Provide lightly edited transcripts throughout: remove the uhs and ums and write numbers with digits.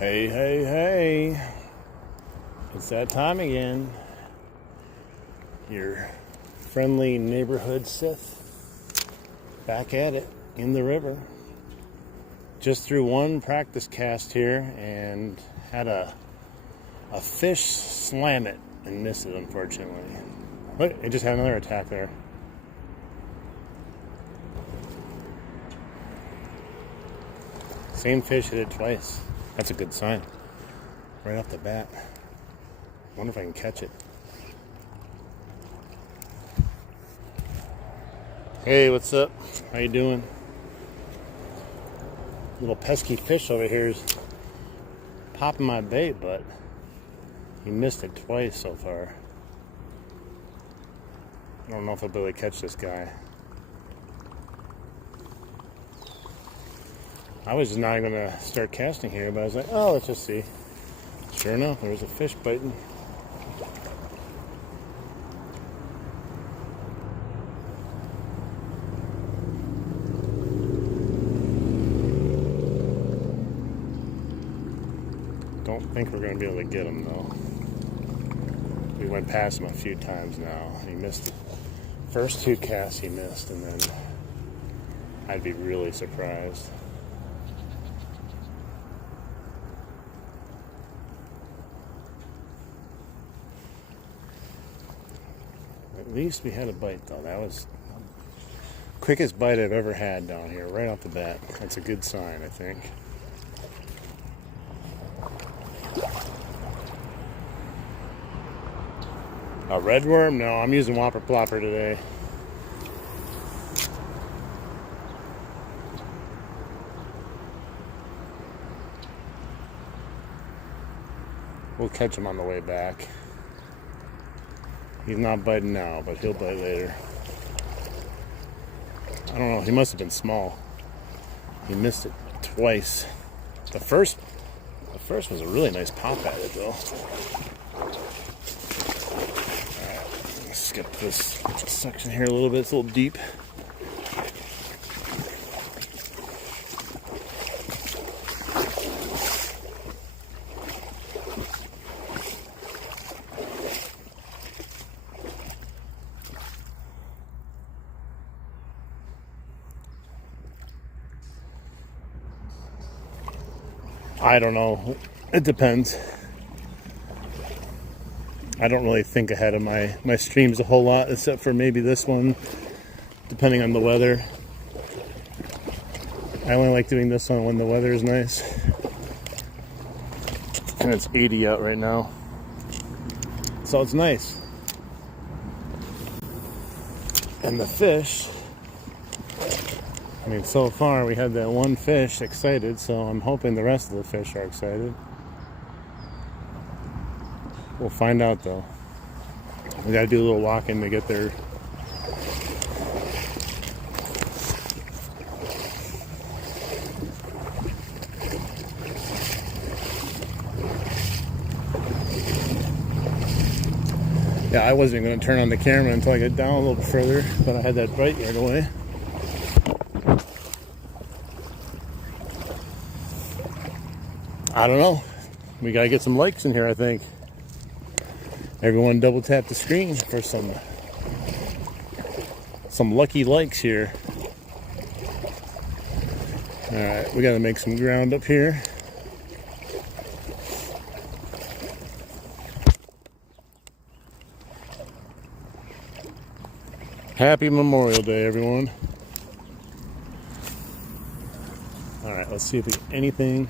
Hey, hey, hey. It's that time again. Your friendly neighborhood Sith back at it in the river. Just threw one practice cast here and had a fish slam it and miss it, unfortunately. Look, it just had another attack there. Same fish hit it twice. That's a good sign. Right off the bat. Wonder if I can catch it. Hey, what's up? How you doing? Little pesky fish over here is popping my bait, but he missed it twice so far. I don't know if I'll be able to catch this guy. I was just not going to start casting here, but I was like, oh, let's just see. Sure enough, there was a fish biting. Don't think we're going to be able to get him, though. We went past him a few times now. He missed the first two casts he missed, and then I'd be really surprised. At least we had a bite, though. That was the quickest bite I've ever had down here, right off the bat. That's a good sign, I think. A red worm? No, I'm using whopper plopper today. We'll catch him on the way back. He's not biting now, but he'll bite later. I don't know, he must have been small. He missed it twice. The first was a really nice pop at it, though. Alright, let's skip this section here a little bit. It's a little deep. I don't know. It depends. I don't really think ahead of my streams a whole lot, except for maybe this one, depending on the weather. I only like doing this one when the weather is nice. And it's 80 out right now. So it's nice. And the fish, I mean, so far we had that one fish excited, so I'm hoping the rest of the fish are excited. We'll find out, though. We gotta do a little walking to get there. Yeah, I wasn't going to turn on the camera until I get down a little bit further, but I had that bite right away. I don't know. We gotta get some likes in here, I think. Everyone double tap the screen for some lucky likes here. Alright, we gotta make some ground up here. Happy Memorial Day, everyone. Alright, let's see if we get anything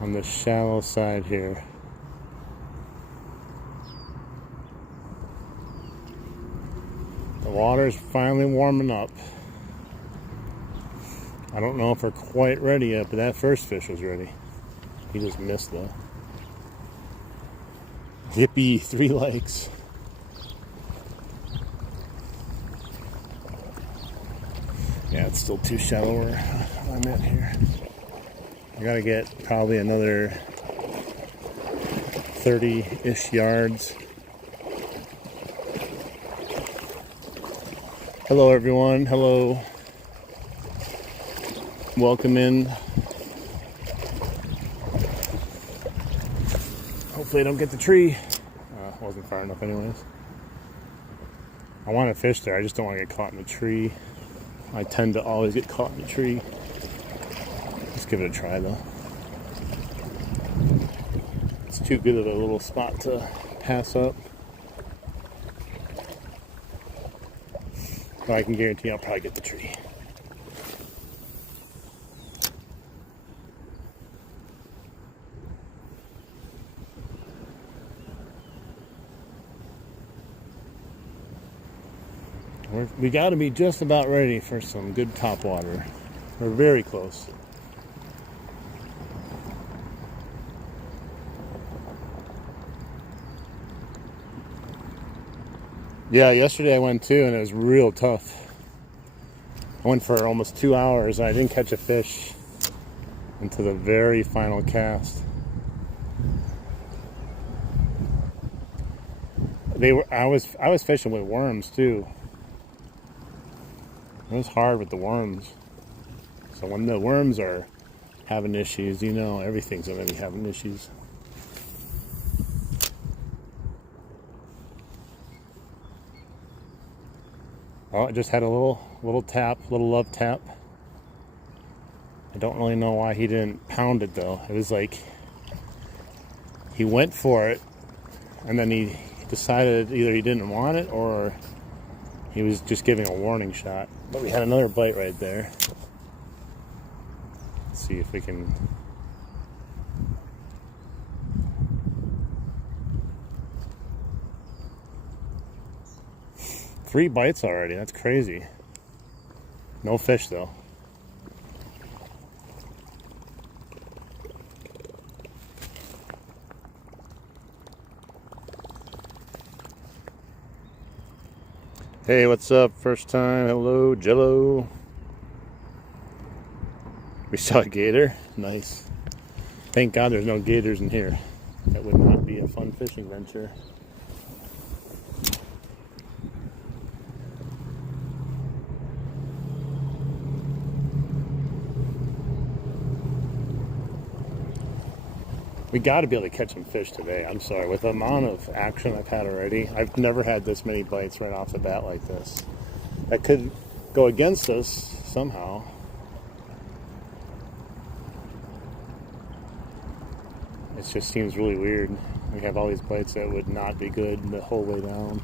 on the shallow side here. The water's finally warming up. I don't know if we're quite ready yet, but that first fish was ready. He just missed, though. Yippee, 3 likes. Yeah, it's still too shallow where I'm at here. I gotta get probably another 30-ish yards. Hello, everyone. Hello. Welcome in. Hopefully I don't get the tree. Wasn't far enough anyways. I want to fish there, I just don't want to get caught in the tree. I tend to always get caught in the tree. Let's give it a try though. It's too good of a little spot to pass up. But I can guarantee I'll probably get the tree. We got to be just about ready for some good topwater. We're very close. Yeah, yesterday I went too, and it was real tough. I went for almost 2 hours, and I didn't catch a fish until the very final cast. I was fishing with worms too. It was hard with the worms. So when the worms are having issues, you know everything's going to be having issues. Oh, I just had a little tap, little love tap. I don't really know why he didn't pound it though. It was like he went for it and then he decided either he didn't want it or he was just giving a warning shot. But we had another bite right there. Let's see if we can. Three bites already, that's crazy. No fish though. Hey, what's up? First time. Hello, Jello. We saw a gator. Nice. Thank God there's no gators in here. That would not be a fun fishing venture. We got to be able to catch some fish today. I'm sorry. With the amount of action I've had already, I've never had this many bites right off the bat like this. That could go against us somehow. It just seems really weird. We have all these bites that would not be good the whole way down.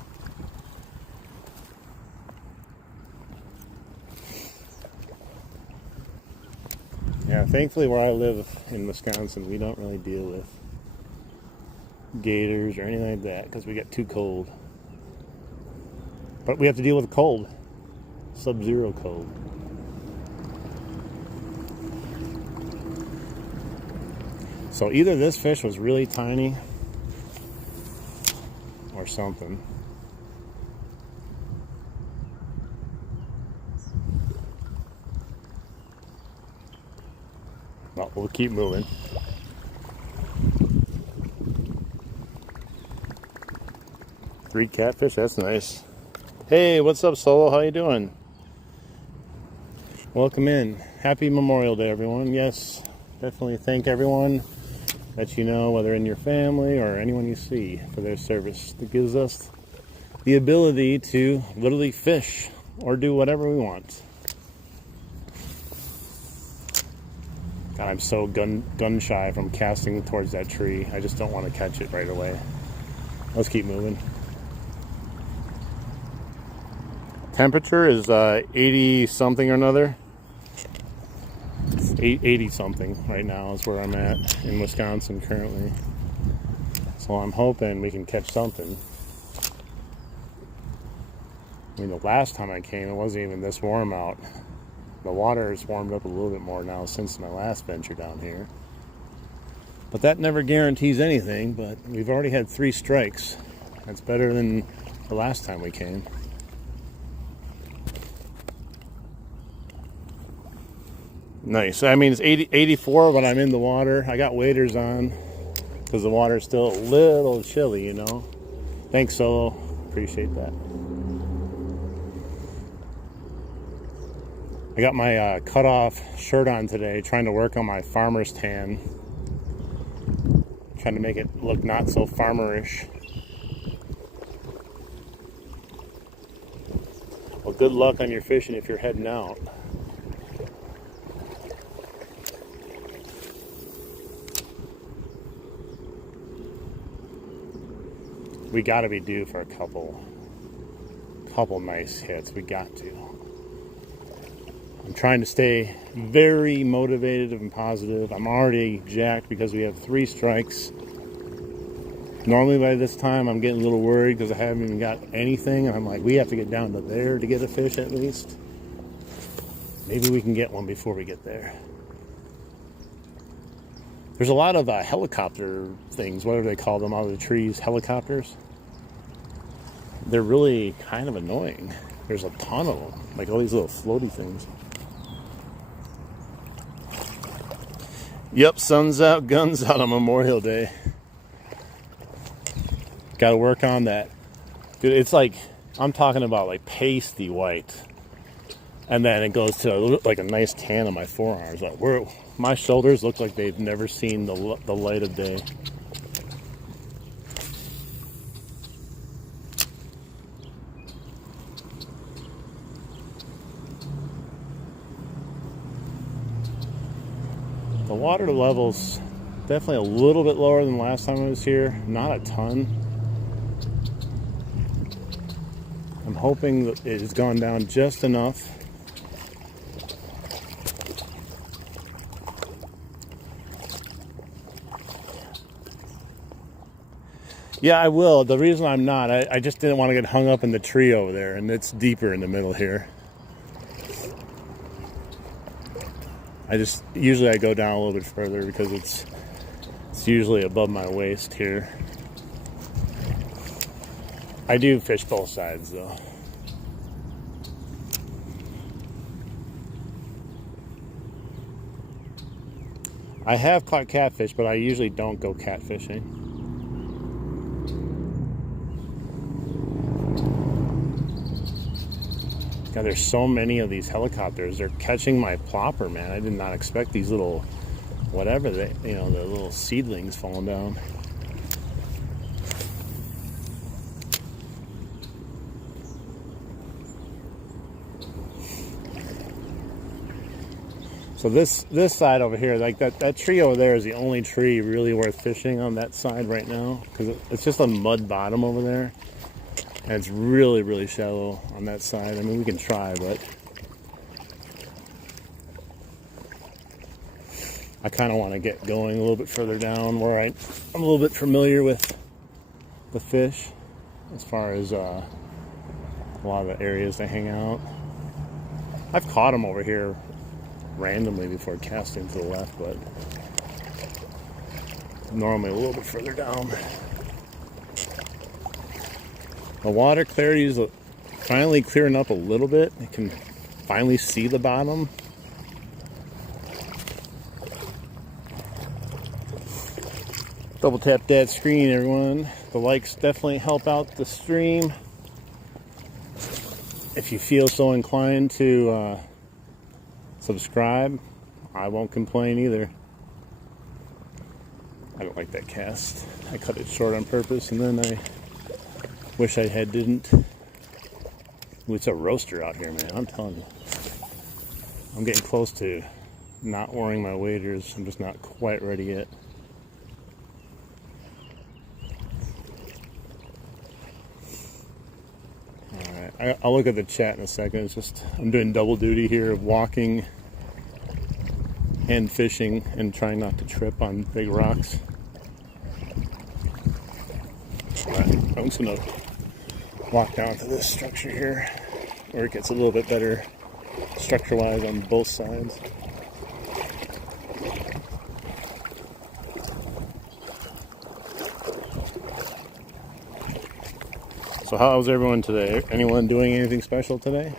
Yeah, thankfully where I live in Wisconsin, we don't really deal with gators or anything like that because we get too cold. But we have to deal with the cold. Sub-zero cold. So either this fish was really tiny or something. Well, we'll keep moving. Three catfish, that's nice. Hey, what's up, Solo? How you doing? Welcome in. Happy Memorial Day, everyone. Yes, definitely thank everyone that you know, whether in your family or anyone you see, for their service. That gives us the ability to literally fish or do whatever we want. God, I'm so gun shy from casting towards that tree. I just don't want to catch it right away. Let's keep moving. Temperature is 80 something or another. 80 something right now is where I'm at in Wisconsin currently. So I'm hoping we can catch something. I mean, the last time I came, it wasn't even this warm out. The water has warmed up a little bit more now since my last venture down here. But that never guarantees anything, but we've already had 3 strikes. That's better than the last time we came. Nice. I mean, it's 84 when I'm in the water. I got waders on because the water's still a little chilly, you know. Thanks, Solo. Appreciate that. I got my cut-off shirt on today, trying to work on my farmer's tan. Trying to make it look not so farmerish. Well, good luck on your fishing if you're heading out. We got to be due for a couple nice hits. We got to. I'm trying to stay very motivated and positive. I'm already jacked because we have 3 strikes. Normally by this time I'm getting a little worried because I haven't even got anything. And I'm like, we have to get down to there to get a fish at least. Maybe we can get one before we get there. There's a lot of helicopter things. What do they call them out of the trees? Helicopters? They're really kind of annoying. There's a ton of them. Like all these little floaty things. Yep, sun's out, guns out on Memorial Day. Got to work on that. Dude, it's like, I'm talking about like pasty white. And then it goes to like a nice tan on my forearms. Like my shoulders look like they've never seen the light of day. The water level's definitely a little bit lower than last time I was here. Not a ton. I'm hoping that it has gone down just enough. Yeah, I will. The reason I'm not, I just didn't want to get hung up in the tree over there, and it's deeper in the middle here. Usually I go down a little bit further because it's usually above my waist here. I do fish both sides though. I have caught catfish, but I usually don't go catfishing. God, there's so many of these helicopters. They're catching my plopper, man. I did not expect these little, whatever the little seedlings falling down. So this side over here, like that tree over there is the only tree really worth fishing on that side right now, because it's just a mud bottom over there. And it's really, really shallow on that side. I mean, we can try, but I kind of want to get going a little bit further down where I'm a little bit familiar with the fish as far as a lot of the areas they hang out. I've caught them over here randomly before casting to the left, but normally a little bit further down. The water clarity is finally clearing up a little bit. You can finally see the bottom. Double tap that screen, everyone. The likes definitely help out the stream. If you feel so inclined to subscribe, I won't complain either. I don't like that cast. I cut it short on purpose, and then I wish I didn't. Ooh, it's a roaster out here, man. I'm telling you. I'm getting close to not wearing my waders. I'm just not quite ready yet. Alright, I'll look at the chat in a second. It's just, I'm doing double duty here of walking and fishing and trying not to trip on big rocks. Alright, I'm just gonna walk down to this structure here where it gets a little bit better structure-wise on both sides. So how's everyone today? Anyone doing anything special today?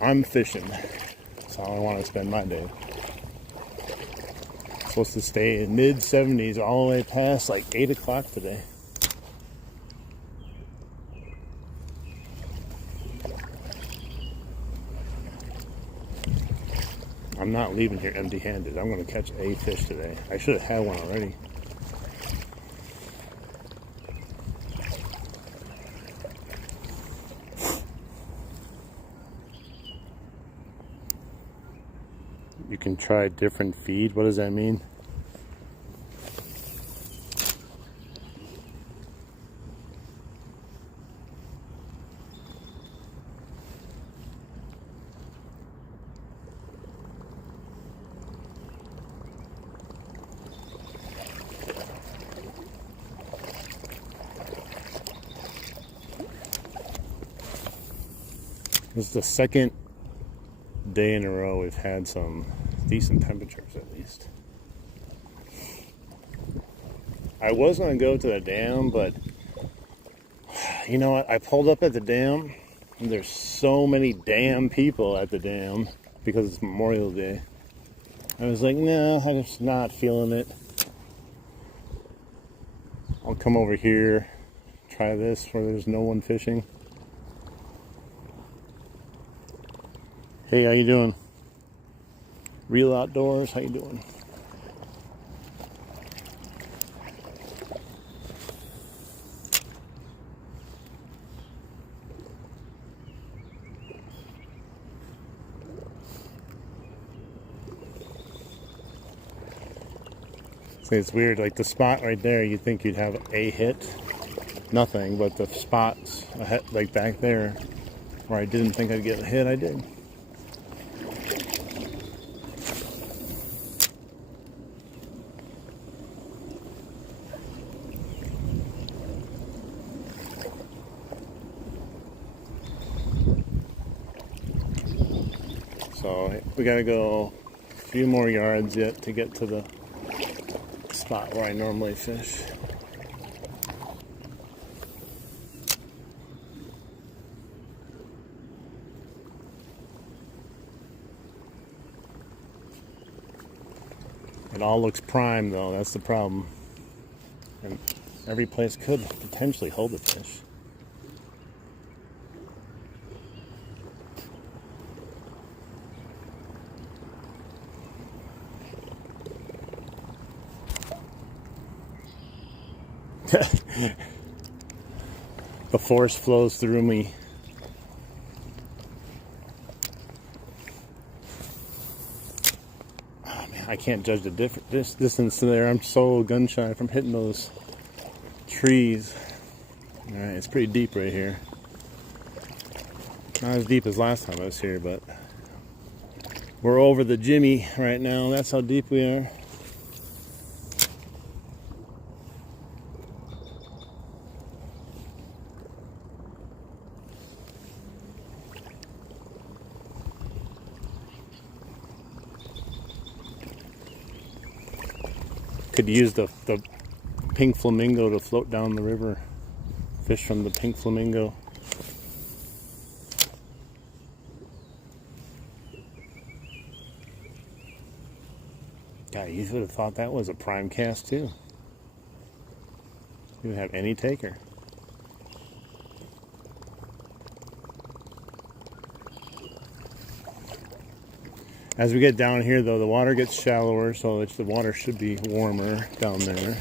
I'm fishing. That's how I want to spend my day. Supposed to stay in mid-70s all the way past like 8 o'clock today. I'm not leaving here empty-handed. I'm going to catch a fish today. I should have had one already. You can try different feed. What does that mean? This is the second day in a row we've had some decent temperatures, at least. I was going to go to the dam, but you know what? I pulled up at the dam, and there's so many damn people at the dam because it's Memorial Day. I was like, no, I'm just not feeling it. I'll come over here, try this where there's no one fishing. Hey, how you doing? Real Outdoors, how you doing? See, it's weird, like the spot right there, you'd think you'd have a hit. Nothing, but the spots ahead, like back there where I didn't think I'd get a hit, I did. So we gotta go a few more yards yet to get to the spot where I normally fish. It all looks prime though, that's the problem. And every place could potentially hold a fish. The force flows through me. Oh man, I can't judge the distance there. I'm so gun shy from hitting those trees. All right, it's pretty deep right here. Not as deep as last time I was here, but we're over the Jimmy right now. That's how deep we are. Could use the pink flamingo to float down the river. Fish from the pink flamingo. God, you would have thought that was a prime cast too. You didn't have any taker. As we get down here though, the water gets shallower, so the water should be warmer down there.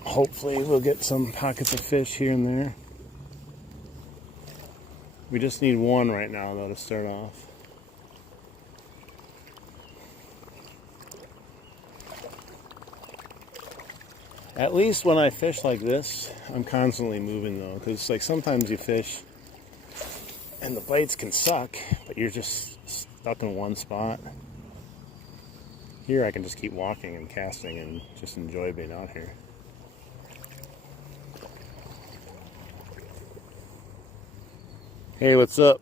Hopefully we'll get some pockets of fish here and there. We just need one right now though to start off. At least when I fish like this, I'm constantly moving though, because like sometimes you fish and the bites can suck, but you're just stuck in one spot. Here I can just keep walking and casting and just enjoy being out here. Hey, what's up?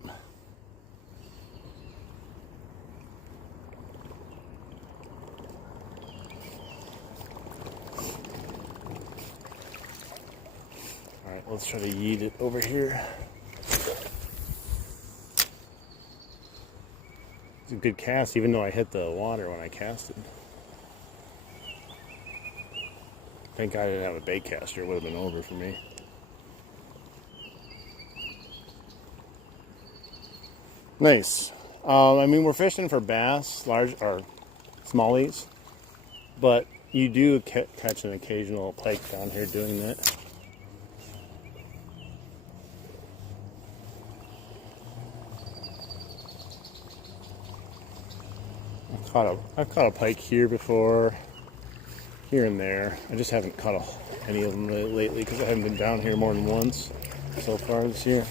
Alright, let's try to yeet it over here. It's a good cast, even though I hit the water when I casted. Thank God I didn't have a bait caster, it would have been over for me. Nice. I mean, we're fishing for bass, large or smallies, but you do catch an occasional pike down here doing that. I've caught a pike here before, here and there. I just haven't caught any of them really lately because I haven't been down here more than once so far this year.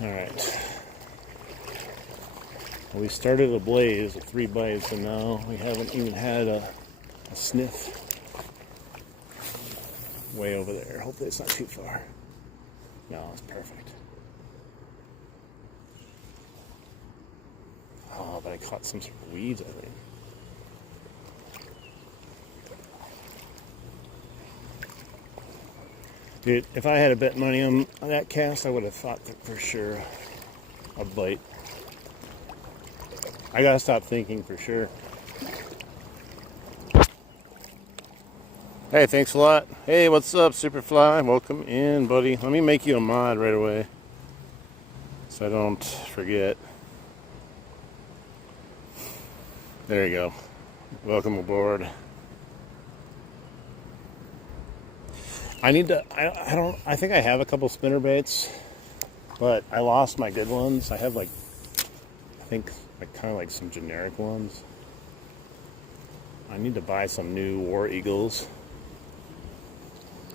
All right. Well, we started a blaze with 3 bites, and now we haven't even had a sniff. Way over there. Hopefully it's not too far. No, it's perfect. Oh, but I caught some sort of weeds, I think. Dude, if I had a bet money on that cast, I would have thought that for sure a bite. I gotta stop thinking for sure. Hey, thanks a lot. Hey, what's up, Superfly? Welcome in, buddy. Let me make you a mod right away so I don't forget. There you go. Welcome aboard. I need to, I think I have a couple spinner baits, but I lost my good ones. I have I think kind of like some generic ones. I need to buy some new War Eagles.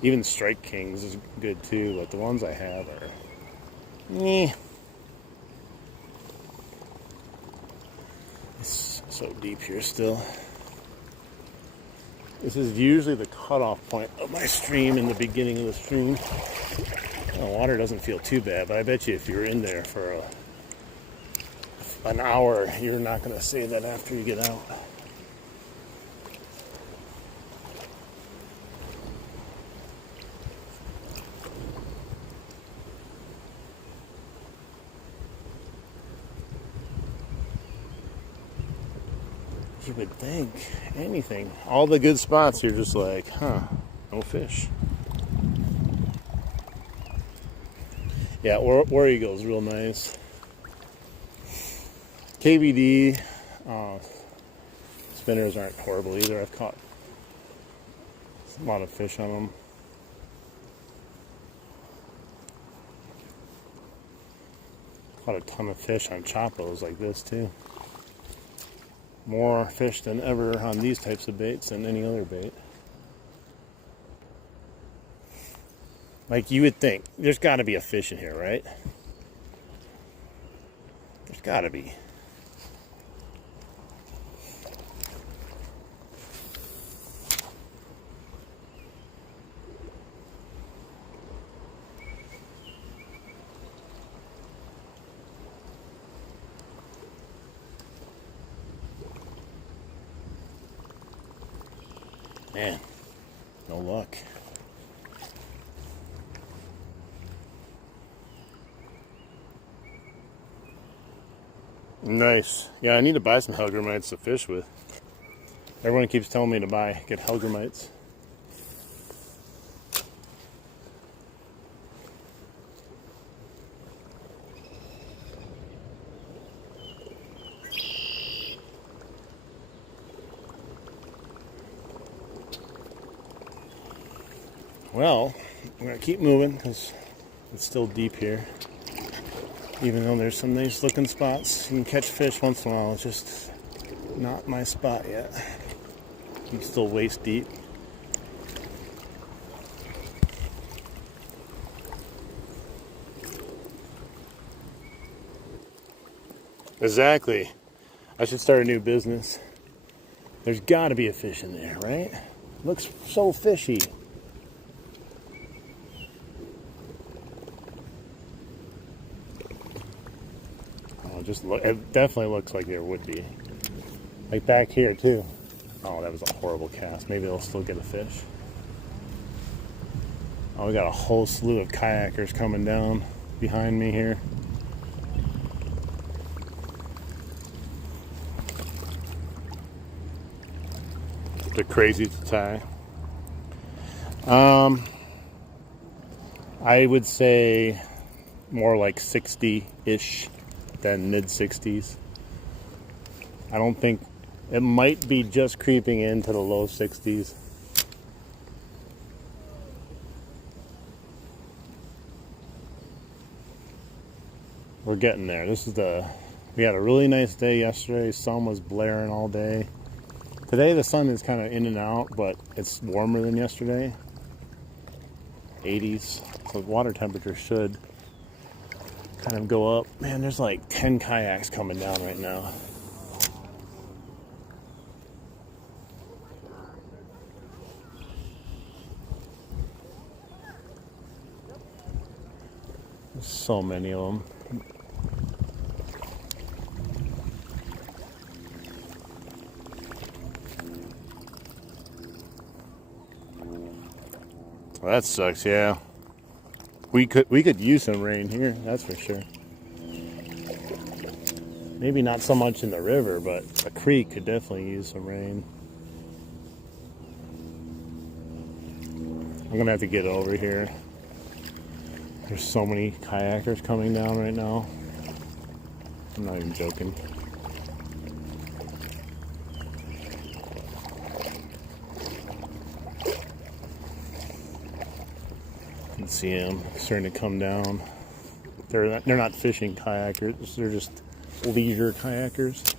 Even Strike Kings is good too, but the ones I have are meh. It's so deep here still. This is usually the cutoff point of my stream in the beginning of the stream. The water doesn't feel too bad, but I bet you if you're in there for an hour, you're not going to say that after you get out. You would think anything. All the good spots, you're just like, huh, no fish. Yeah, War Eagle's real nice. KVD spinners aren't horrible either. I've caught a lot of fish on them. Caught a ton of fish on Chopos like this too. More fish than ever on these types of baits than any other bait. Like you would think, there's got to be a fish in here, right? There's got to be. Man, no luck. Nice. Yeah, I need to buy some Hellgrammites to fish with. Everyone keeps telling me to get Hellgrammites. Well, we're going to keep moving because it's still deep here. Even though there's some nice looking spots, you can catch fish once in a while. It's just not my spot yet. I'm still waist deep. Exactly. I should start a new business. There's got to be a fish in there, right? Looks so fishy. It definitely looks like there would be. Like back here too. Oh, that was a horrible cast. Maybe they'll still get a fish. Oh, we got a whole slew of kayakers coming down behind me here. are crazy to tie. I would say more like 60-ish than mid-60s. I don't think it might be just creeping into the low 60s. We're getting there. We had a really nice day yesterday. Sun was blaring all day. Today the sun is kind of in and out, but it's warmer than yesterday. 80s. So water temperature should kind of go up. Man, there's like 10 kayaks coming down right now. There's so many of them. Well, that sucks, yeah. We could use some rain here, that's for sure. Maybe not so much in the river, but the creek could definitely use some rain. I'm gonna have to get over here. There's so many kayakers coming down right now. I'm not even joking. You can see them starting to come down. They're not fishing kayakers. They're just leisure kayakers.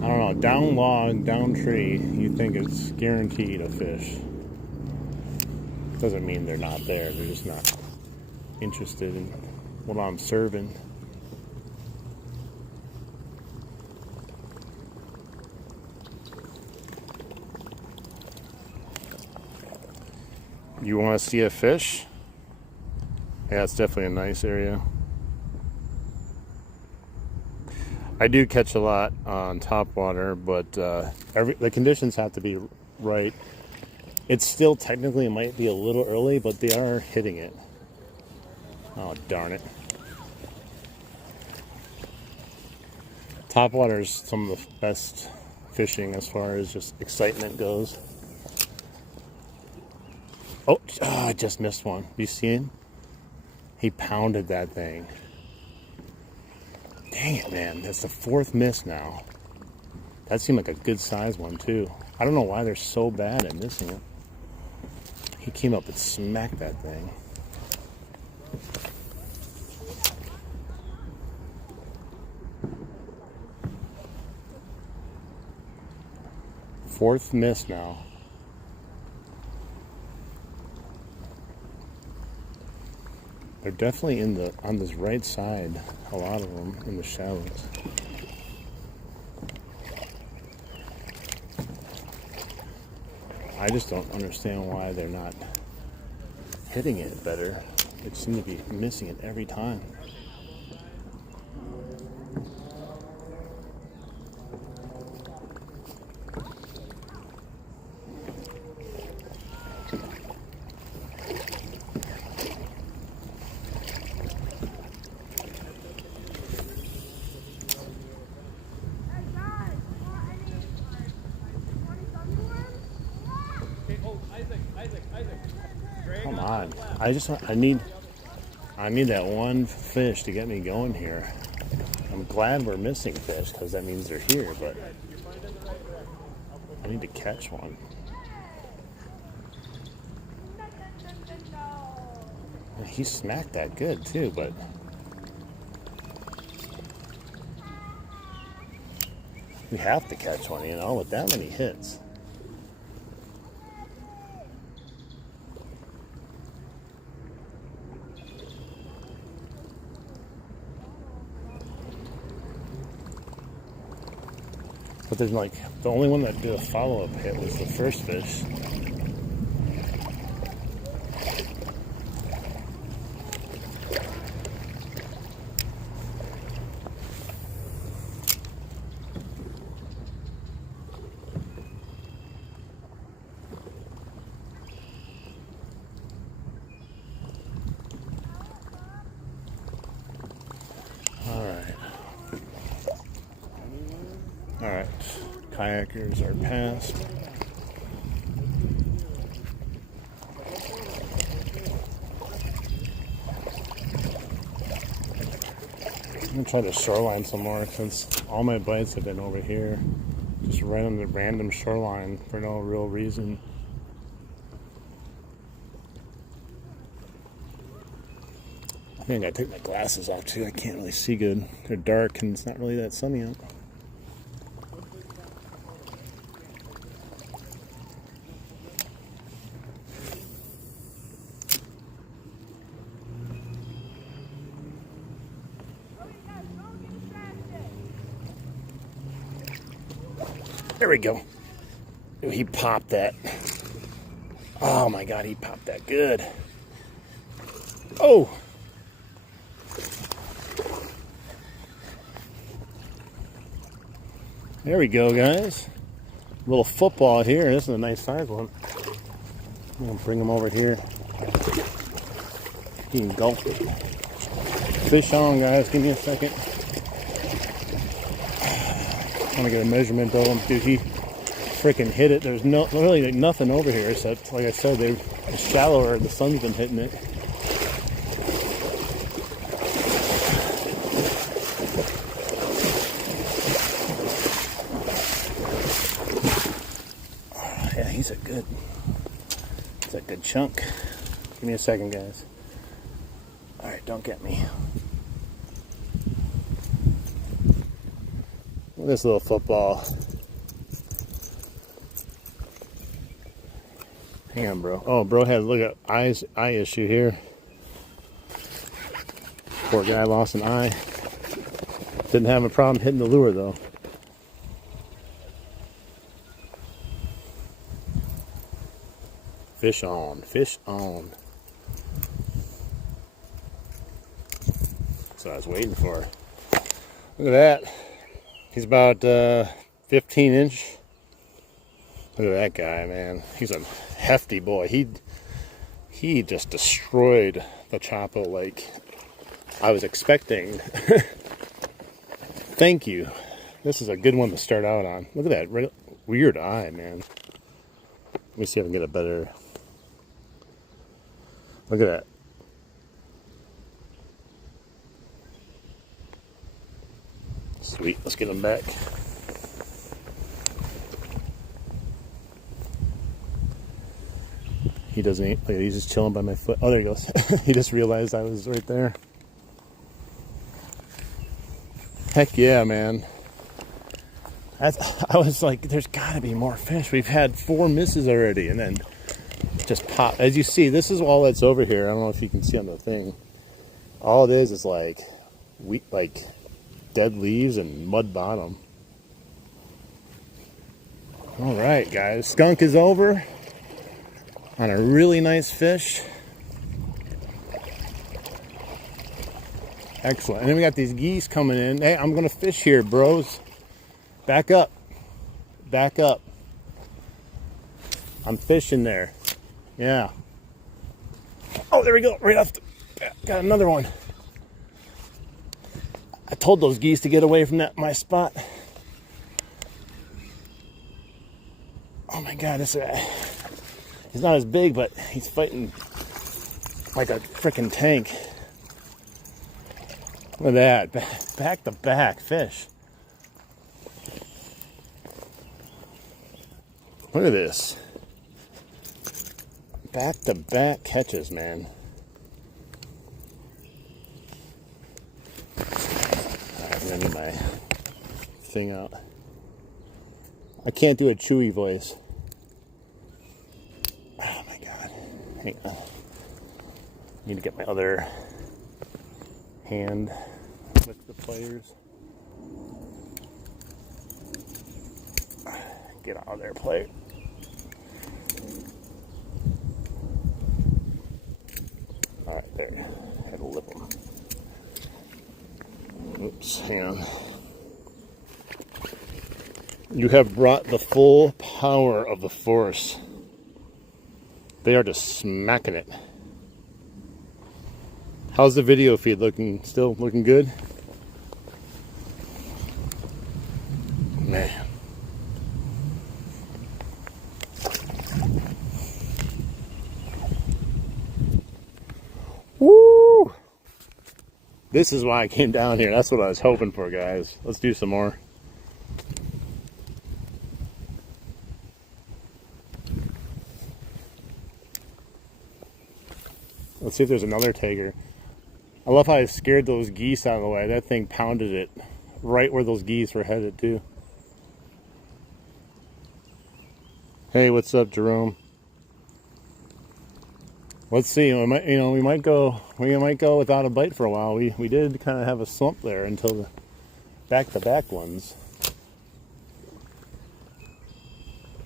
I don't know, down log, down tree, you think it's guaranteed a fish. Doesn't mean they're not there, they're just not interested in what I'm serving. You want to see a fish? Yeah, it's definitely a nice area. I do catch a lot on top water, but the conditions have to be right. It's still technically, it might be a little early, but they are hitting it. Oh, darn it. Top water is some of the best fishing as far as just excitement goes. Oh, I just missed one. You see him? He pounded that thing. Dang it, man. That's the fourth miss now. That seemed like a good size one, too. I don't know why they're so bad at missing it. He came up and smacked that thing. Fourth miss now. They're definitely on this right side, a lot of them in the shallows. I just don't understand why they're not hitting it better. They seem to be missing it every time. Come on. I need that one fish to get me going here. I'm glad we're missing fish because that means they're here, but I need to catch one. He smacked that good too, but we have to catch one, with that many hits. But there's the only one that did a follow-up hit was the first fish. All right, kayakers are past. I'm gonna try the shoreline some more since all my bites have been over here. Just right on the random shoreline for no real reason. I think I gotta take my glasses off too. I can't really see good. They're dark and it's not really that sunny out. There we go. Ooh, he popped that. Oh my God, he popped that good. Oh! There we go, guys. A little football here. This is a nice size one. I'm gonna bring him over here. He can gulp it. Fish on, guys. Give me a second. I want to get a measurement of him. Dude, he freaking hit it. There's no really like nothing over here except, like I said, they're shallower. The sun's been hitting it. Yeah, he's a good chunk. Give me a second, guys. All right, don't get me. This little football. Hang on, bro. Oh, bro had look at eye issue here. Poor guy lost an eye. Didn't have a problem hitting the lure though. Fish on, fish on. That's what I was waiting for. Look at that. He's about 15 inch. Look at that guy, man. He's a hefty boy. He just destroyed the Chapo like I was expecting. Thank you. This is a good one to start out on. Look at that weird eye, man. Let me see if I can get a better. Look at that. Sweet, let's get him back. He doesn't eat. Look, he's just chilling by my foot. Oh, there he goes. He just realized I was right there. Heck yeah, man. I was like, there's got to be more fish. We've had 4 misses already, and then just pop. As you see, this is all that's over here. I don't know if you can see on the thing. All it is like dead leaves and mud bottom. All right, guys. Skunk is over on a really nice fish. Excellent. And then we got these geese coming in. Hey, I'm going to fish here, bros. Back up. Back up. I'm fishing there. Yeah. Oh, there we go. Right off the bat. Got another one. I told those geese to get away from my spot. Oh my God, this guy. He's not as big, but he's fighting like a freaking tank. Look at that. Back to back fish. Look at this. Back to back catches, man. I'm gonna get my thing out. I can't do a Chewy voice. Oh my God. Hang on. Need to get my other hand with the pliers. Get out of there, plate. Alright, there. Had to lip them. Oops, hang on. You have brought the full power of the Force. They are just smacking it. How's the video feed looking? Still looking good? Man. Woo! This is why I came down here. That's what I was hoping for, guys. Let's do some more. Let's see if there's another tiger. I love how I scared those geese out of the way. That thing pounded it right where those geese were headed too. Hey, what's up, Jerome? Let's see. We might go without a bite for a while. We did kind of have a slump there until the back-to-back ones.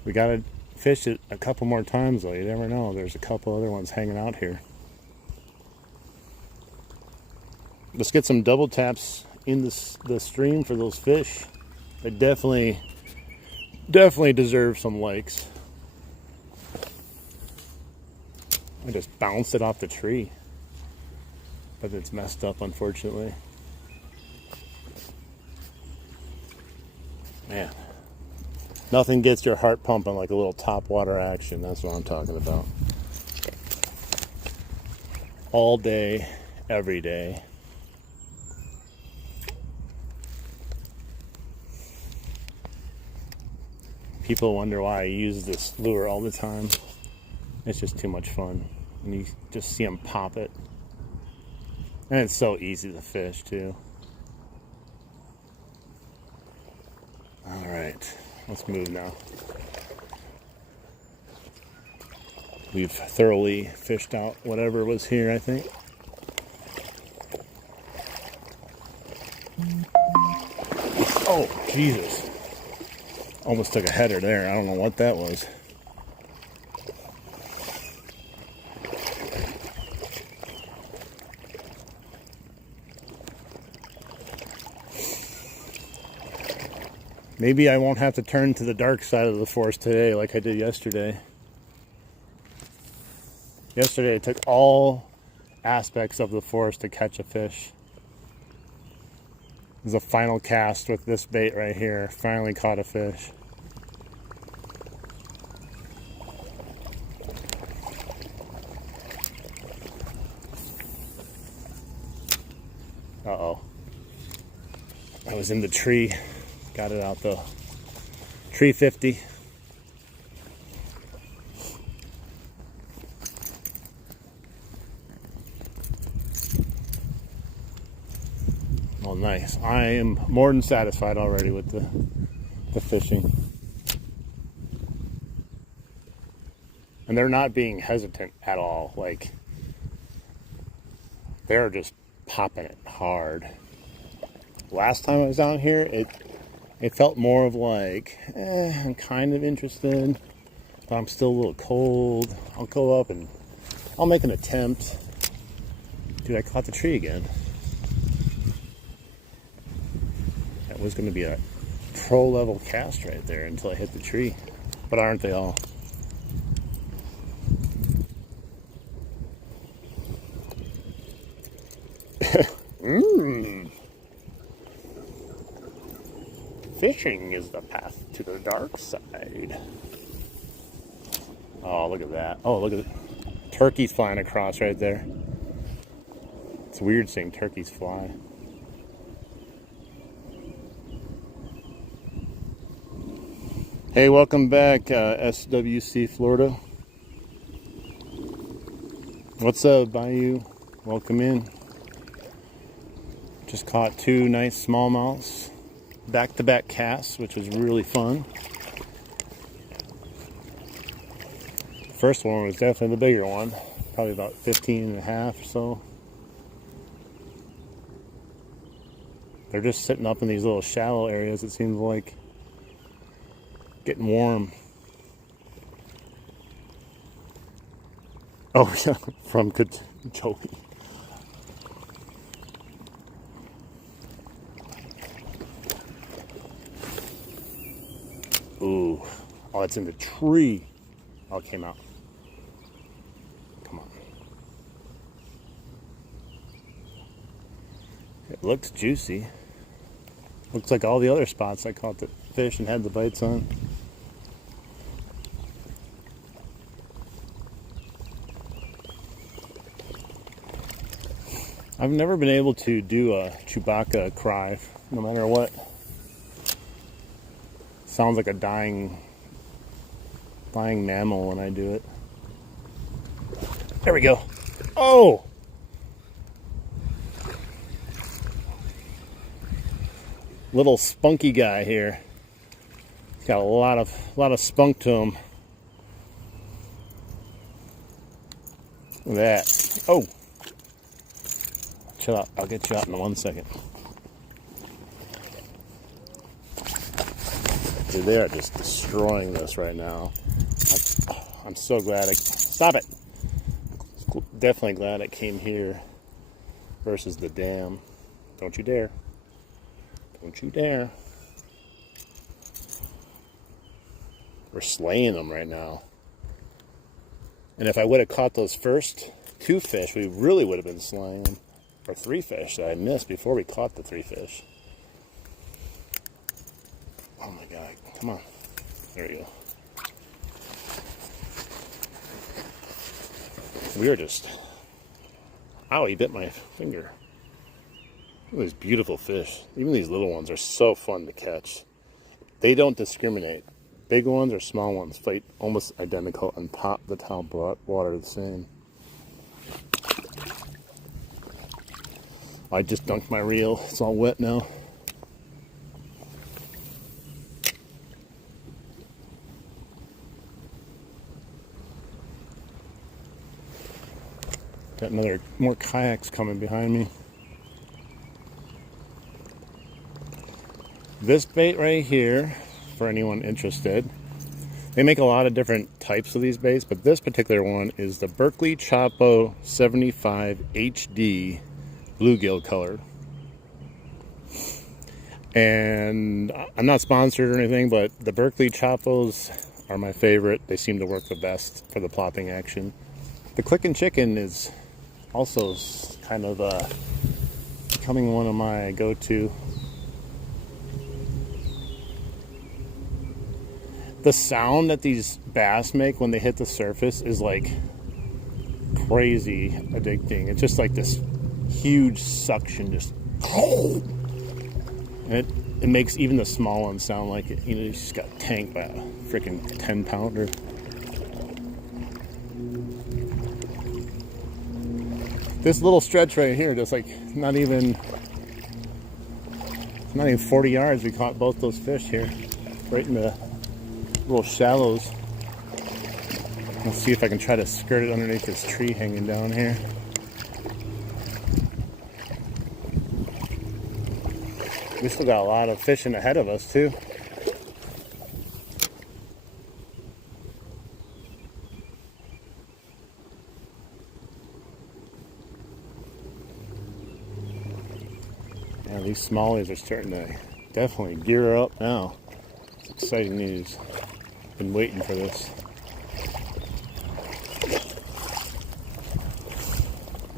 We gotta fish it a couple more times though. You never know. There's a couple other ones hanging out here. Let's get some double taps in the stream for those fish. They definitely deserve some likes. I just bounced it off the tree, but it's messed up, unfortunately. Man, nothing gets your heart pumping like a little top water action. That's what I'm talking about. All day, every day. People wonder why I use this lure all the time. It's just too much fun. And you just see them pop it. And it's so easy to fish too. Alright, let's move now. We've thoroughly fished out whatever was here, I think. Oh, Jesus. Almost took a header there. I don't know what that was. Maybe I won't have to turn to the dark side of the forest today like I did yesterday. Yesterday I took all aspects of the forest to catch a fish. This is a final cast with this bait right here. Finally caught a fish. Uh-oh. I was in the tree. Got it out though. Tree 50. Oh, nice. I am more than satisfied already with the fishing. And they're not being hesitant at all. Like, they're just popping it hard. Last time I was out here, it felt more of like, I'm kind of interested, but I'm still a little cold. I'll go up and I'll make an attempt. Dude, I caught the tree again. That was going to be a pro level cast right there until I hit the tree. But aren't they all? Fishing is the path to the dark side. Oh, look at that. Oh, look at it. Turkeys flying across right there. It's weird seeing turkeys fly. Hey, welcome back, SWC Florida. What's up, Bayou? Welcome in. Just caught 2 nice smallmouths. Back-to-back casts, which was really fun. First one was definitely the bigger one, probably about 15 and a half or so. They're just sitting up in these little shallow areas, it seems like. Getting warm. Oh yeah, from Joey. Ooh. Oh, it's in the tree. Oh, it came out. Come on. It looks juicy. Looks like all the other spots I caught fish and had the bites on. I've never been able to do a Chewbacca cry, no matter what. Sounds like a dying mammal when I do it. There we go. Oh! Little spunky guy here. He's got a lot of spunk to him. Look at that. Oh! Chill out. I'll get you out in 1 second. Dude, they are just destroying this right now. I'm so glad stop it. Definitely glad I came here versus the dam. Don't you dare. Don't you dare. We're slaying them right now. And if I would have caught those first 2 fish, we really would have been slaying them. Or 3 fish that I missed before we caught the 3 fish. Oh my God, come on. There we go. We are just... Ow, he bit my finger. Look at these beautiful fish. Even these little ones are so fun to catch. They don't discriminate. Big ones or small ones fight almost identical and pop the towel water the same. I just dunked my reel. It's all wet now. Got more kayaks coming behind me. This bait right here, for anyone interested, they make a lot of different types of these baits, but this particular one is the Berkley Chapo 75 HD bluegill color. And I'm not sponsored or anything, but the Berkley Chapos are my favorite. They seem to work the best for the plopping action. The Click and Chicken is also kind of becoming one of my go-to. The sound that these bass make when they hit the surface is like crazy addicting. It's just like this huge suction, just and it makes even the small ones sound like it. You know, you just got tanked by a freaking 10-pounder. This little stretch right here, just like not even 40 yards, we caught both those fish here, right in the little shallows. Let's see if I can try to skirt it underneath this tree hanging down here. We still got a lot of fishing ahead of us too. Yeah, these smallies are starting to definitely gear up now. It's exciting news. Been waiting for this.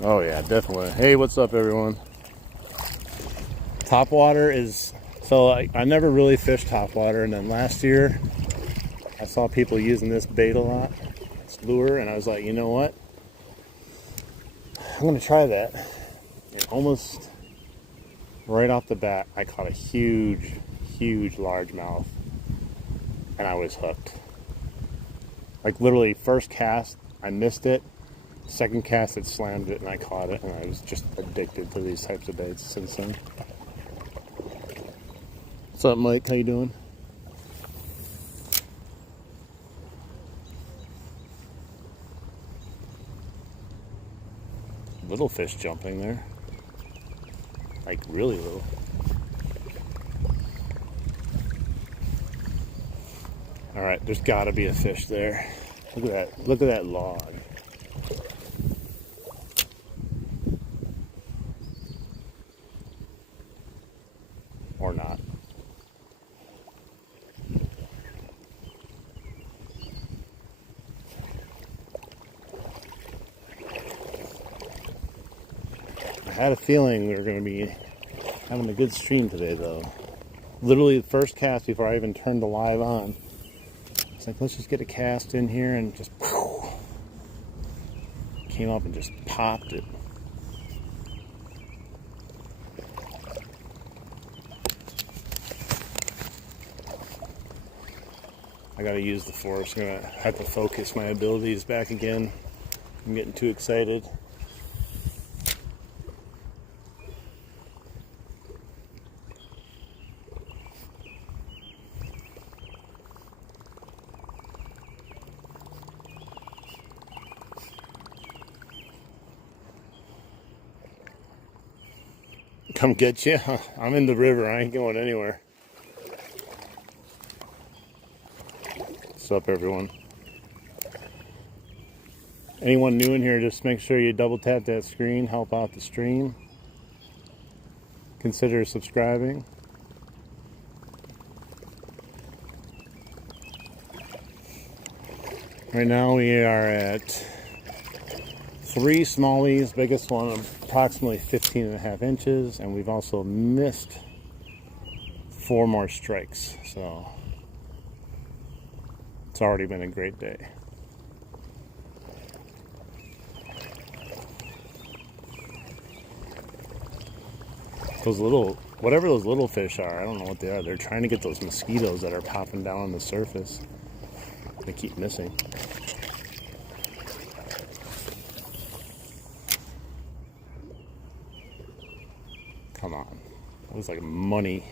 Oh yeah, definitely. Hey, what's up everyone? Topwater is, so I never really fished topwater, and then last year I saw people using this bait a lot, this lure, and I was like, you know what? I'm gonna try that. And almost right off the bat, I caught a huge largemouth, and I was hooked. Like literally first cast, I missed it. Second cast, it slammed it, and I caught it, and I was just addicted to these types of baits since then. What's up, Mike? How you doing? Little fish jumping there. Like really little. Alright, there's gotta be a fish there. Look at that. Look at that log. Or not. I had a feeling we were going to be having a good stream today, though. Literally the first cast before I even turned the live on. It's like, let's just get a cast in here, and just came up and just popped it. I gotta use the force. I'm gonna have to focus my abilities back again. I'm getting too excited. Come get you. I'm in the river. I ain't going anywhere. What's up, everyone? Anyone new in here, just make sure you double tap that screen, help out the stream. Consider subscribing. Right now we are at 3 smallies, biggest one approximately 15.5 inches, and we've also missed 4 more strikes, so it's already been a great day. Those little, whatever those little fish are, I don't know what they are. They're trying to get those mosquitoes that are popping down on the surface. They keep missing. Come on. It was like money.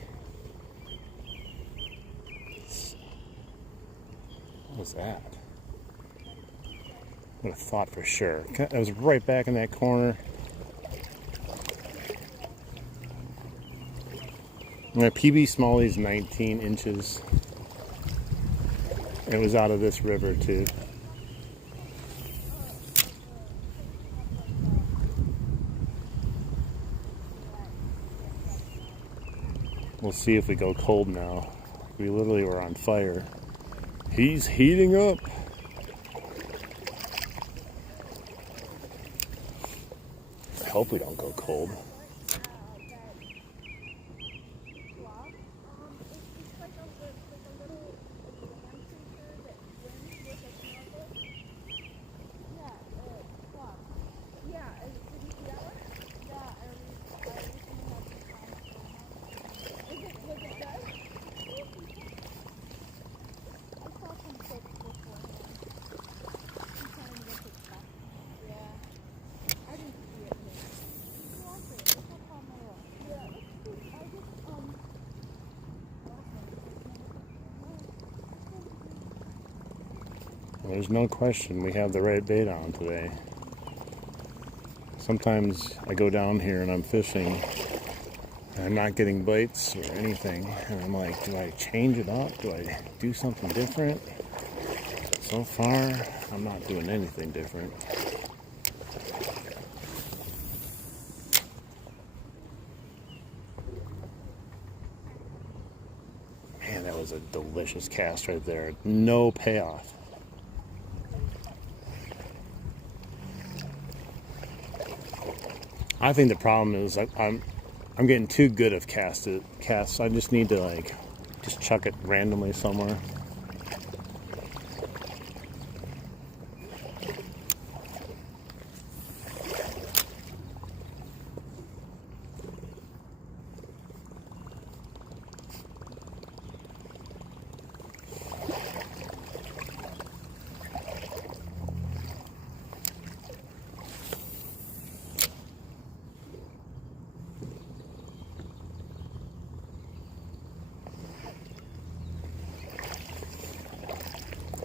What was that? I would have thought for sure. I was right back in that corner. My PB Smallie is 19 inches. It was out of this river too. We'll see if we go cold now. We literally were on fire. He's heating up. I hope we don't go cold. There's no question we have the right bait on today. Sometimes I go down here and I'm fishing and I'm not getting bites or anything, and I'm like, do I change it up? Do I do something different? So far, I'm not doing anything different. Man, that was a delicious cast right there. No payoff. I think the problem is I'm getting too good of casts. I just need to just chuck it randomly somewhere.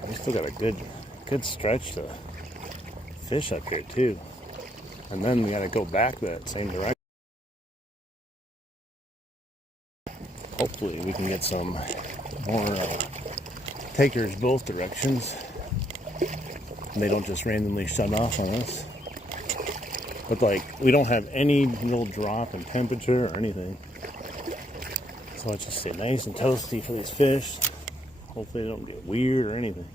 We still got a good stretch to fish up here too, and then we got to go back that same direction. Hopefully we can get some more takers both directions, and they don't just randomly shut off on us. But we don't have any real drop in temperature or anything, so let's just stay nice and toasty for these fish. Hopefully they don't get weird or anything.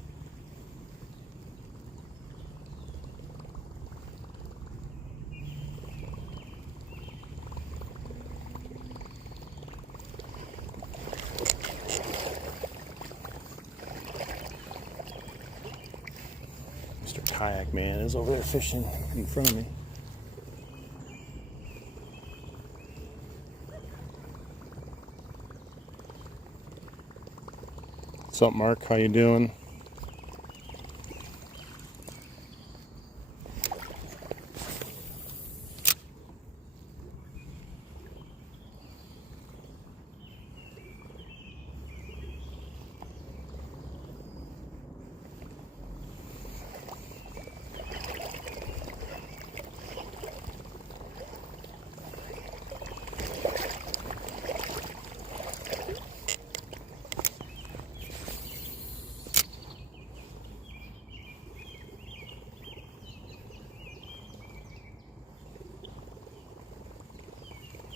Pink man is over there fishing in front of me. What's up, Mark? How you doing?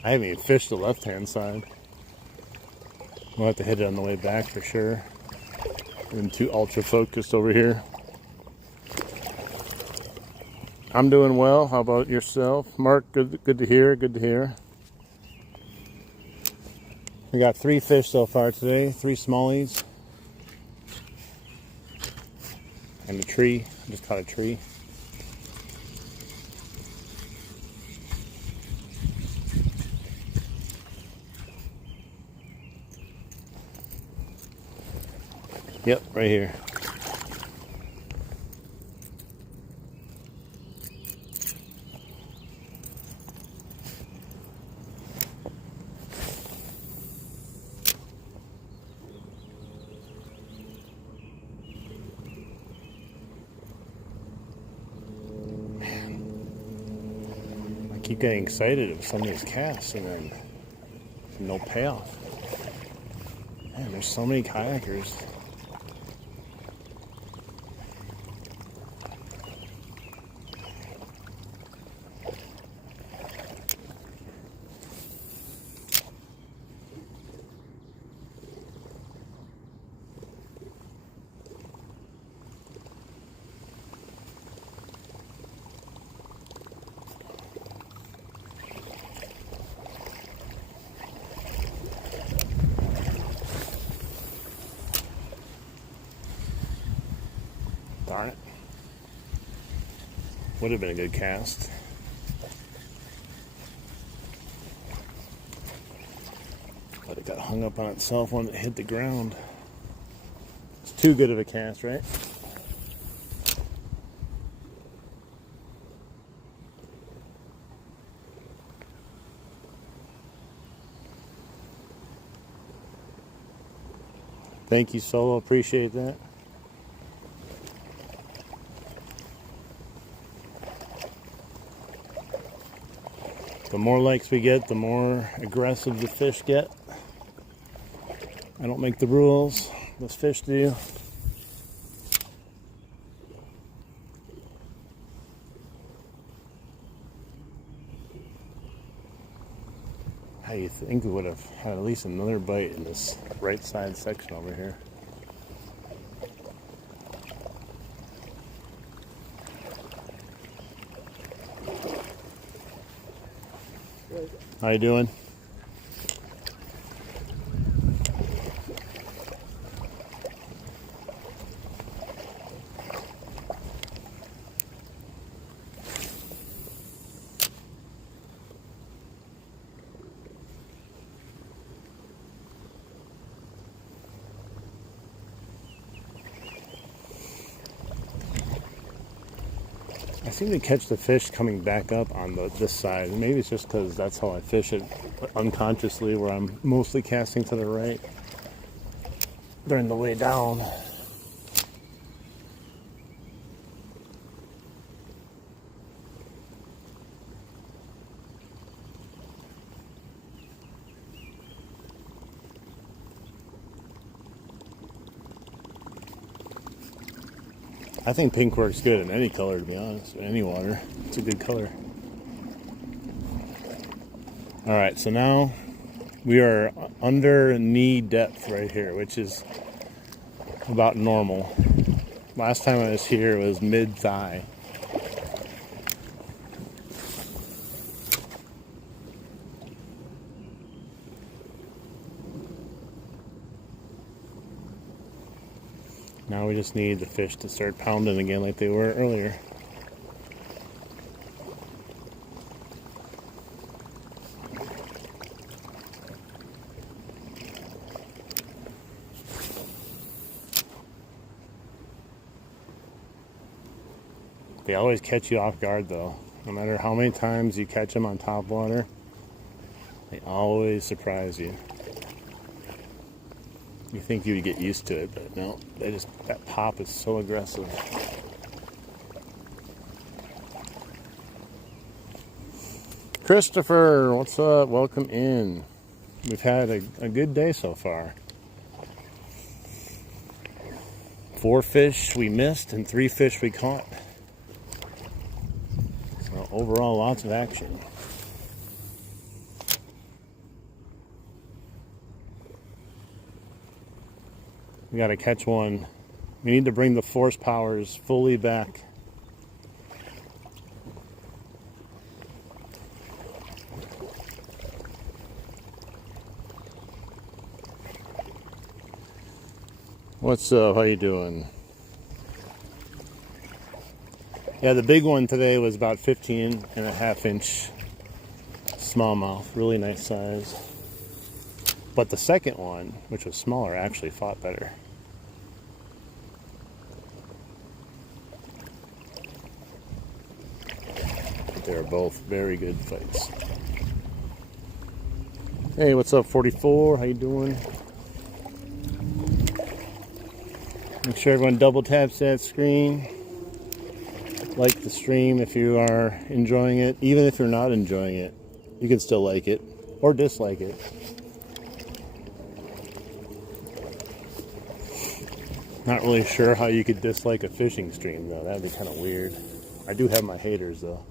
I haven't even fished the left-hand side. We'll have to hit it on the way back for sure. I'm too ultra focused over here. I'm doing well. How about yourself? Mark, good to hear, good to hear. We got 3 fish so far today, 3 smallies. And a tree, I just caught a tree. Yep, right here. Man, I keep getting excited with some of these casts and then no payoff. Man, there's so many kayakers. Darn it. Would have been a good cast. But it got hung up on itself when it hit the ground. It's too good of a cast, right? Thank you, Solo. Appreciate that. The more likes we get, the more aggressive the fish get. I don't make the rules, those fish do. I think we would have had at least another bite in this right side section over here. How you doing? I seem to catch the fish coming back up on this side. Maybe it's just because that's how I fish it unconsciously, where I'm mostly casting to the right during the way down. I think pink works good in any color, to be honest, in any water. It's a good color. All right, so now we are under knee depth right here, which is about normal. Last time I was here, it was mid-thigh. Now we just need the fish to start pounding again like they were earlier. They always catch you off guard though. No matter how many times you catch them on top water, they always surprise you. You think you would get used to it, but no, that pop is so aggressive. Christopher, what's up? Welcome in. We've had a good day so far. 4 fish we missed and 3 fish we caught. So overall, lots of action. We got to catch one. We need to bring the force powers fully back. What's up? How you doing? Yeah, the big one today was about 15.5-inch smallmouth. Really nice size. But the second one, which was smaller, actually fought better. But they were both very good fights. Hey, what's up, 44? How you doing? Make sure everyone double taps that screen. Like the stream if you are enjoying it. Even if you're not enjoying it, you can still like it or dislike it. Not really sure how you could dislike a fishing stream though. That'd be kind of weird. I do have my haters though.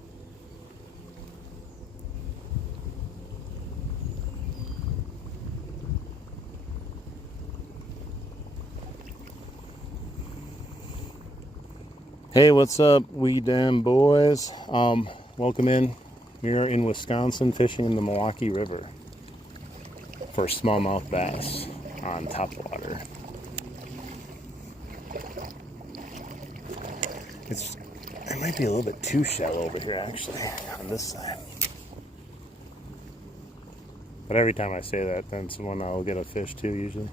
Hey, what's up, we damn boys? Welcome in. We are in Wisconsin fishing in the Milwaukee River for smallmouth bass on top water. It might be a little bit too shallow over here actually on this side. But every time I say that, that's when I'll get a fish too usually.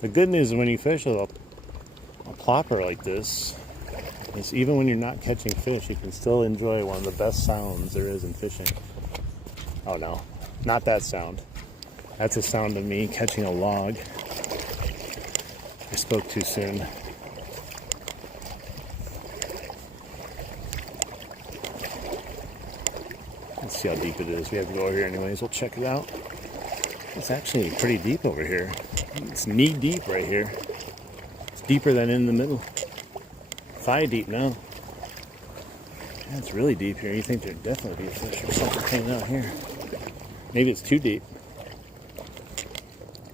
The good news is when you fish with a plopper like this, is even when you're not catching fish, you can still enjoy one of the best sounds there is in fishing. Oh no, not that sound. That's a sound of me catching a log. I spoke too soon. Let's see how deep it is. We have to go over here anyways. We'll check it out. It's actually pretty deep over here. It's knee deep right here. It's deeper than in the middle. Thigh deep now. Yeah, it's really deep here. You think there'd definitely be a fish or something hanging out here. Maybe it's too deep.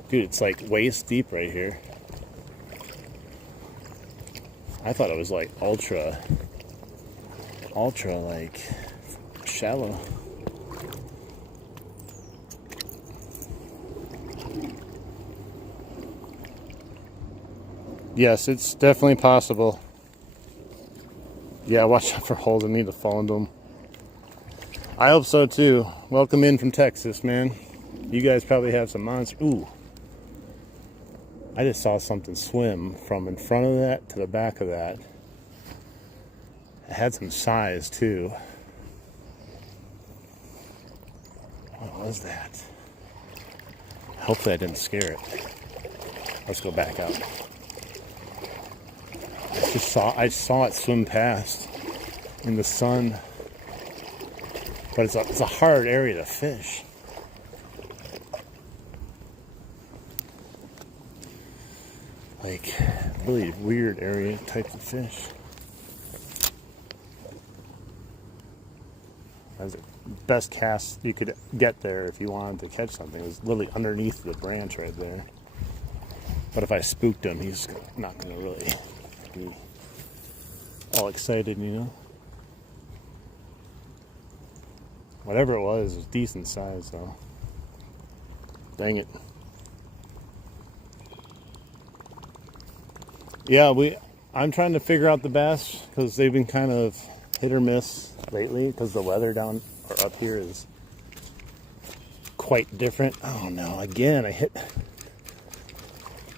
Dude, it's like waist deep right here. I thought it was like ultra like shallow. Yes, it's definitely possible. Yeah, watch out for holes. I need to fall into them. I hope so too. Welcome in from Texas, man. You guys probably have some monster. Ooh. I just saw something swim from in front of that to the back of that. It had some size too. What was that? Hopefully I didn't scare it. Let's go back out. I saw it swim past in the sun, but it's a hard area to fish. Like really weird area types of fish. That's the best cast you could get there if you wanted to catch something. It was literally underneath the branch right there. But if I spooked him, he's not going to really be all excited, you know. Whatever it was decent size though. Dang it. Yeah, I'm trying to figure out the bass because they've been kind of hit or miss lately because the weather down or up here is quite different. Oh no, again, I hit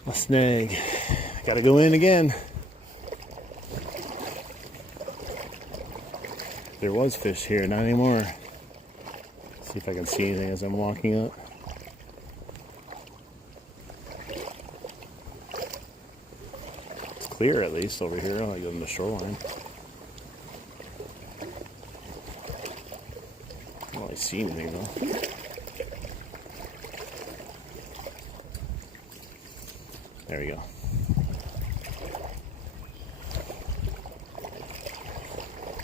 a snag. Gotta go in again. There was fish here, not anymore. See if I can see anything as I'm walking up. It's clear at least over here, like on the shoreline. I don't really see anything though. There we go.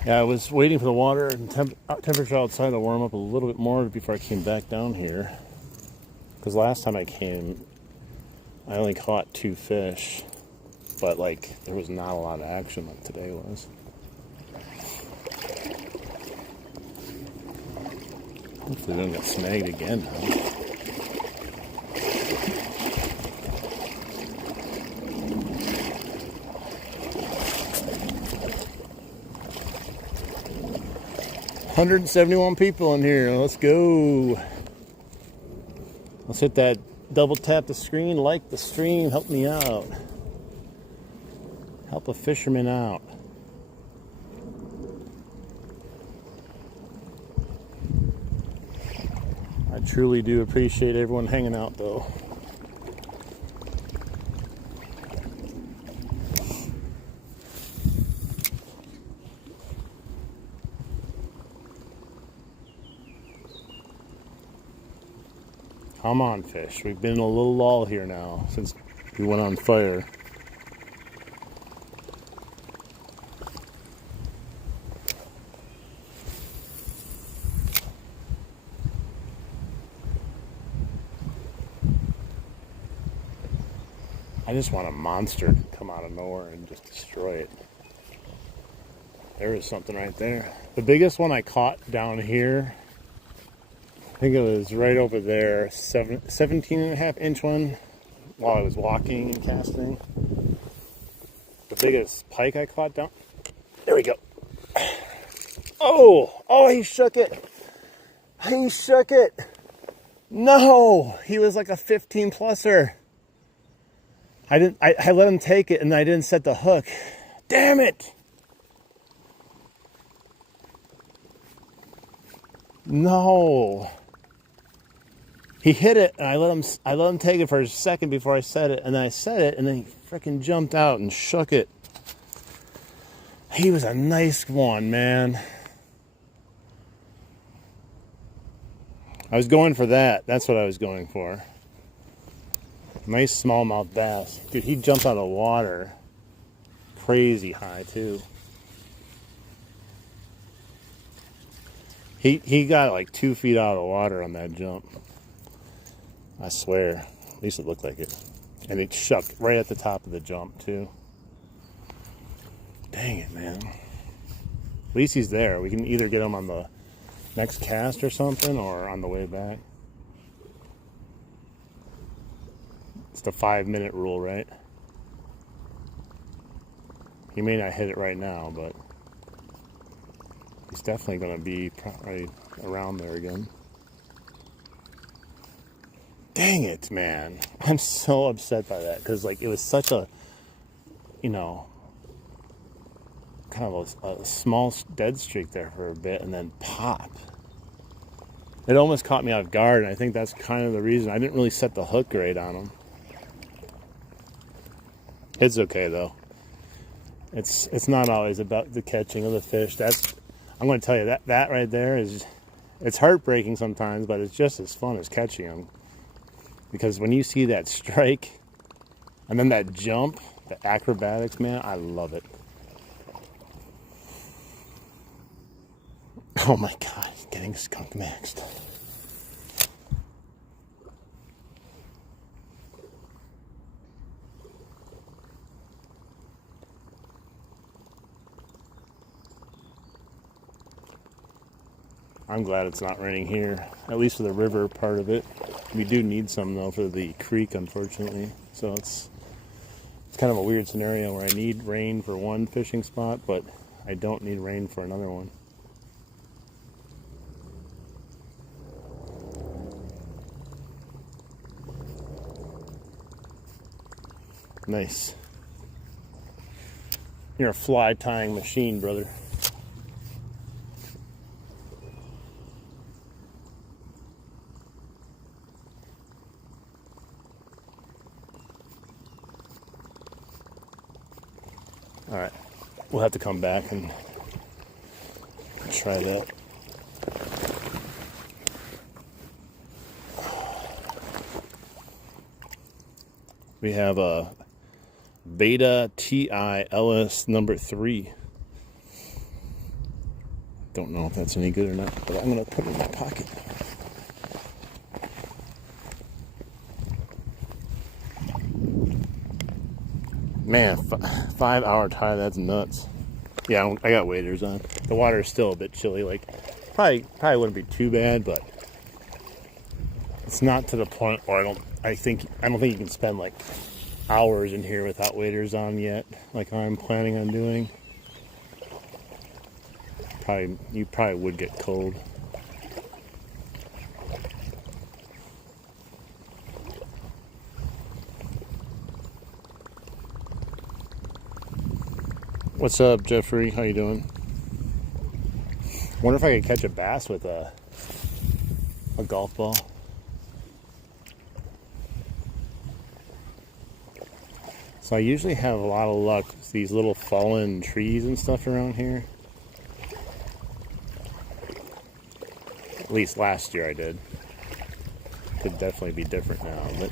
Yeah, I was waiting for the water and temperature outside to warm up a little bit more before I came back down here. Because last time I came, I only caught 2 fish, but like there was not a lot of action like today was. Hopefully they don't get snagged again now. $171 people in here. Let's go. Let's hit that double tap the screen, like the stream, help me out. Help a fisherman out. I truly do appreciate everyone hanging out though. Come on, fish. We've been in a little lull here now since we went on fire. I just want a monster to come out of nowhere and just destroy it. There is something right there. The biggest one I caught down here, I think it was right over there, 17.5-inch one while I was walking and casting. The biggest pike I caught down. There we go. Oh, he shook it. He shook it. No, he was like a 15-pluser. I let him take it and I didn't set the hook. Damn it. No. He hit it, and I let him take it for a second before I set it, and then I set it, and then he freaking jumped out and shook it. He was a nice one, man. I was going for that. That's what I was going for. Nice smallmouth bass. Dude, he jumped out of the water. Crazy high, too. He got like 2 feet out of the water on that jump. I swear. At least it looked like it. And it shook right at the top of the jump, too. Dang it, man. At least he's there. We can either get him on the next cast or something, or on the way back. It's the 5-minute rule, right? He may not hit it right now, but he's definitely going to be probably around there again. Dang it, man. I'm so upset by that, because like it was such a, you know, kind of a small dead streak there for a bit, and then pop. It almost caught me off guard, and I think that's kind of the reason. I didn't really set the hook right on him. It's okay though. It's not always about the catching of the fish. I'm going to tell you that right there it's heartbreaking sometimes, but it's just as fun as catching them. Because when you see that strike and then that jump, the acrobatics, man, I love it. Oh my God, getting skunk maxed. I'm glad it's not raining here, at least for the river part of it. We do need some though for the creek, unfortunately. So it's kind of a weird scenario where I need rain for one fishing spot, but I don't need rain for another one. Nice. You're a fly tying machine, brother. All right, we'll have to come back and try that. We have a Beta TI LS number 3. Don't know if that's any good or not, but I'm gonna put it in my pocket. Man, 5-hour tie, that's nuts. Yeah, I got waders on. The water is still a bit chilly. Like, probably wouldn't be too bad, but it's not to the point where I don't think you can spend like hours in here without waders on yet, like I'm planning on doing. You probably would get cold. What's up, Jeffrey? How you doing? Wonder if I could catch a bass with a golf ball. So I usually have a lot of luck with these little fallen trees and stuff around here. At least last year I did. Could definitely be different now, but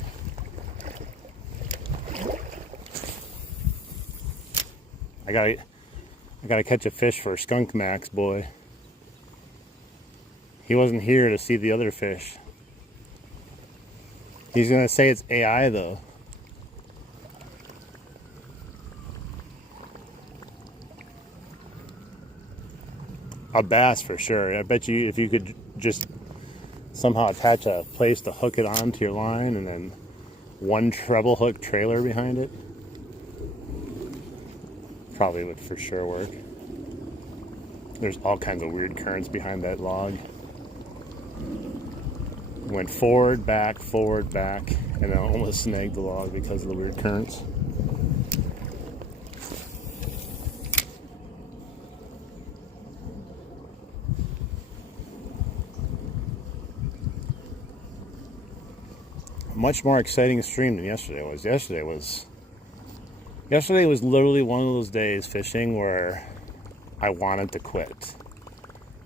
I gotta catch a fish for Skunk Max, boy. He wasn't here to see the other fish. He's gonna say it's AI though. A bass for sure. I bet you if you could just somehow attach a place to hook it onto your line and then one treble hook trailer behind it, probably would for sure work. There's all kinds of weird currents behind that log. Went forward, back, and I almost snagged the log because of the weird currents. Much more exciting stream than yesterday was. Yesterday was literally one of those days fishing where I wanted to quit.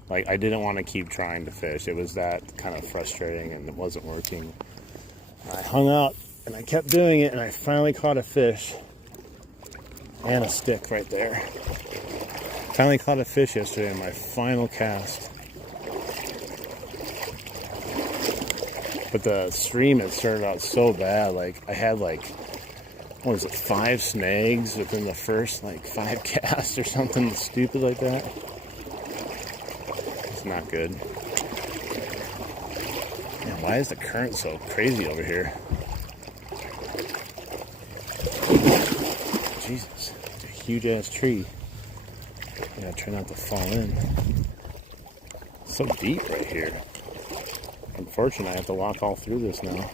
Like, I didn't want to keep trying to fish. It was that kind of frustrating and it wasn't working. I hung out and I kept doing it and I finally caught a fish and a stick right there. Finally caught a fish yesterday in my final cast. But the stream had started out so bad. Like, I had like, 5 snags within the first 5 casts or something stupid like that. It's not good. Man, why is the current so crazy over here? Jesus, it's a huge ass tree. I gotta try not to fall in. It's so deep right here. Unfortunately, I have to walk all through this now.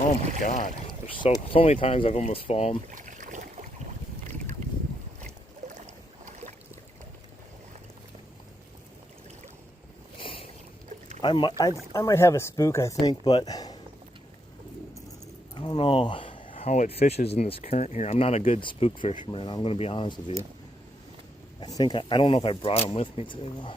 Oh my god. There's so many times I've almost fallen. I might have a spook, I think, but I don't know how it fishes in this current here. I'm not a good spook fisherman, I'm going to be honest with you. I don't know if I brought them with me today, though.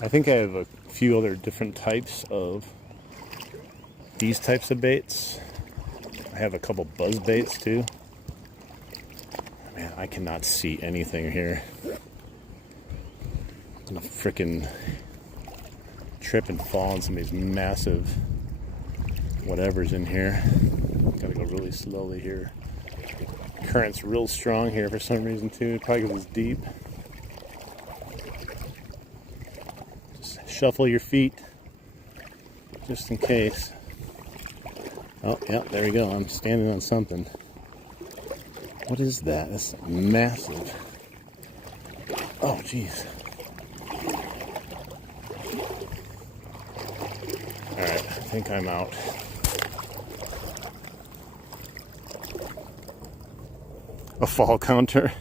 I think I have a few other different types of these types of baits. I have a couple buzz baits too. Man, I cannot see anything here. I'm gonna frickin' trip and fall on some of these massive whatever's in here. Gotta go really slowly here. Current's real strong here for some reason too, probably because it's deep. Just shuffle your feet just in case. Oh, yeah, there we go. I'm standing on something. What is that? It's massive. Oh, jeez. Alright, I think I'm out. A fall counter.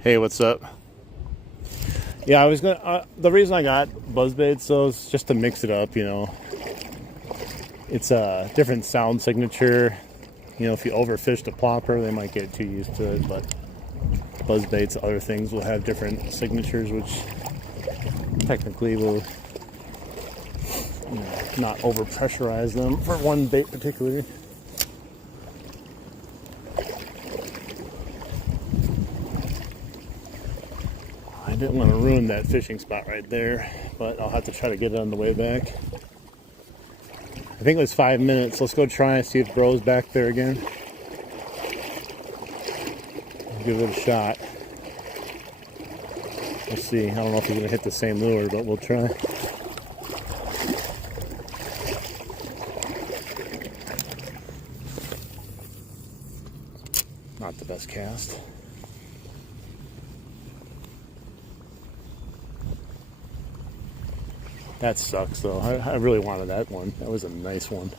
Hey, what's up? Yeah, I was gonna. The reason I got buzzbaits, so is just to mix it up. You know, it's a different sound signature. You know, if you overfish the plopper, they might get too used to it. But buzzbaits, other things will have different signatures, which technically will, you know, not overpressurize them for one bait particularly. I didn't want to ruin that fishing spot right there, but I'll have to try to get it on the way back. I think it was 5 minutes. Let's go try and see if Bro's back there again. Give it a shot. We'll see. I don't know if he's going to hit the same lure, but we'll try. Not the best cast. That sucks though. I really wanted that one. That was a nice one.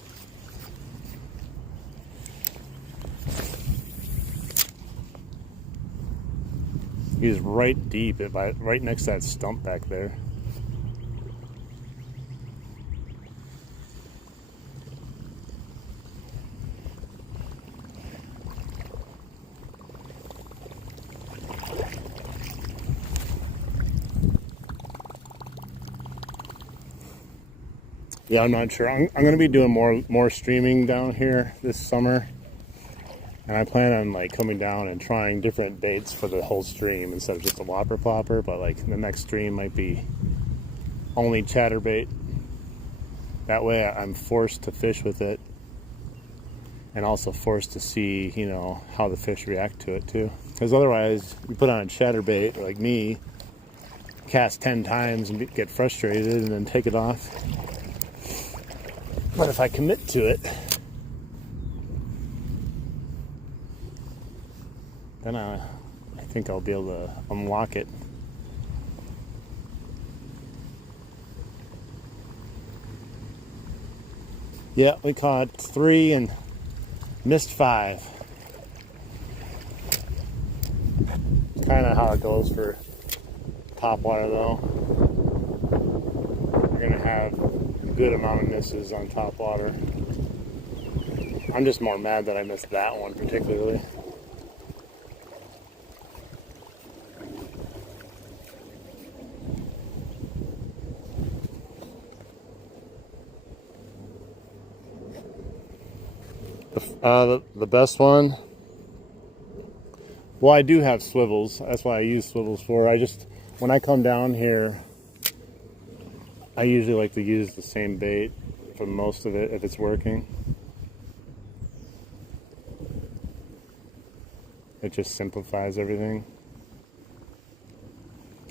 He's right deep, right next to that stump back there. Yeah, I'm not sure. I'm going to be doing more streaming down here this summer, and I plan on like coming down and trying different baits for the whole stream instead of just a whopper plopper. But like the next stream might be only chatterbait. That way, I'm forced to fish with it, and also forced to see, you know, how the fish react to it too. Because otherwise, you put on a chatterbait like me, cast 10 times and get frustrated, and then take it off. But if I commit to it, then I think I'll be able to unlock it. Yeah, we caught 3 and missed 5. Kind of how it goes for topwater though. You're gonna have a good amount of misses on topwater. I'm just more mad that I missed that one particularly. The best one, well, I do have swivels. That's why I use swivels for. When I come down here, I usually like to use the same bait for most of it if it's working. It just simplifies everything.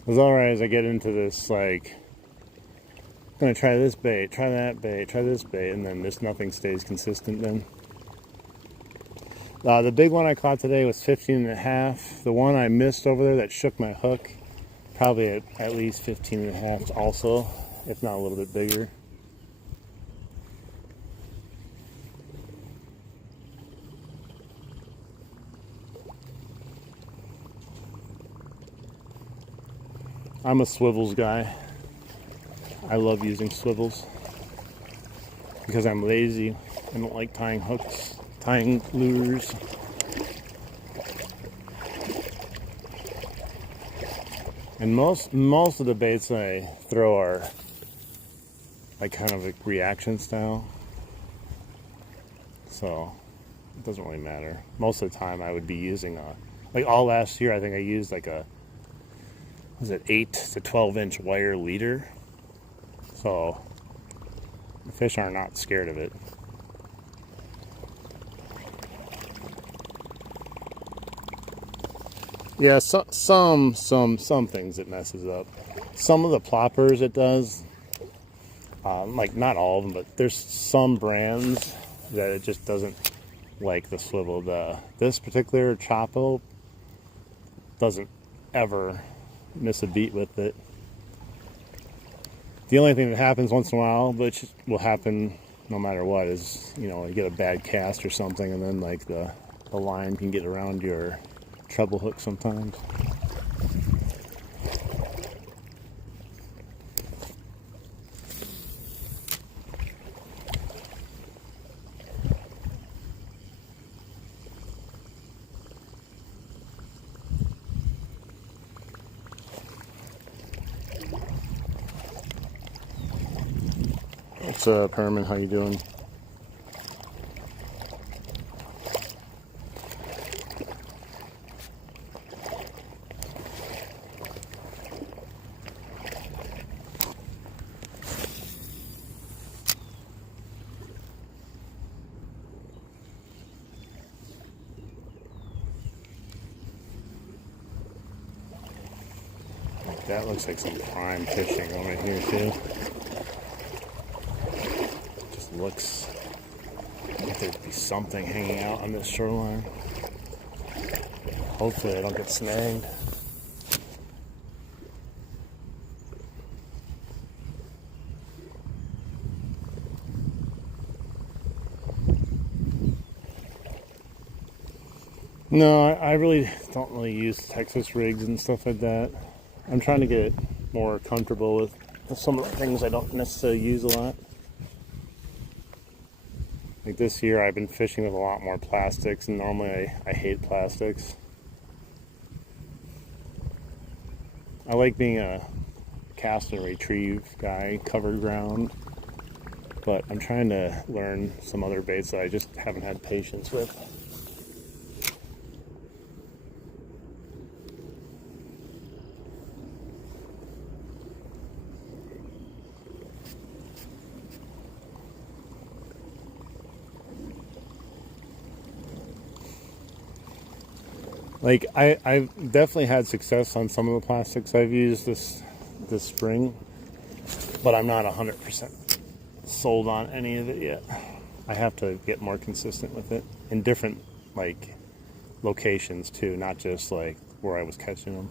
As always, I get into this like, I'm gonna try this bait, try that bait, try this bait, and then just nothing stays consistent then. The big one I caught today was 15 and a half. The one I missed over there that shook my hook, probably at least 15 and a half also, if not a little bit bigger. I'm a swivels guy. I love using swivels because I'm lazy. I don't like tying hooks, tying lures. And most of the baits I throw are like kind of a reaction style. So it doesn't really matter. Most of the time I would be using like all last year I think I used like a, was it 8 to 12 inch wire leader. So The fish are not scared of it. Yeah, some things it messes up. Some of the ploppers it does. Like not all of them, but there's some brands that it just doesn't like the swivel. This particular Chapo doesn't ever miss a beat with it. The only thing that happens once in a while, which will happen no matter what, is, you know, you get a bad cast or something, and then like the line can get around your treble hook sometimes. What's up, Herman? How you doing? That looks like some prime fishing over here too. Just looks like there'd be something hanging out on this shoreline. Hopefully I don't get snagged. No, I really don't use Texas rigs and stuff like that. I'm trying to get more comfortable with some of the things I don't necessarily use a lot. Like this year I've been fishing with a lot more plastics, and normally I hate plastics. I like being a cast and retrieve guy, covered ground, but I'm trying to learn some other baits that I just haven't had patience with. Like I've definitely had success on some of the plastics I've used this spring, but I'm not 100% sold on any of it yet. I have to get more consistent with it in different like locations too, not just like where I was catching them.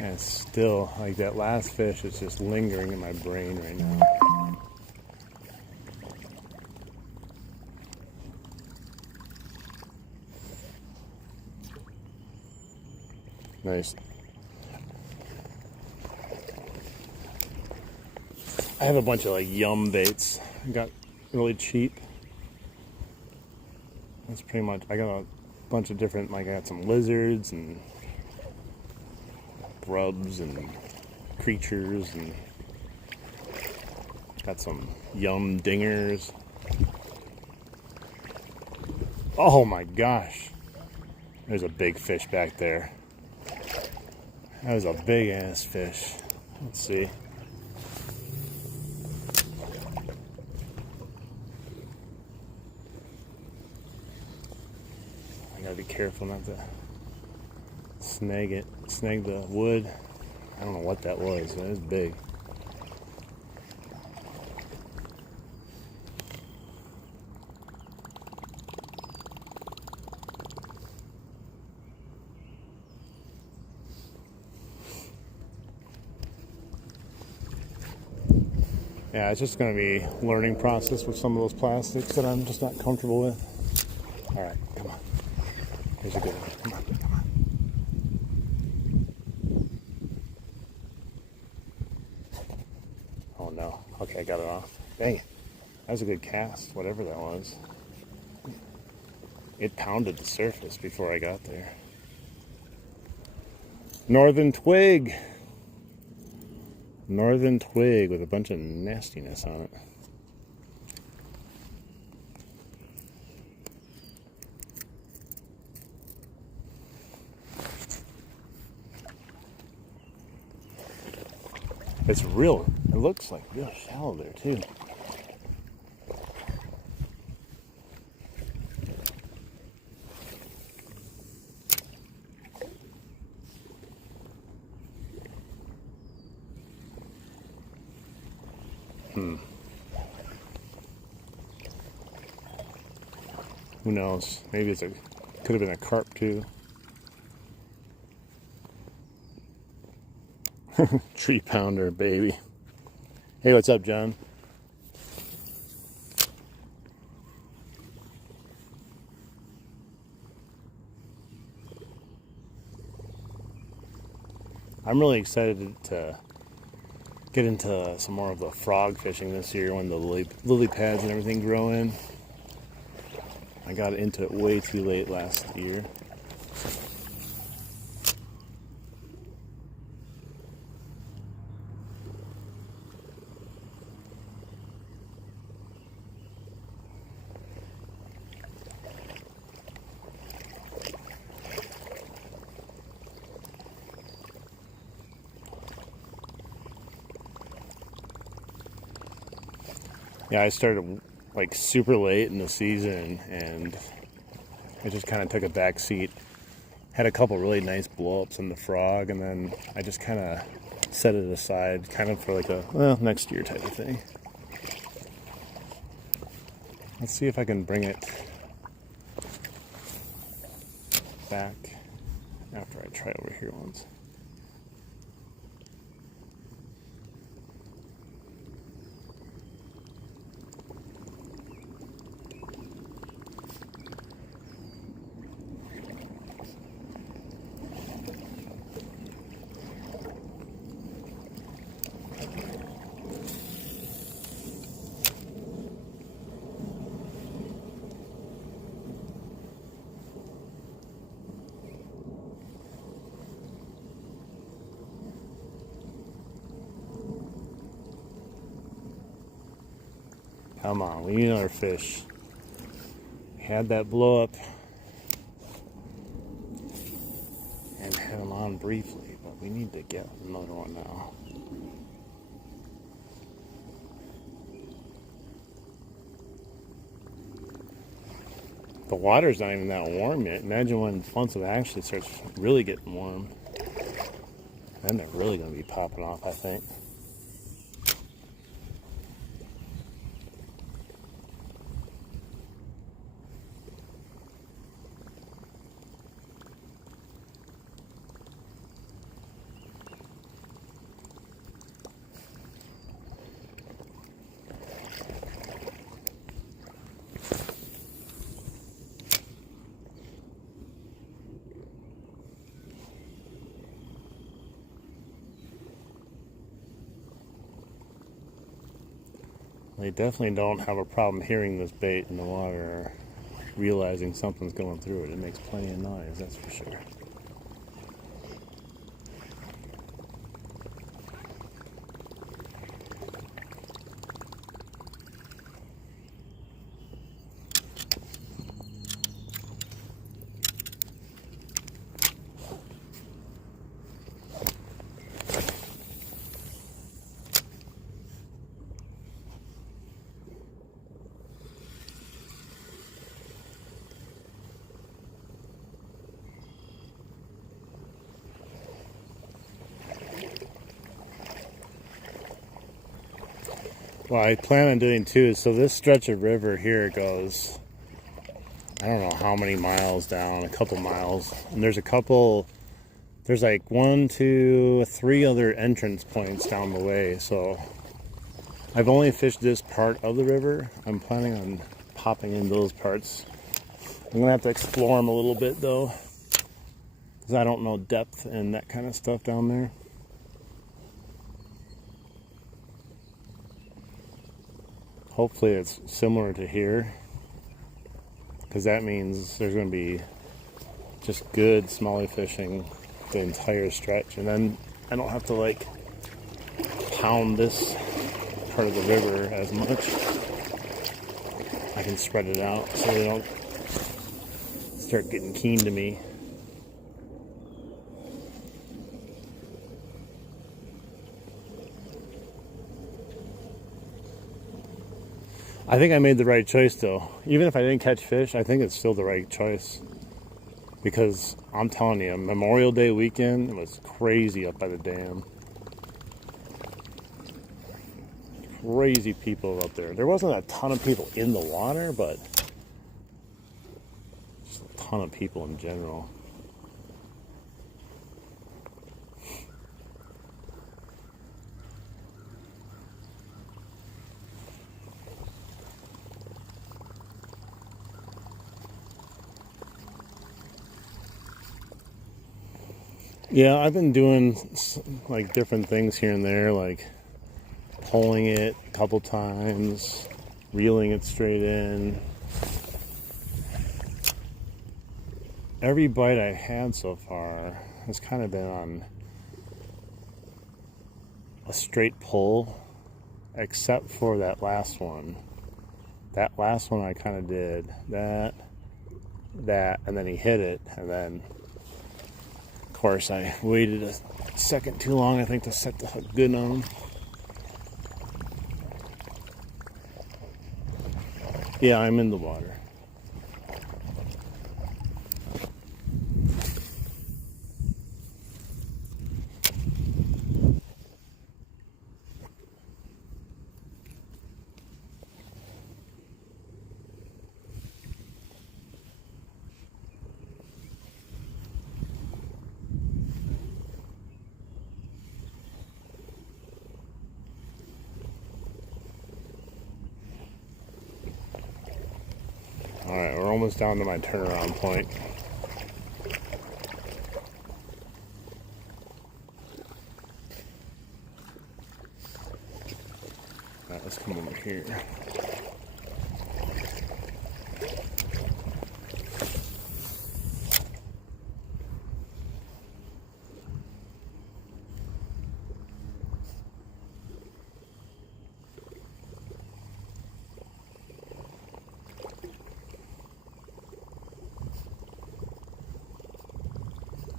And it's still, like that last fish is just lingering in my brain right now. Nice. I have a bunch of like yum baits. I got really cheap. That's pretty much, I got a bunch of different, like I got some lizards and grubs and creatures, and got some yum dingers. Oh my gosh, there's a big fish back there. That was a big ass fish. Let's see. I gotta be careful not to snag the wood. I don't know what that was. That was big. Yeah, it's just going to be a learning process with some of those plastics that I'm just not comfortable with. All right, come on. Here's a good one. Come on, come on. Oh no. Okay, I got it off. Dang it. That was a good cast, whatever that was. It pounded the surface before I got there. Northern twig. Northern twig with a bunch of nastiness on it. It's real, it looks like real shallow there too. Who knows? Maybe could have been a carp too. Tree pounder, baby. Hey, what's up, John? I'm really excited to get into some more of the frog fishing this year when the lily pads and everything grow in. I got into it way too late last year. Yeah, I started like super late in the season and I just kind of took a back seat. Had a couple really nice blow-ups in the frog and then I just kind of set it aside kind of for like a next year type of thing. Let's see if I can bring it back after I try over here once. Come on, we need another fish. We had that blow up and had him on briefly, but we need to get another one now. The water's not even that warm yet. Imagine when Funso actually starts really getting warm. Then they're really going to be popping off, I think. They definitely don't have a problem hearing this bait in the water or realizing something's going through it. It makes plenty of noise, that's for sure. What I plan on doing too is, so this stretch of river here goes, I don't know how many miles down, a couple miles, and there's like 1, 2, 3 other entrance points down the way. So I've only fished this part of the river. I'm planning on popping in those parts. I'm gonna have to explore them a little bit though, because I don't know depth and that kind of stuff down there. Hopefully it's similar to here, because that means there's going to be just good smallie fishing the entire stretch, and then I don't have to like pound this part of the river as much. I can spread it out so they don't start getting keen to me. I think I made the right choice though. Even if I didn't catch fish, I think it's still the right choice. Because I'm telling you, Memorial Day weekend was crazy up by the dam. Crazy people up there. There wasn't a ton of people in the water, but just a ton of people in general. Yeah, I've been doing like different things here and there, like pulling it a couple times, reeling it straight in. Every bite I had so far has kind of been on a straight pull, except for that last one. That last one I kind of did that, and then he hit it, and then of course I waited a second too long, I think, to set the hook good on him. Yeah, I'm in the water. Alright, we're almost down to my turnaround point. Alright, let's come over here.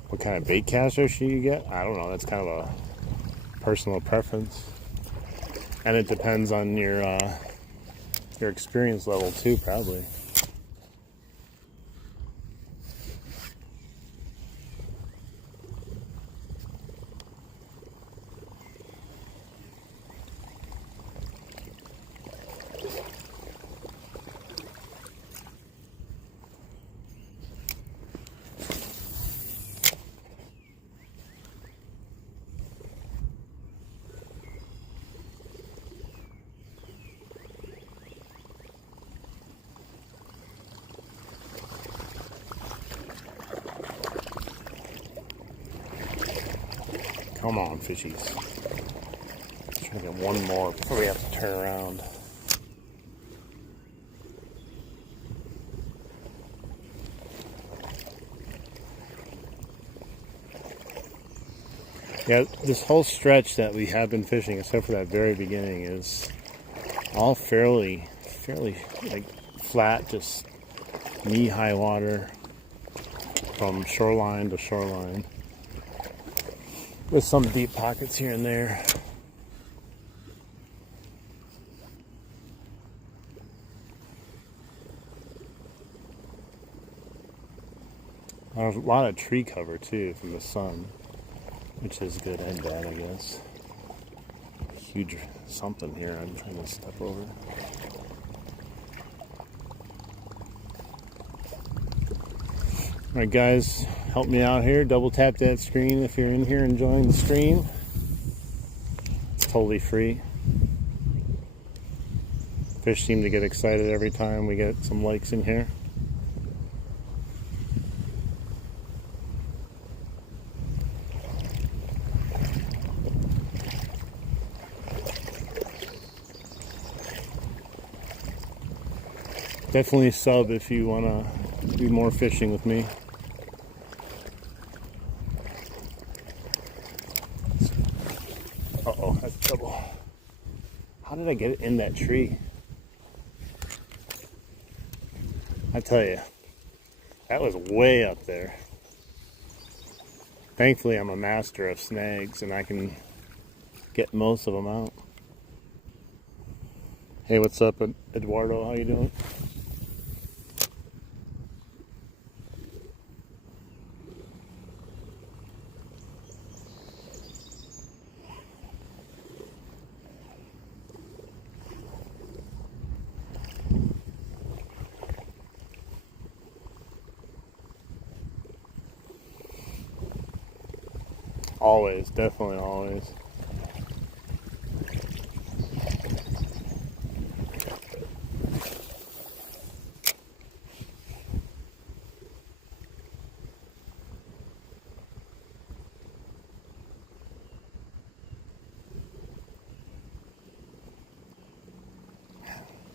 What kind of bait caster should you get? I don't know. That's kind of a personal preference, and it depends on your experience level too, probably. Come on, fishies. Try to get one more before we have to turn around. Yeah, this whole stretch that we have been fishing, except for that very beginning, is all fairly like flat, just knee-high water from shoreline to shoreline, with some deep pockets here and there. There's a lot of tree cover too from the sun, which is good and bad, I guess. Huge something here I'm trying to step over. Alright guys, help me out here. Double tap that screen if you're in here enjoying the stream. It's totally free. Fish seem to get excited every time we get some likes in here. Definitely sub if you want to do more fishing with me. double. How did I get it in that tree? I tell you, that was way up there. Thankfully, I'm a master of snags and I can get most of them out. Hey, what's up, Eduardo? How you doing? Always, definitely always.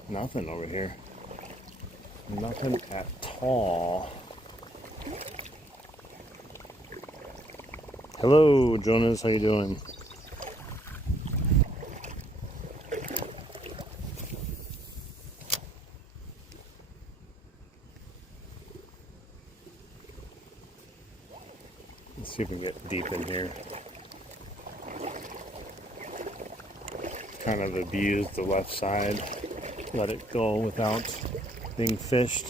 Nothing over here. Nothing at all. Hello, Jonas. How you doing? Let's see if we can get deep in here. Kind of abused the left side. Let it go without being fished.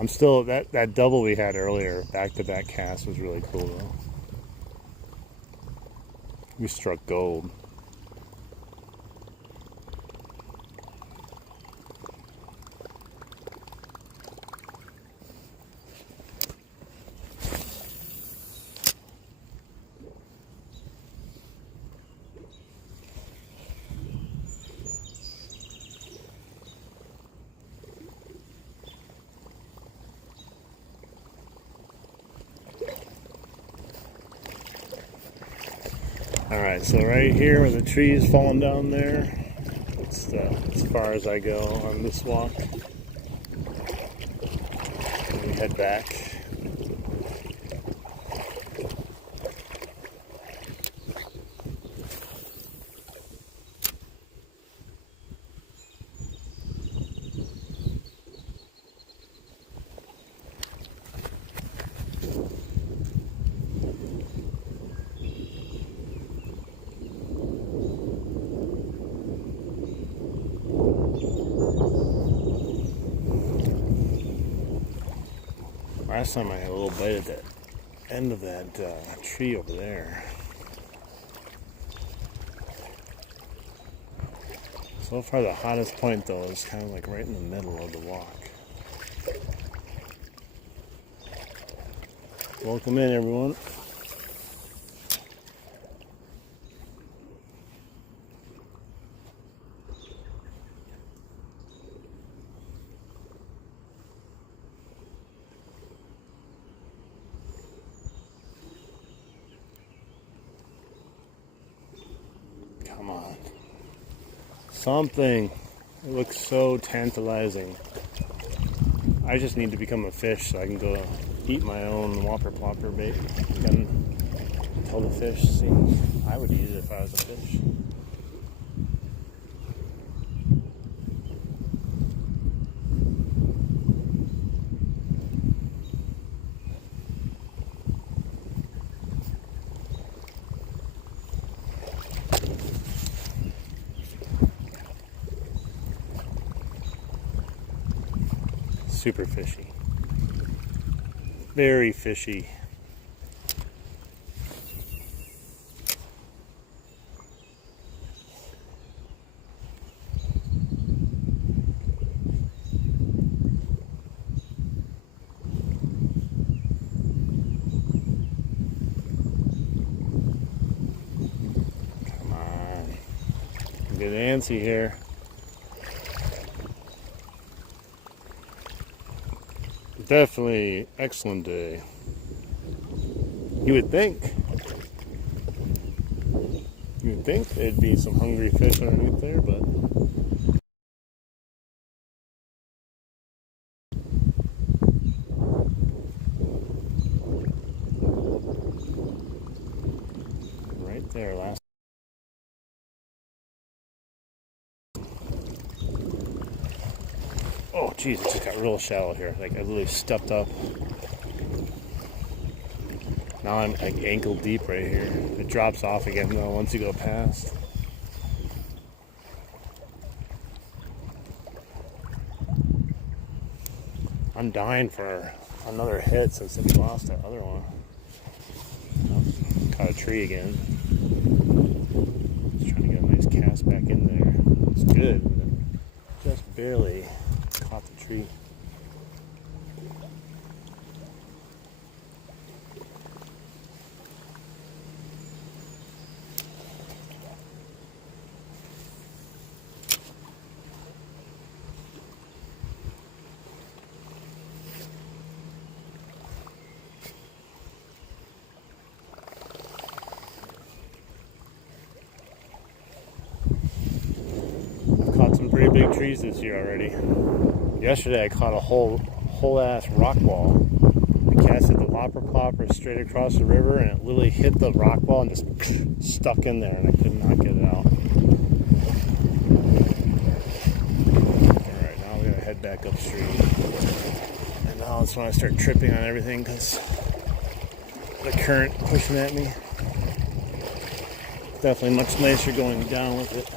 I'm still, that double we had earlier, back-to-back cast, was really cool though. We struck gold. Alright, so right here where the tree is falling down there, it's as far as I go on this walk. And we head back. Last time I had a little bite at the end of that tree over there. So far the hottest point though is kind of like right in the middle of the walk. Welcome in, everyone. Come on. Something. It looks so tantalizing. I just need to become a fish so I can go eat my own whopper plopper bait. And tell the fish, see, I would eat it if I was a fish. Super fishy. Very fishy. Come on. Get antsy here. Definitely excellent day. You would think there'd be some hungry fish underneath there, but right there last. Oh geez, it just got real shallow here. Like I literally stepped up. Now I'm like ankle deep right here. It drops off again though once you go past. I'm dying for another hit since we lost that other one. Oh, caught a tree again. Just trying to get a nice cast back in there. It's good. Just barely caught the tree. Caught some pretty big trees this year already. Yesterday I caught a whole ass rock wall. I casted the whopper plopper straight across the river and it literally hit the rock wall and just stuck in there and I could not get it out. Alright, now we're gonna head back upstream. And now that's when I start tripping on everything because the current pushing at me. Definitely much nicer going down with it.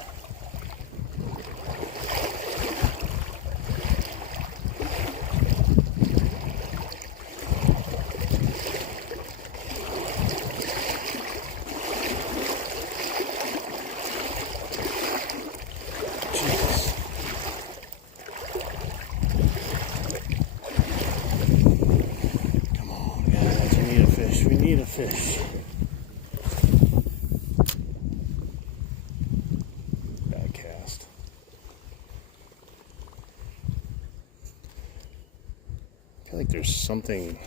We need a fish. Bad cast. I feel like there's something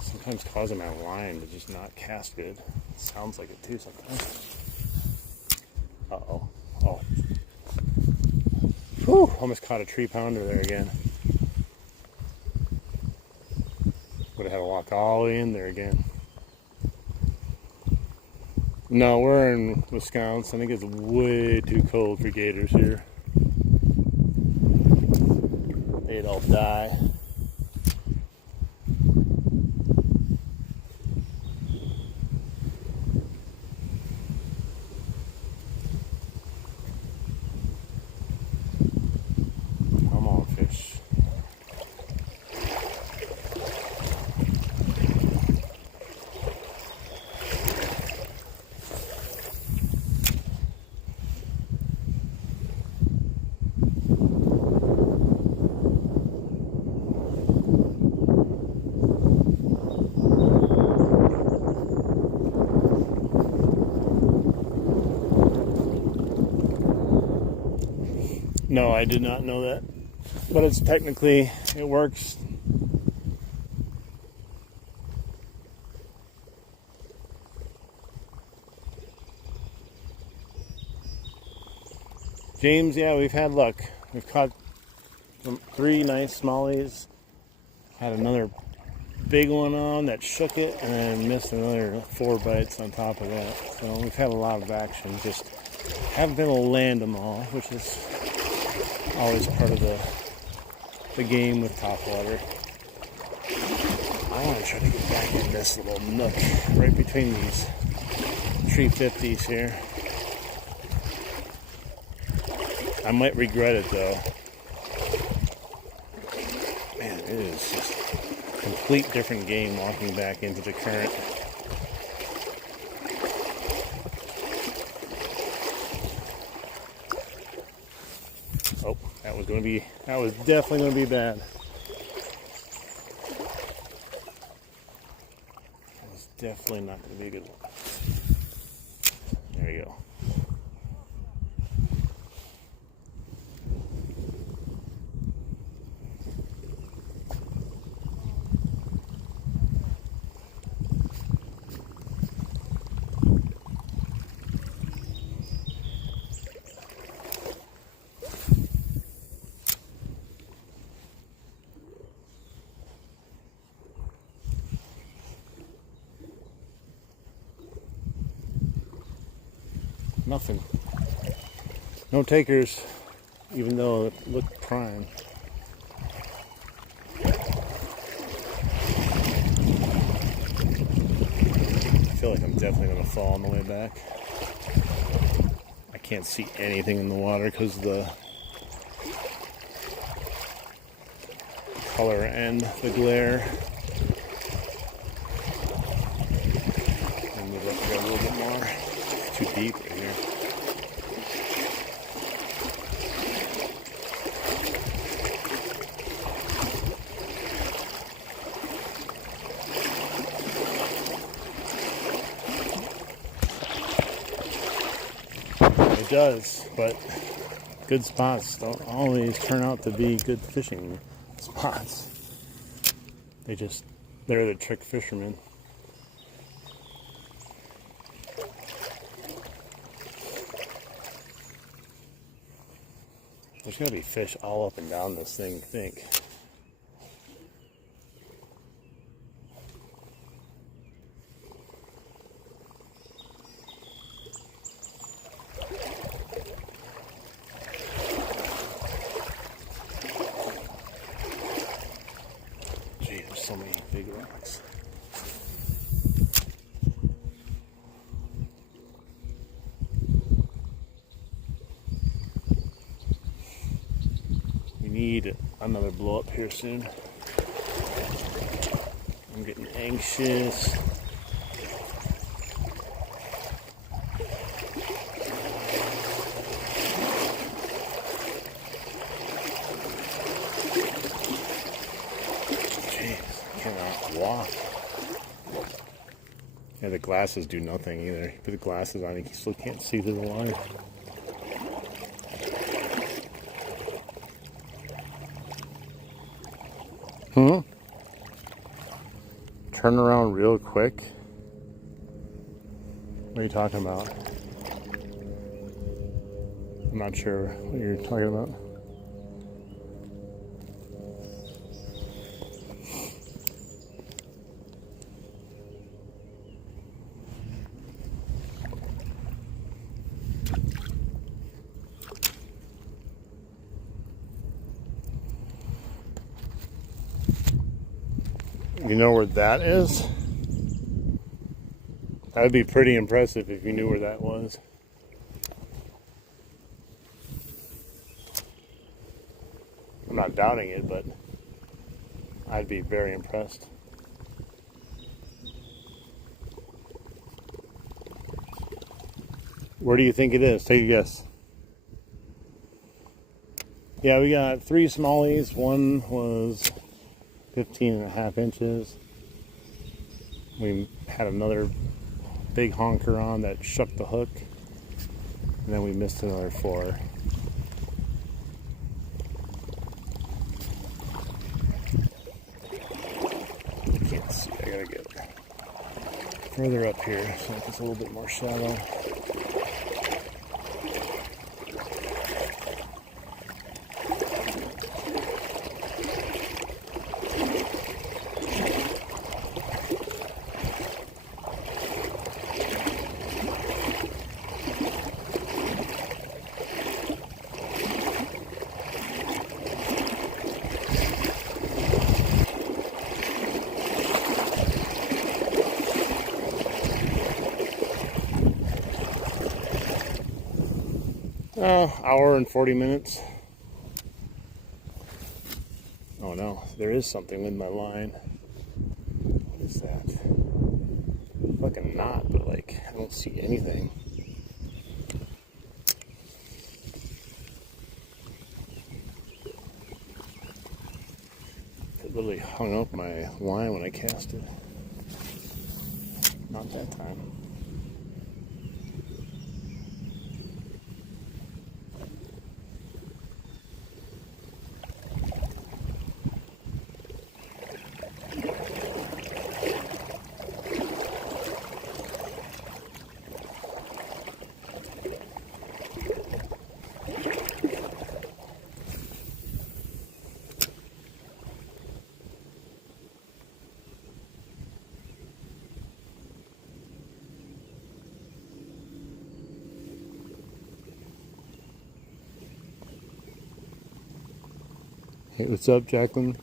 sometimes causing my line to just not cast good. It sounds like it too sometimes. Uh-oh. Oh. Whew, almost caught a tree pounder there again. Would have had to walk all the way in there again. No, we're in Wisconsin. I think it's way too cold for gators here. They'd all die. Come on, fish. No, I did not know that. But it's technically, it works. James, yeah, we've had luck. We've caught 3 nice smallies. Had another big one on that shook it and then missed another 4 bites on top of that. So we've had a lot of action. Just haven't been able to land them all, which is always part of the game with topwater. I want to try to get back in this little nook right between these tree 50s here. I might regret it though. Man, it is just a complete different game walking back into the current. Oh, that was definitely going to be bad. That was definitely not going to be a good one. There you go. Nothing. No takers, even though it looked prime. I feel like I'm definitely going to fall on the way back. I can't see anything in the water because of the color and the glare. And move up here a little bit more. It's too deep right here. It does, but good spots don't always turn out to be good fishing spots. They're the trick fishermen. There's gotta be fish all up and down this thing, I think. So many big rocks. We need another blow up here soon. I'm getting anxious. Walk. Yeah, the glasses do nothing either. You put the glasses on, you still can't see through the water. Turn around real quick. What are you talking about? I'm not sure what you're talking about. You know where that is? That would be pretty impressive if you knew where that was. I'm not doubting it, but I'd be very impressed. Where do you think it is? Take a guess. Yeah, we got 3 smallies. One was 15.5 inches. We had another big honker on that shook the hook, and then we missed another 4. I can't see. I gotta get further up here so it's a little bit more shallow. Hour and 40 minutes. Oh no, there is something with my line. What is that? Fucking knot, but like, I don't see anything. It literally hung up my line when I cast it. Not that time. Hey, what's up, Jacqueline?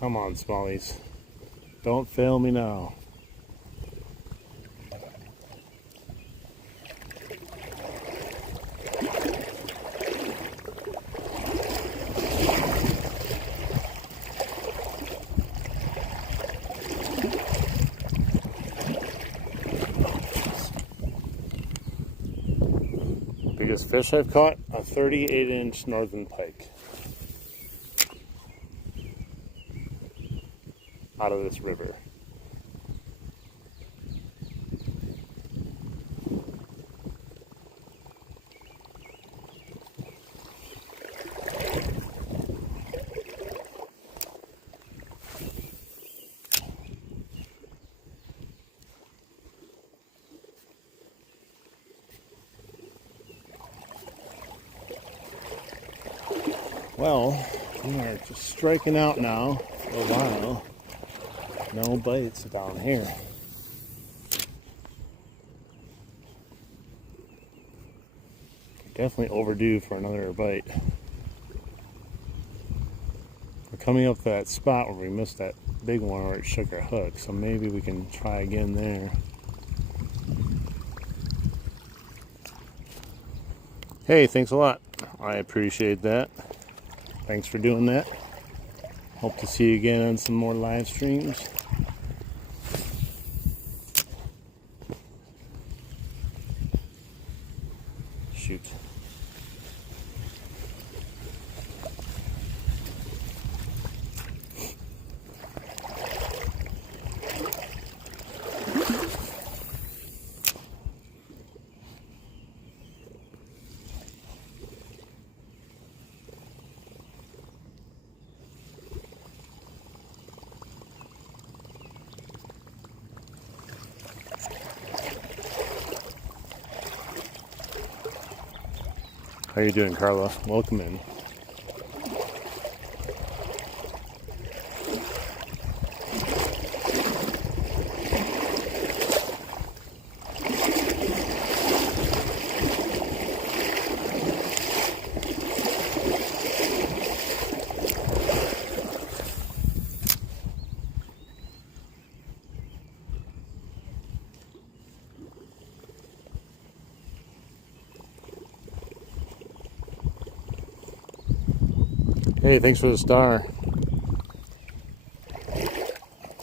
Come on, Smallies. Don't fail me now. Biggest fish I've caught, a 38-inch northern pike. Out of this river. Well, we are just striking out now for a while. No bites down here. Definitely overdue for another bite. We're coming up to that spot where we missed that big one where it shook our hook, so maybe we can try again there. Hey, thanks a lot. I appreciate that. Thanks for doing that. Hope to see you again on some more live streams. Shoot. How you doing, Carla? Welcome in. Hey, thanks for the star.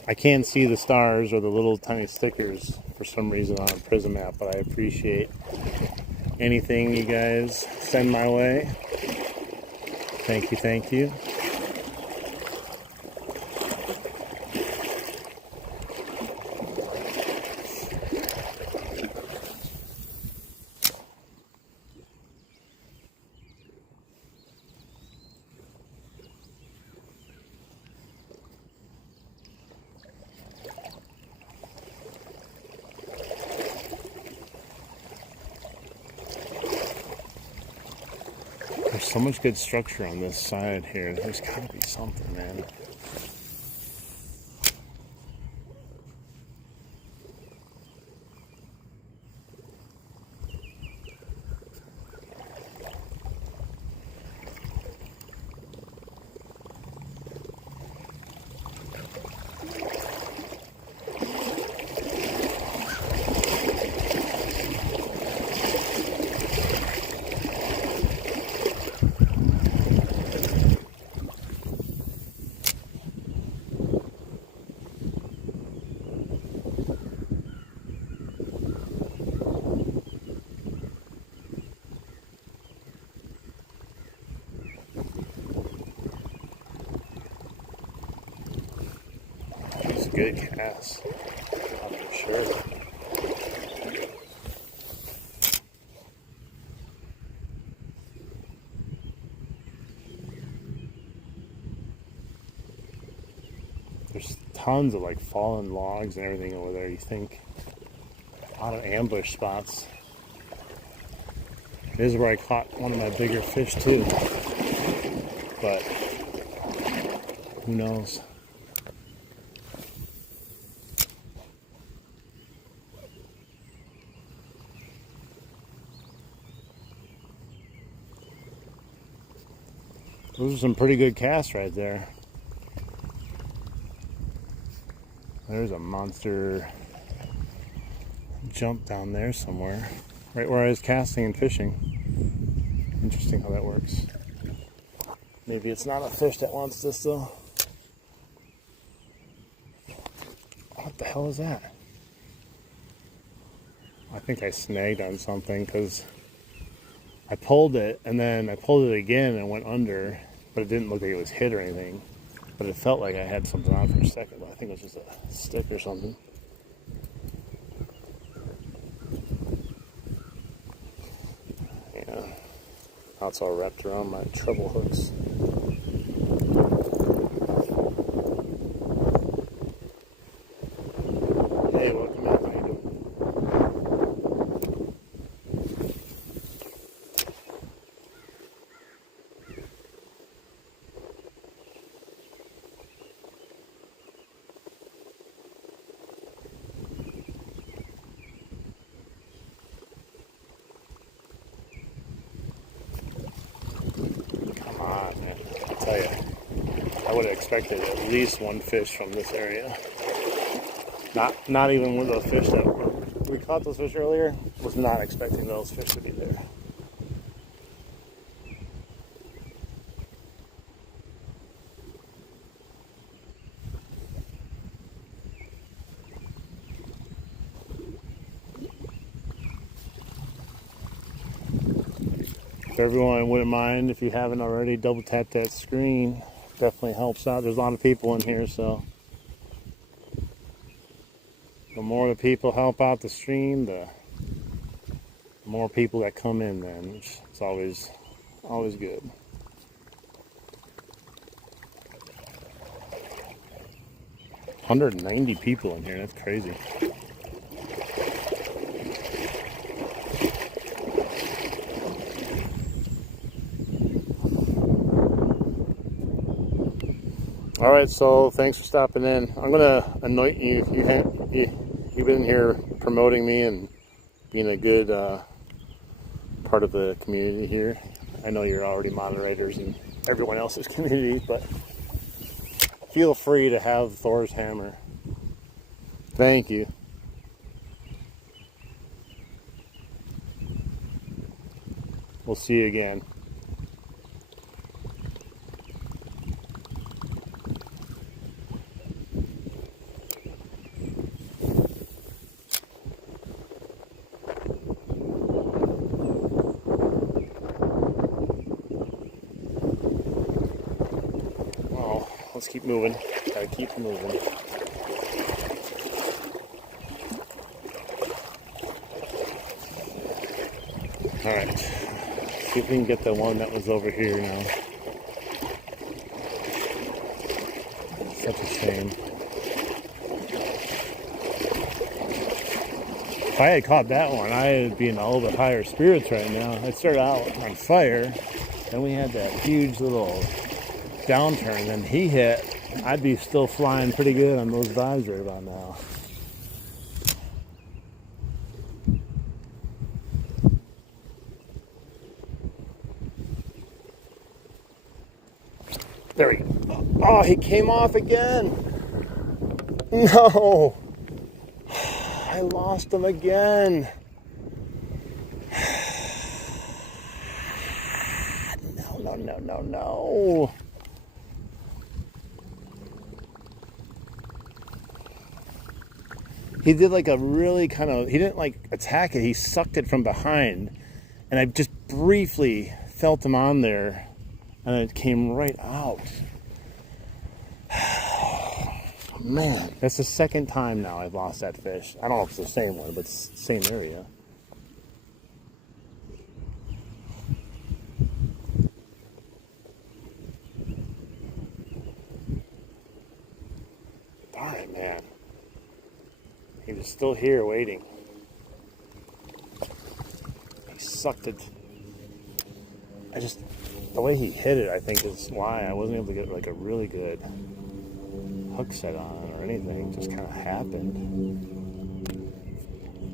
I can't see the stars or the little tiny stickers for some reason on a Prism app, but I appreciate anything you guys send my way. Thank you, thank you. There's so much good structure on this side here. There's gotta be something, man. good casts, for sure. There's tons of like fallen logs and everything over there. You think a lot of ambush spots. This is where I caught one of my bigger fish too, but who knows? Those are some pretty good casts right there. There's a monster jump down there somewhere, right where I was casting and fishing. Interesting how that works. Maybe it's not a fish that wants this though. What the hell is that? I think I snagged on something because I pulled it and then I pulled it again and went under, but it didn't look like it was hit or anything. But it felt like I had something on for a second, but I think it was just a stick or something. Yeah, now it's all wrapped around my treble hooks. Hey, welcome back. How you doing? I tell you, I would have expected at least one fish from this area. Not even one of those fish that we caught those fish earlier. Was not expecting those fish to be there. If everyone wouldn't mind, if you haven't already, double tap that screen. Definitely helps out. There's a lot of people in here, so the more the people help out the stream, the more people that come in then, which is always good. $190 people in here, that's crazy. All right, so thanks for stopping in. I'm gonna anoint you. You've been here promoting me and being a good part of the community here. I know you're already moderators in everyone else's community, but feel free to have Thor's hammer. Thank you. We'll see you again. Let's keep moving. Gotta keep moving. Alright. See if we can get the one that was over here now. Such a shame. If I had caught that one, I would be in a little bit higher spirits right now. I started out on fire, then we had that huge little downturn, and he hit. I'd be still flying pretty good on those vibes right about now. There we go. Oh, he came off again. No. I lost him again. No. He did like a really kind of, he didn't like attack it, he sucked it from behind. And I just briefly felt him on there and it came right out. Man, that's the second time now I've lost that fish. I don't know if it's the same one, but it's the same area. Darn it, man. He was still here waiting. He sucked it. The way he hit it, I think, is why I wasn't able to get like a really good hook set on or anything. It just kind of happened.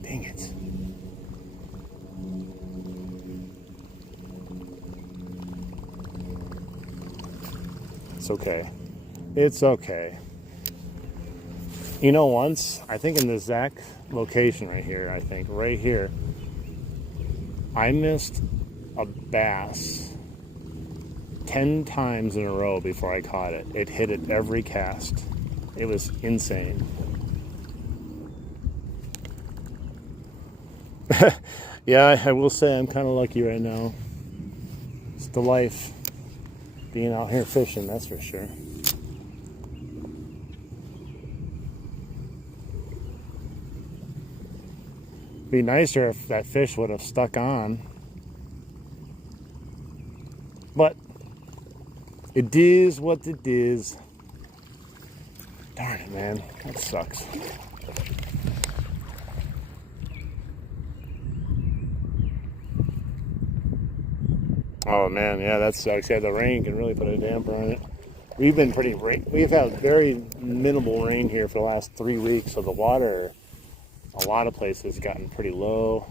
Dang it. It's okay. It's okay. You know, once, I think in the exact location right here, right here, I missed a bass 10 times in a row before I caught it. It hit it every cast. It was insane. Yeah, I will say I'm kind of lucky right now. It's the life being out here fishing, that's for sure. Be nicer if that fish would have stuck on. But it is what it is. Darn it, man. That sucks. Oh man, yeah, that sucks. Yeah, the rain can really put a damper on it. We've had very minimal rain here for the last 3 weeks, so the water, a lot of places, gotten pretty low.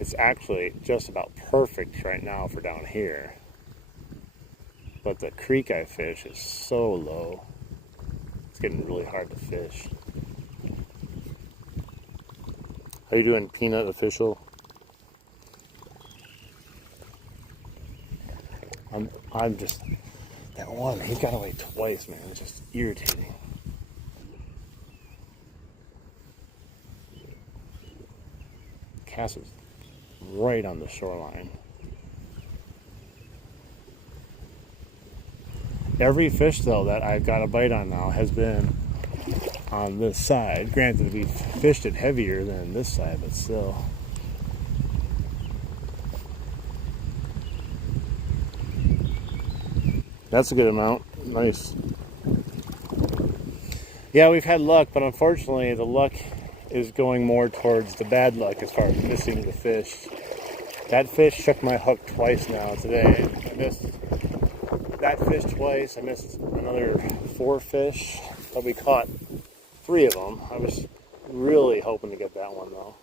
It's actually just about perfect right now for down here. But the creek I fish is so low. It's getting really hard to fish. How you doing, Peanut Official? I'm just, that one, he got away twice, man. It's just irritating. Cast is right on the shoreline. Every fish, though, that I've got a bite on now has been on this side. Granted, we've fished it heavier than this side, but still. That's a good amount. Nice. Yeah, we've had luck, but unfortunately the luck is going more towards the bad luck as far as missing the fish. That fish shook my hook twice now today. I missed that fish twice. I missed another 4 fish, but we caught 3 of them. I was really hoping to get that one though.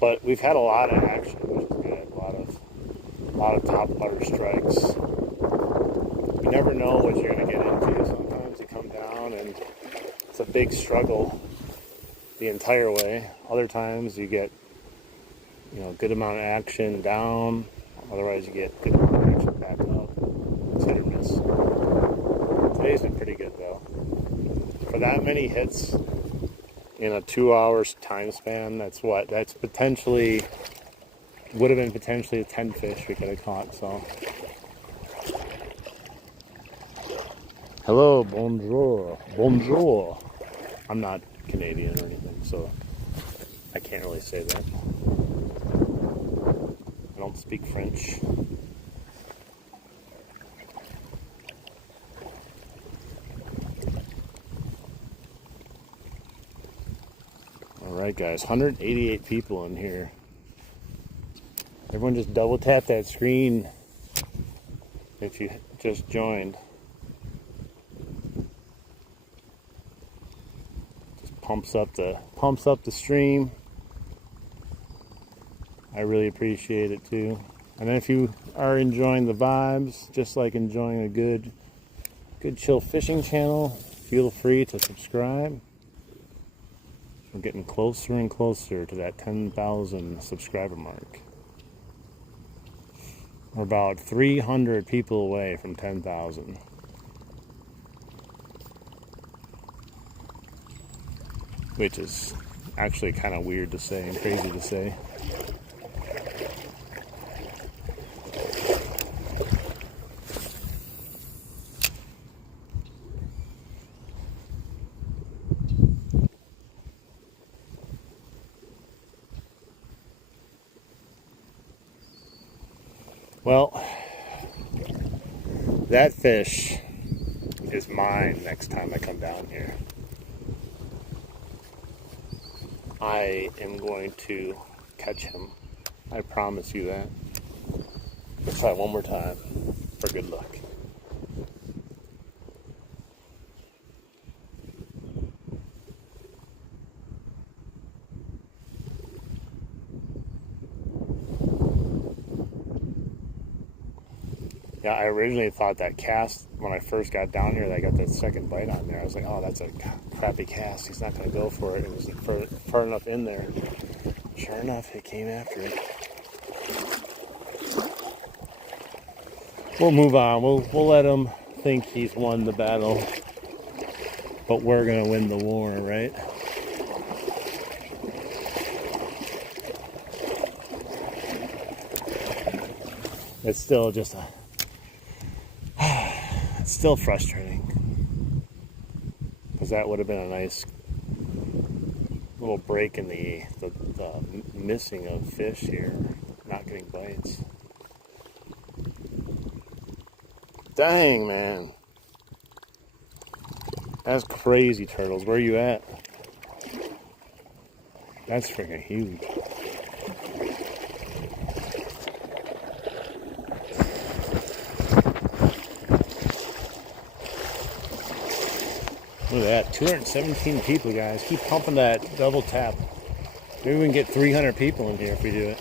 But we've had a lot of action, which is good. A lot of top water strikes. You never know what you're going to get into. Sometimes you come down and it's a big struggle the entire way. Other times you get, a good amount of action down. Otherwise you get good amount of action back up. It's hit or miss. Today's been pretty good though. For that many hits in a 2 hours time span, that's potentially, would have been potentially 10 fish we could have caught, so. Hello, bonjour, bonjour. I'm not Canadian or anything, so I can't really say that. I don't speak French. Alright guys, 188 people in here. Everyone just double tap that screen if you just joined. Just pumps up the stream. I really appreciate it too. And if you are enjoying the vibes, just like enjoying a good chill fishing channel, feel free to subscribe. We're getting closer and closer to that 10,000 subscriber mark. We're about 300 people away from 10,000. which is actually kind of weird to say and crazy to say. Well, that fish is mine next time I come down here. I am going to catch him. I promise you that. Let's try one more time for good luck. Yeah, I originally thought that cast, when I first got down here, that I got that second bite on there. I was like, oh, that's a crappy cast. He's not going to go for it. It wasn't far enough in there. Sure enough, it came after it. We'll move on. We'll let him think he's won the battle. But we're going to win the war, right? It's still just it's still frustrating, because that would have been a nice little break in the missing of fish here, not getting bites. Dang, man. That's crazy, turtles. Where are you at? That's freaking huge. Look at that, 217 people, guys. Keep pumping that double tap. Maybe we can get 300 people in here if we do it.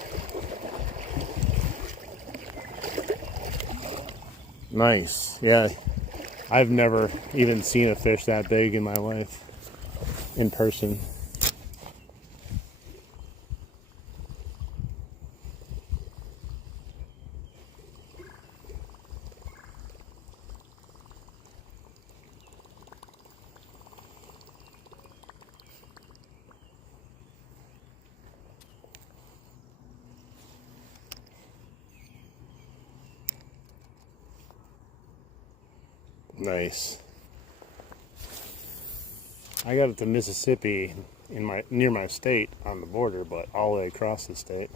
Nice. Yeah, I've never even seen a fish that big in my life in person. Nice. I got it to Mississippi near my state on the border, but all the way across the state.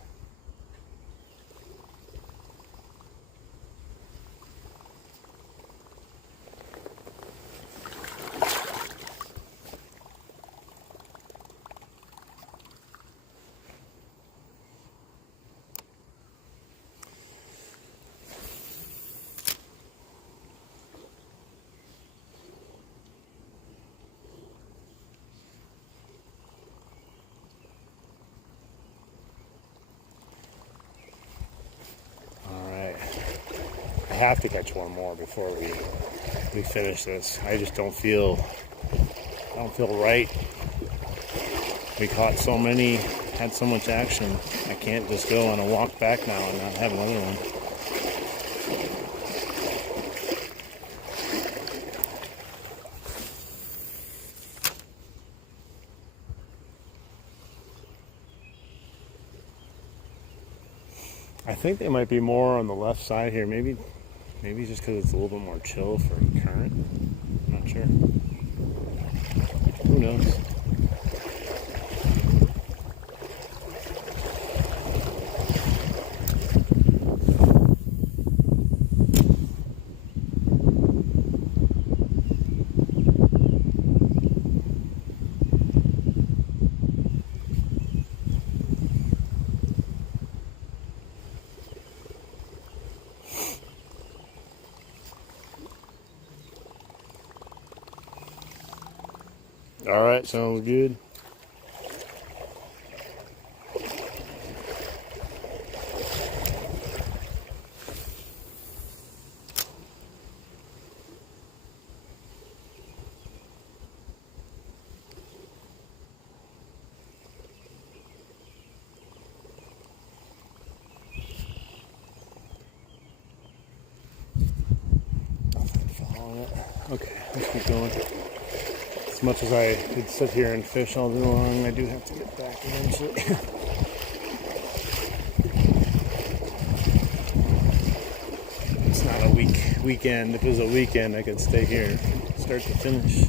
I have to catch one more before we finish this. I just don't feel right. We caught so many, had so much action. I can't just go on a walk back now and not have another one. I think they might be more on the left side here. Maybe just because it's a little bit more chill for current. I'm not sure. Who knows? All right, sounds good. Nothing following it. Okay, let's keep going. As much as I could sit here and fish all day long, I do have to get back eventually. It's not a weekend. If it was a weekend, I could stay here, start to finish.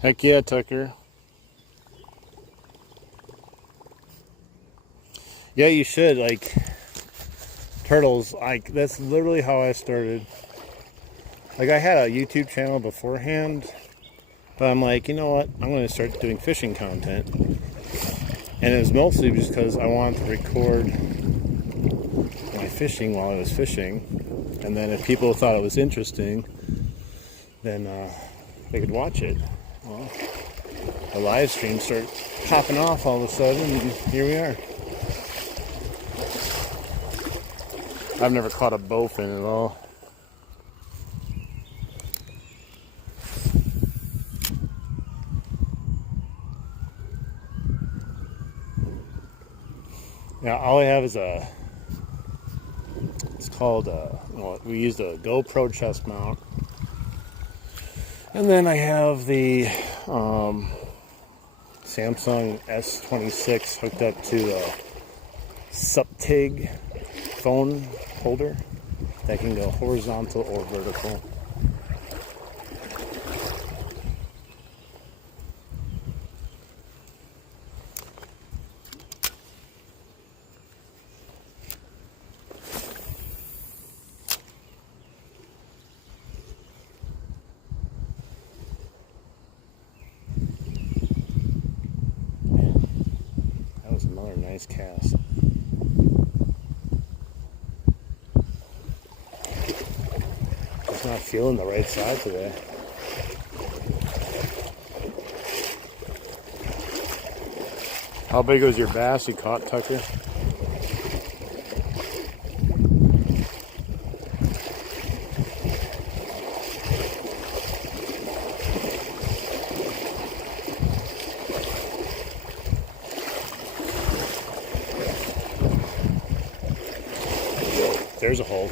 Heck yeah, Tucker. Yeah, you should. Like, turtles, like, that's literally how I started. Like, I had a YouTube channel beforehand, but I'm like, you know what? I'm going to start doing fishing content. And it was mostly just because I wanted to record my fishing while I was fishing. And then if people thought it was interesting, then they could watch it. Well, the live stream started popping off all of a sudden, and here we are. I've never caught a bowfin at all. Now all I have is it's called well, we used a GoPro chest mount. And then I have the Samsung S26 hooked up to a Suptig phone holder that can go horizontal or vertical. That was another nice cast. Just not feeling the right side today. How big was your bass you caught, Tucker? There's a hole.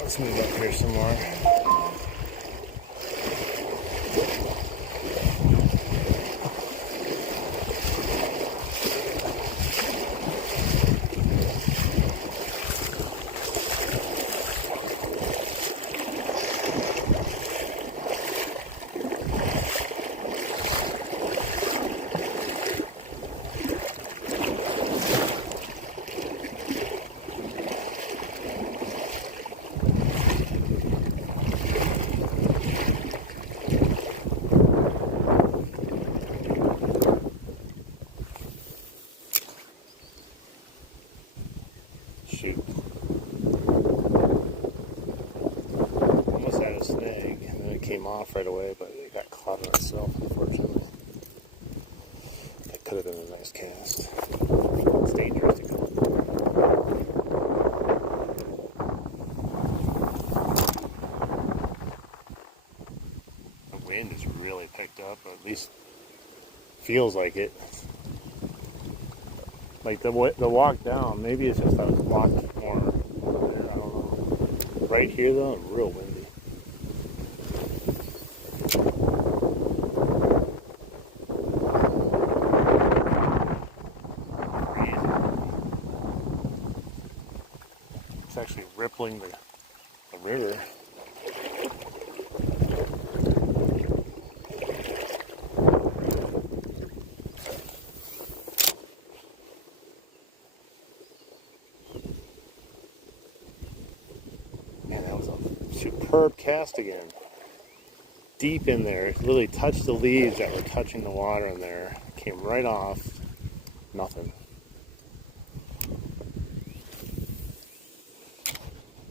Let's move up here some more. Shoot. Almost had a snag, and then it came off right away, but it got caught on itself, unfortunately. That could have been a nice cast. It's dangerous to go. The wind has really picked up, or at least feels like it. Like the walk down, maybe it's just I was walked more over there, I don't know. Right here though, real windy. Crazy. It's actually rippling the river. Man, that was a superb cast again. Deep in there, it really touched the leaves that were touching the water in there. Came right off, nothing.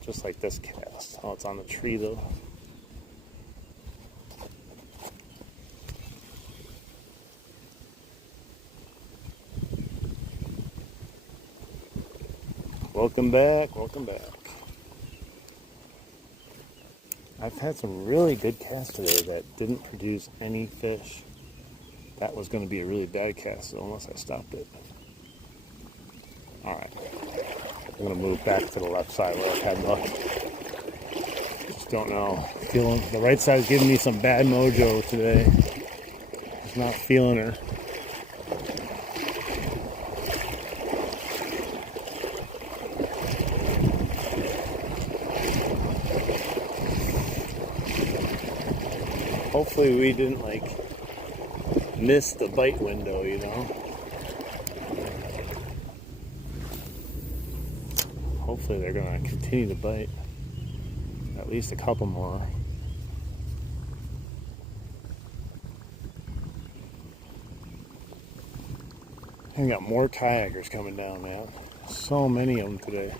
Just like this cast. Oh, it's on the tree though. Welcome back, welcome back. I've had some really good casts today that didn't produce any fish. That was going to be a really bad cast unless I stopped it. Alright. I'm going to move back to the left side where I've had luck. Just don't know. Feeling the right side is giving me some bad mojo today. Just not feeling her. Hopefully we didn't miss the bite window, you know. Hopefully they're gonna continue to bite. At least a couple more. I got more kayakers coming down, man. So many of them today.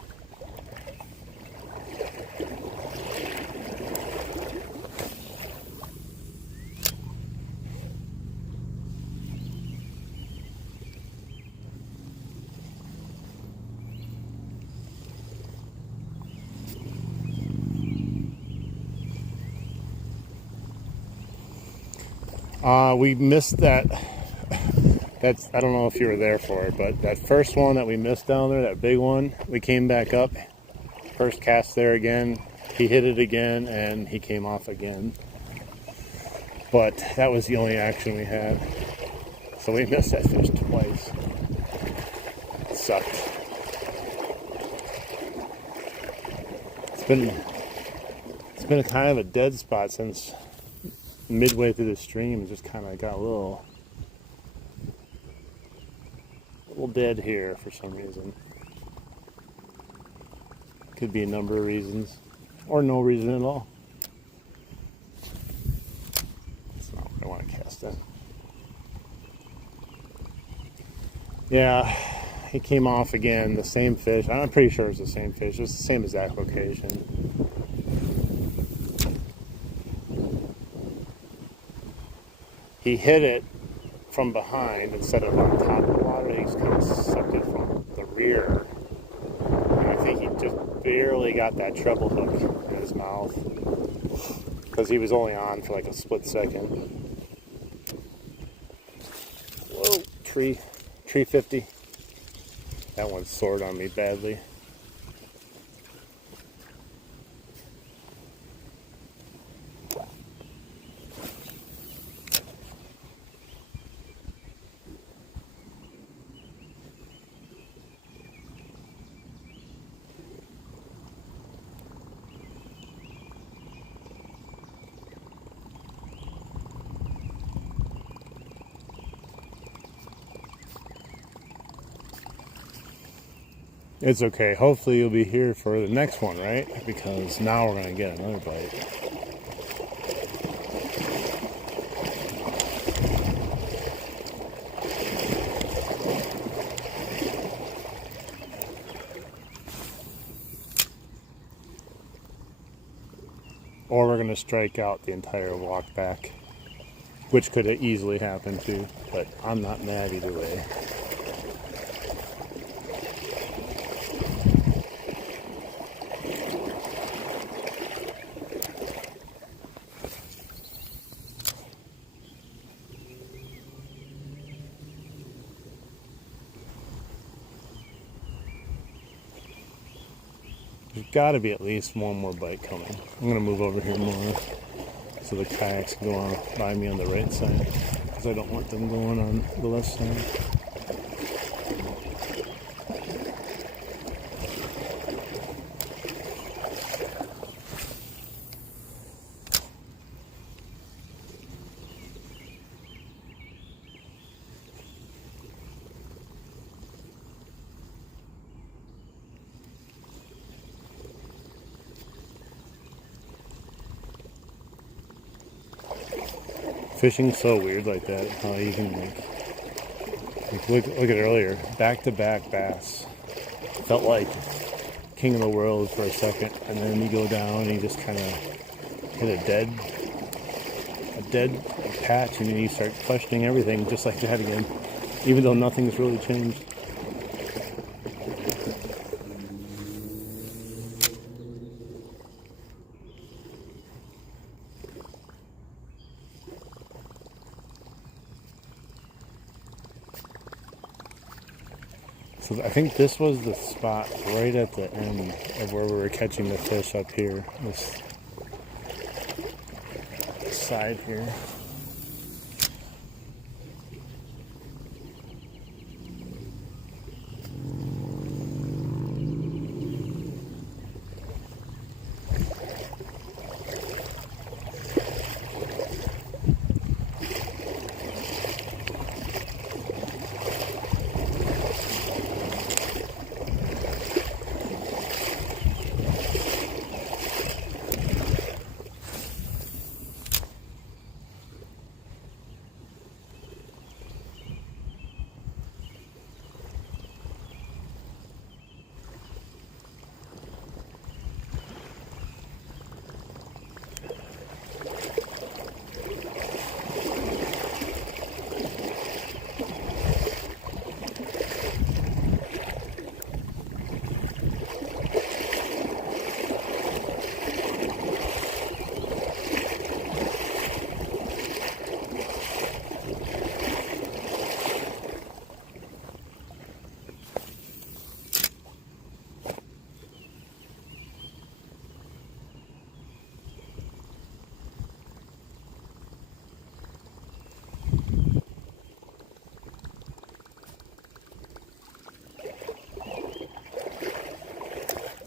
We missed that. I don't know if you were there for it, but that first one that we missed down there, that big one, we came back up. First cast there again. He hit it again, and he came off again. But that was the only action we had. So we missed that fish twice. It sucked. It's been a kind of a dead spot since midway through the stream. Just kind of got a little dead here for some reason. Could be a number of reasons, or no reason at all. That's not what I want to cast in. Yeah, he came off again, the same fish. I'm pretty sure it's the same fish. It's the same exact location. He hit it from behind instead of on top of the water. He's kind of sucked it from the rear. And I think he just barely got that treble hook in his mouth because he was only on for like a split second. Whoa, tree 50. That one soared on me badly. It's okay. Hopefully you'll be here for the next one, right? Because now we're going to get another bite. Or we're going to strike out the entire walk back, which could easily happen too, but I'm not mad either way. There's got to be at least one more bite coming. I'm going to move over here more so the kayaks can go on by me on the right side because I don't want them going on the left side. Fishing's so weird like that. How you can like look at earlier, back-to-back bass. Felt like king of the world for a second, and then you go down and you just kind of hit a dead patch, and then you start questioning everything just like that again, even though nothing's really changed. So I think this was the spot right at the end of where we were catching the fish up here, this side here.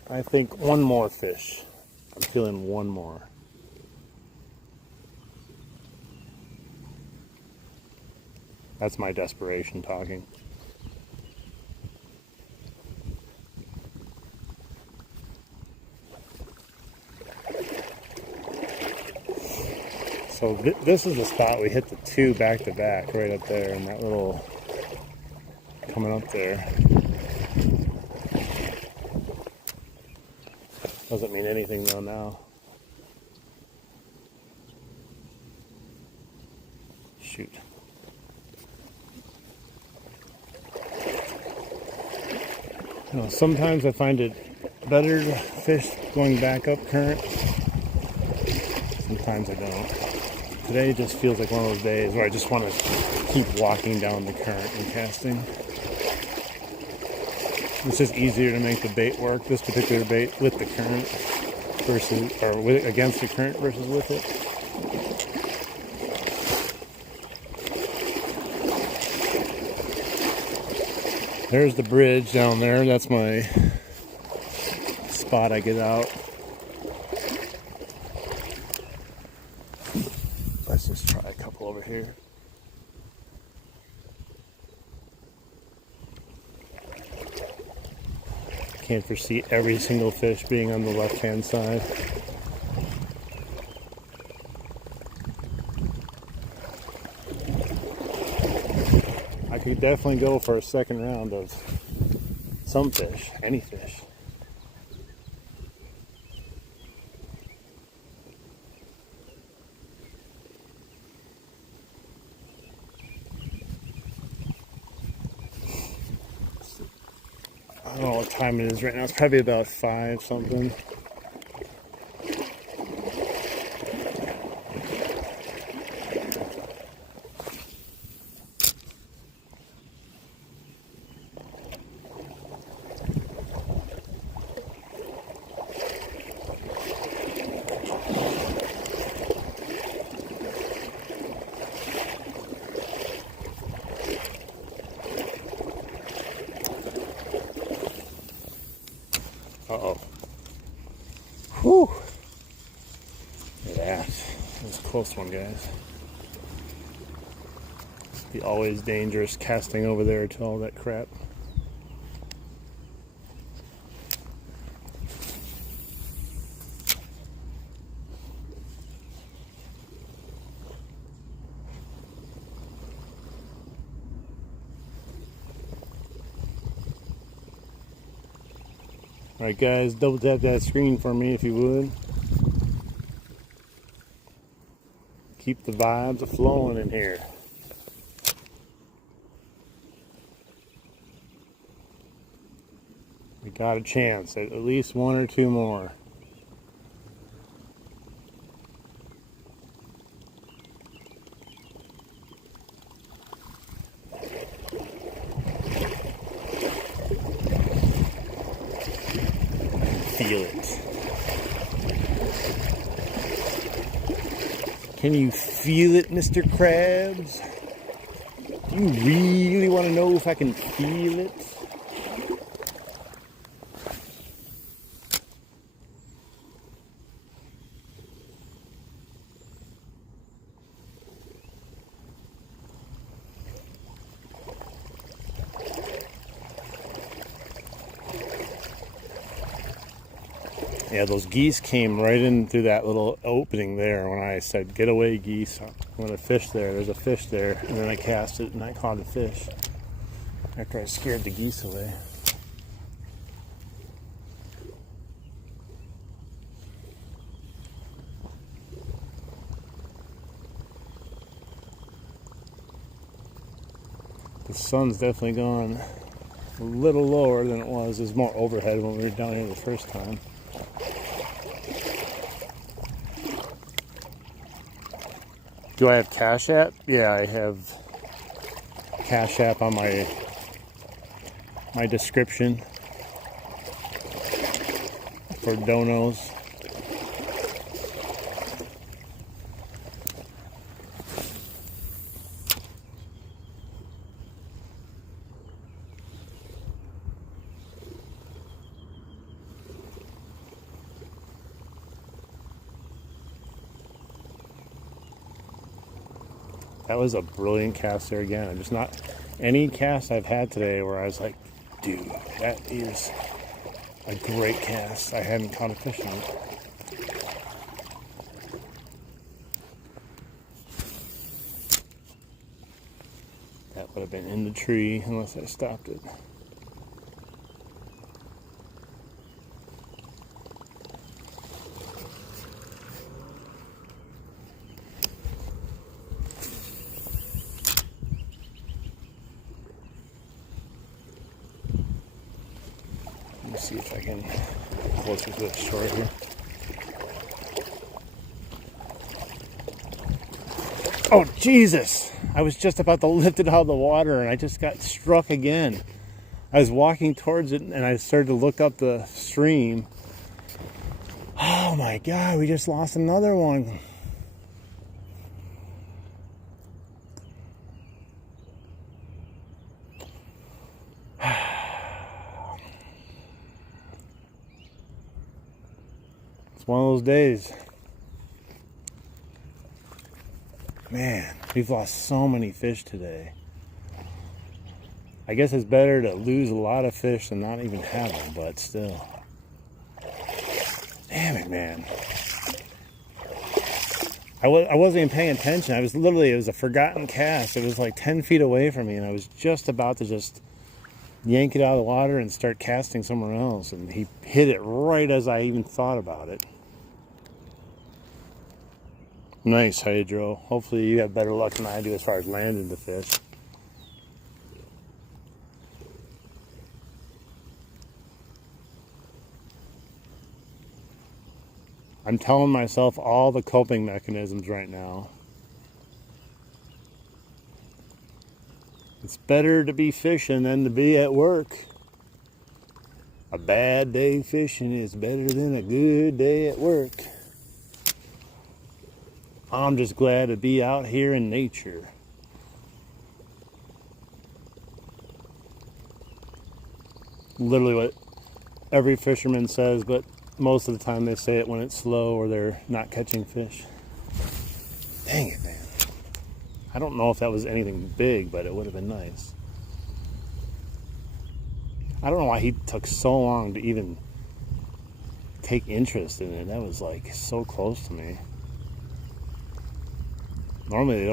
I think one more fish. I'm feeling one more. That's my desperation talking. So this is the spot we hit the two back to back right up there, and that little coming up there. Doesn't mean anything though now. Shoot. You know, sometimes I find it better to fish going back up current. Sometimes I don't. Today just feels like one of those days where I just want to keep walking down the current and casting. It's just easier to make the bait work, this particular bait, with the current versus, or with, against the current versus with it. There's the bridge down there. That's my spot I get out. Let's just try a couple over here. Can't foresee every single fish being on the left-hand side. I could definitely go for a second round of some fish, any fish. I don't know what time it is right now. It's probably about 5 something. Uh-oh. Whew. Look at that. That was a close one, guys. The always dangerous casting over there to all that crap. Alright guys, double tap that screen for me if you would. Keep the vibes flowing in here. We got a chance at least one or two more. Feel it. Can you feel it, Mr. Krabs? Do you really want to know if I can feel it? Yeah, those geese came right in through that little opening there when I said, "Get away, geese. I'm going to fish there." There's a fish there. And then I cast it and I caught a fish after I scared the geese away. The sun's definitely gone a little lower than it was. There's more overhead when we were down here the first time. Do I have Cash App? Yeah, I have Cash App on my description for donos. That was a brilliant cast there again. I'm just not any cast I've had today where I was like, dude, that is a great cast. I hadn't caught a fish on it. That would have been in the tree unless I stopped it. See if I can closer to the shore here. Oh Jesus! I was just about to lift it out of the water and I just got struck again. I was walking towards it and I started to look up the stream. Oh my God, we just lost another one. One of those days. Man, we've lost so many fish today. I guess it's better to lose a lot of fish than not even have them, but still. Damn it, man. I wasn't even paying attention. It was a forgotten cast. It was like 10 feet away from me, and I was just about to just yank it out of the water and start casting somewhere else, and he hit it right as I even thought about it. Nice, Hydro. Hopefully you have better luck than I do as far as landing the fish. I'm telling myself all the coping mechanisms right now. It's better to be fishing than to be at work. A bad day fishing is better than a good day at work. I'm just glad to be out here in nature. Literally what every fisherman says, but most of the time they say it when it's slow or they're not catching fish. Dang it, man. I don't know if that was anything big, but it would have been nice. I don't know why he took so long to even take interest in it. That was like so close to me. Normally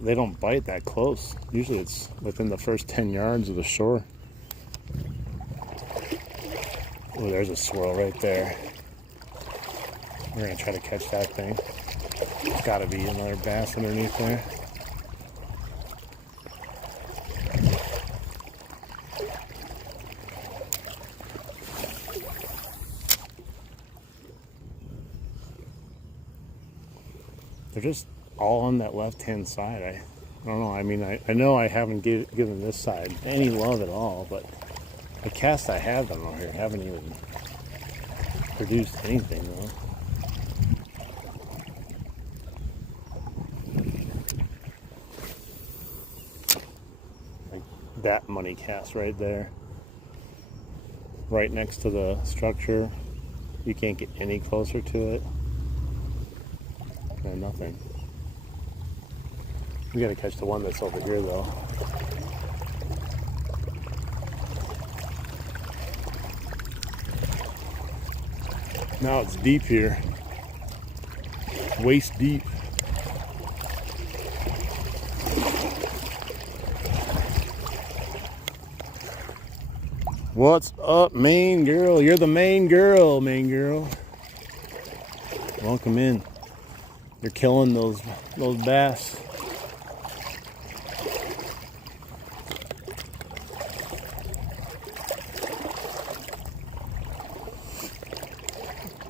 they don't bite that close. Usually it's within the first 10 yards of the shore. Oh, there's a swirl right there. We're gonna try to catch that thing. There's gotta be another bass underneath there. They're just all on that left-hand side. I don't know. I mean, I know I haven't given this side any love at all, but the casts I have them over here haven't even produced anything, though. Like that money cast right there. Right next to the structure. You can't get any closer to it. And nothing. We gotta catch the one that's over here, though. Now it's deep here. Waist deep. What's up, main girl? You're the main girl, main girl. Welcome in. You're killing those bass.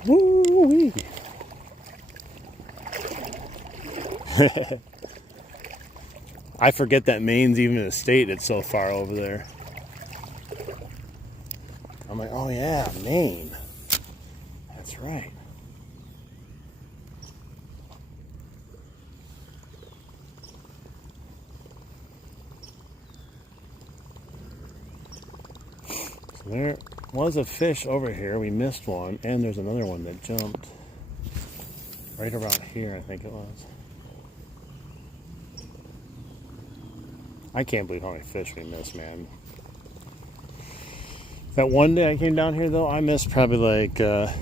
Woo-wee. I forget that Maine's even a state. It's so far over there. I'm like, oh yeah, Maine. That's right. So there was a fish over here. We missed one, and there's another one that jumped right around here, I think it was. I can't believe how many fish we missed, man. That one day I came down here, though, I missed probably like 10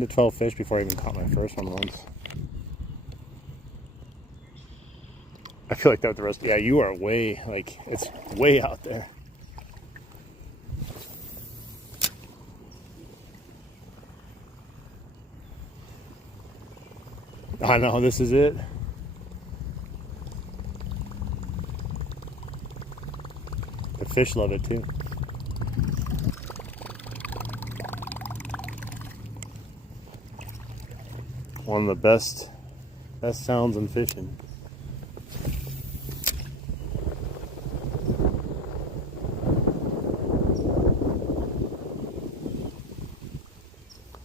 to 12 fish before I even caught my first one once. I feel like that with the rest. Yeah, you are way, like, it's way out there. I know, this is it. The fish love it too. One of the best sounds in fishing.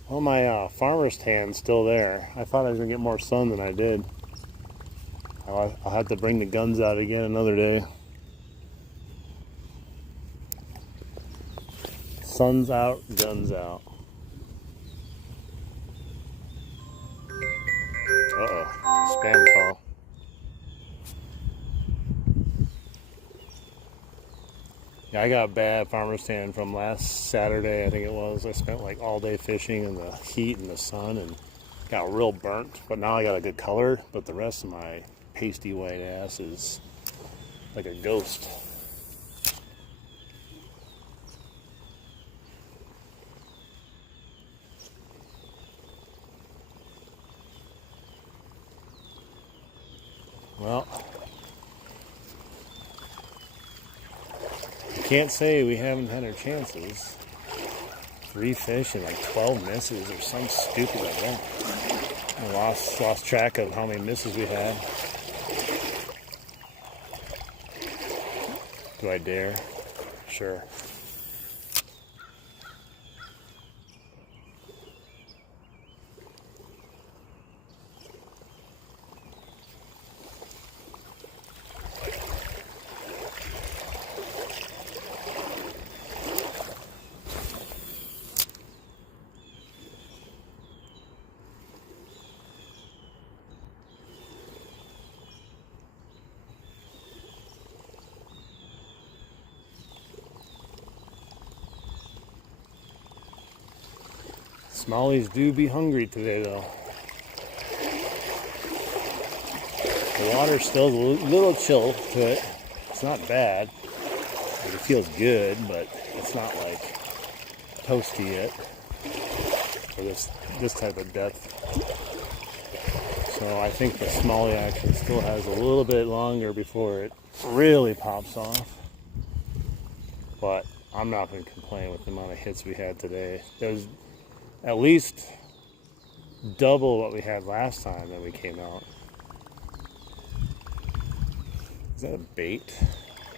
Well, my farmer's tan's still there. I thought I was gonna get more sun than I did. I'll have to bring the guns out again another day. Sun's out, guns out. Uh-oh, spam call. Yeah, I got a bad farmer's tan from last Saturday, I think it was. I spent like all day fishing in the heat and the sun and got real burnt. But now I got a good color, but the rest of my pasty white ass is like a ghost. Well, I can't say we haven't had our chances. 3 fish and like 12 misses or something stupid like that. I lost track of how many misses we had. Do I dare? Sure. Smallies do be hungry today, though. The water's still a little chill to it. It's not bad. It feels good, but It's not like toasty yet for this type of depth. So I think the smallie action still has a little bit longer before it really pops off. But I'm not going to complain with the amount of hits we had today. There's at least double what we had last time that we came out. Is that a bait?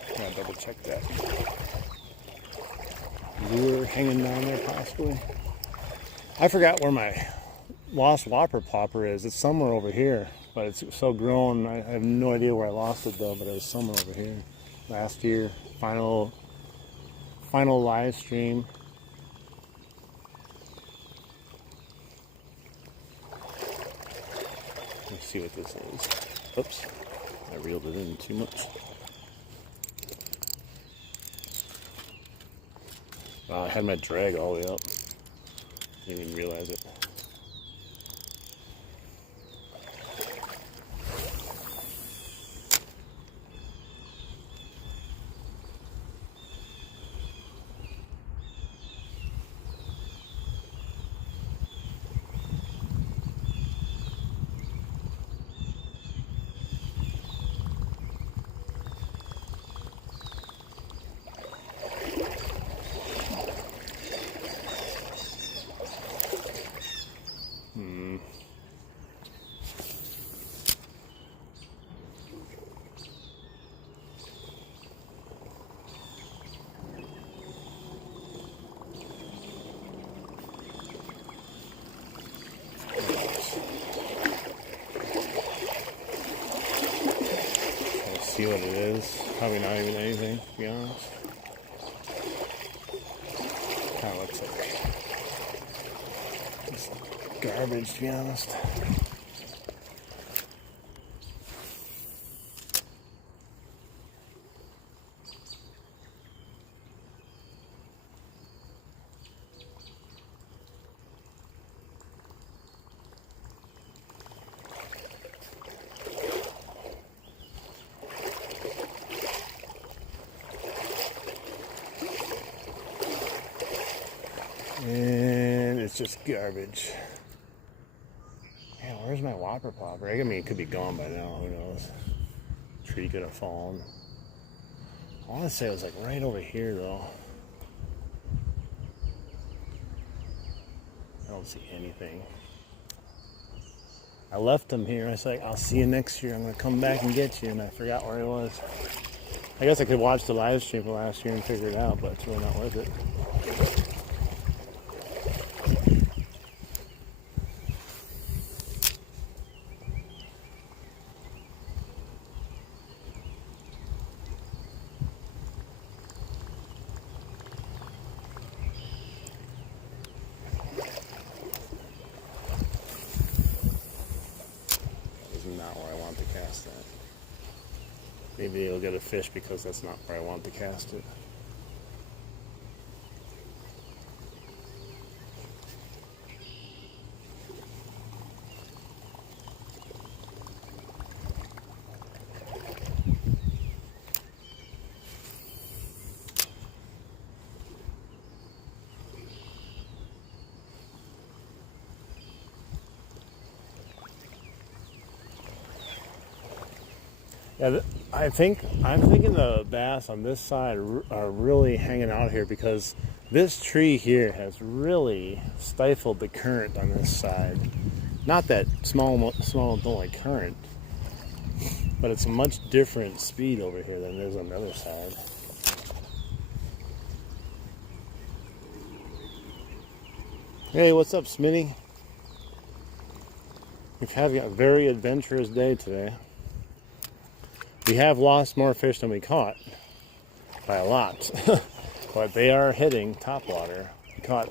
I gotta double check that. Lure hanging down there possibly. I forgot where my lost whopper popper is. It's somewhere over here, but it's so grown. I have no idea where I lost it though, but it was somewhere over here. Last year, final live stream. Let's see what this is. Oops, I reeled it in too much. Wow, I had my drag all the way up. Didn't even realize it. See what it is. Probably not even anything, to be honest. Kind of looks like just garbage, to be honest. And it's just garbage. Man, where's my whopper popper? I mean, it could be gone by now. Who knows? Tree could have fallen. I want to say it was like right over here, though. I don't see anything. I left him here. I was like, I'll see you next year. I'm going to come back and get you. And I forgot where he was. I guess I could watch the live stream from last year and figure it out, but it's really not worth it. Not where I want to cast that. Maybe it'll get a fish because that's not where I want to cast it. Yeah, I'm thinking the bass on this side are really hanging out here because this tree here has really stifled the current on this side. Not that small don't like current, but it's a much different speed over here than it is on the other side. Hey, what's up, Smitty? We're having a very adventurous day today. We have lost more fish than we caught, by a lot, but they are hitting topwater. We caught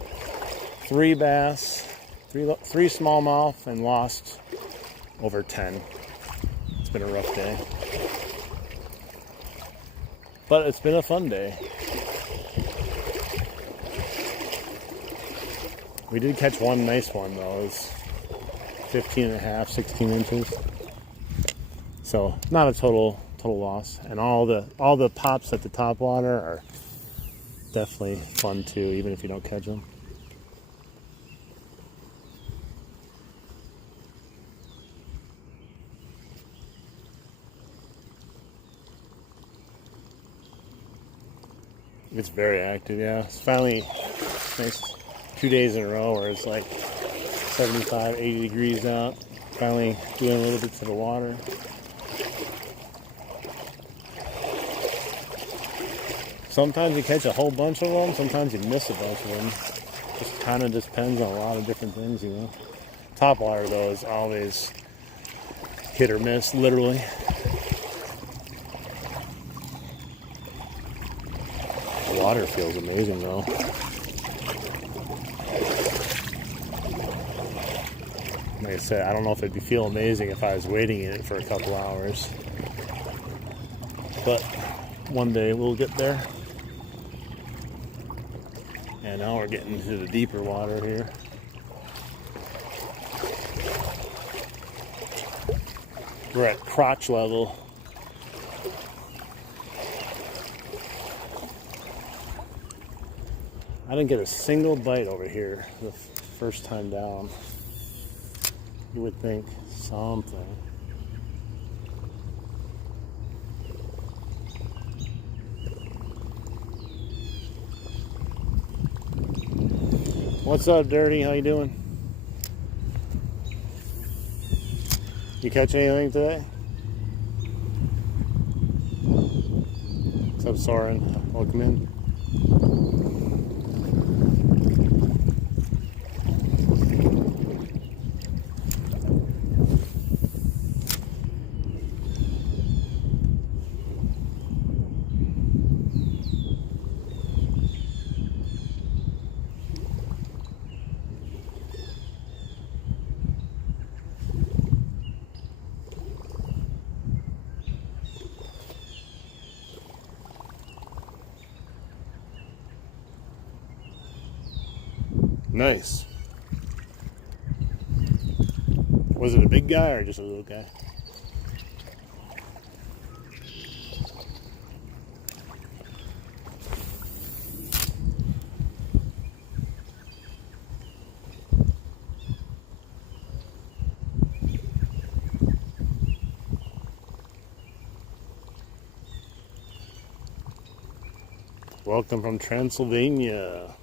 3 bass, 3 smallmouth, and lost over 10. It's been a rough day, but it's been a fun day. We did catch one nice one though. It was 15 and a half, 16 inches. So not a total loss, and all the pops at the top water definitely fun too, even if you don't catch them. It's very active, yeah. It's finally nice 2 days in a row where it's like 75, 80 degrees out. Finally doing a little bit to the water. Sometimes you catch a whole bunch of them, sometimes you miss a bunch of them. Just kind of depends on a lot of different things, you know. Top water though is always hit or miss, literally. The water feels amazing though. Like I said, I don't know if it'd feel amazing if I was waiting in it for a couple hours. But one day we'll get there. And now we're getting into the deeper water here. We're at crotch level. I didn't get a single bite over here the first time down. You would think something. What's up, Dirty? How you doing? You catch anything today? What's up, Soren? Welcome in. Nice. Was it a big guy or just a little guy? Welcome from Transylvania.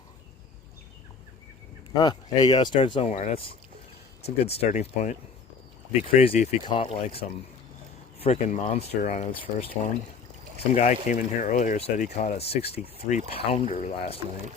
Huh, hey, you gotta start somewhere. That's a good starting point. It'd be crazy if he caught like some freaking monster on his first one. Some guy came in here earlier, said he caught a 63-pounder last night.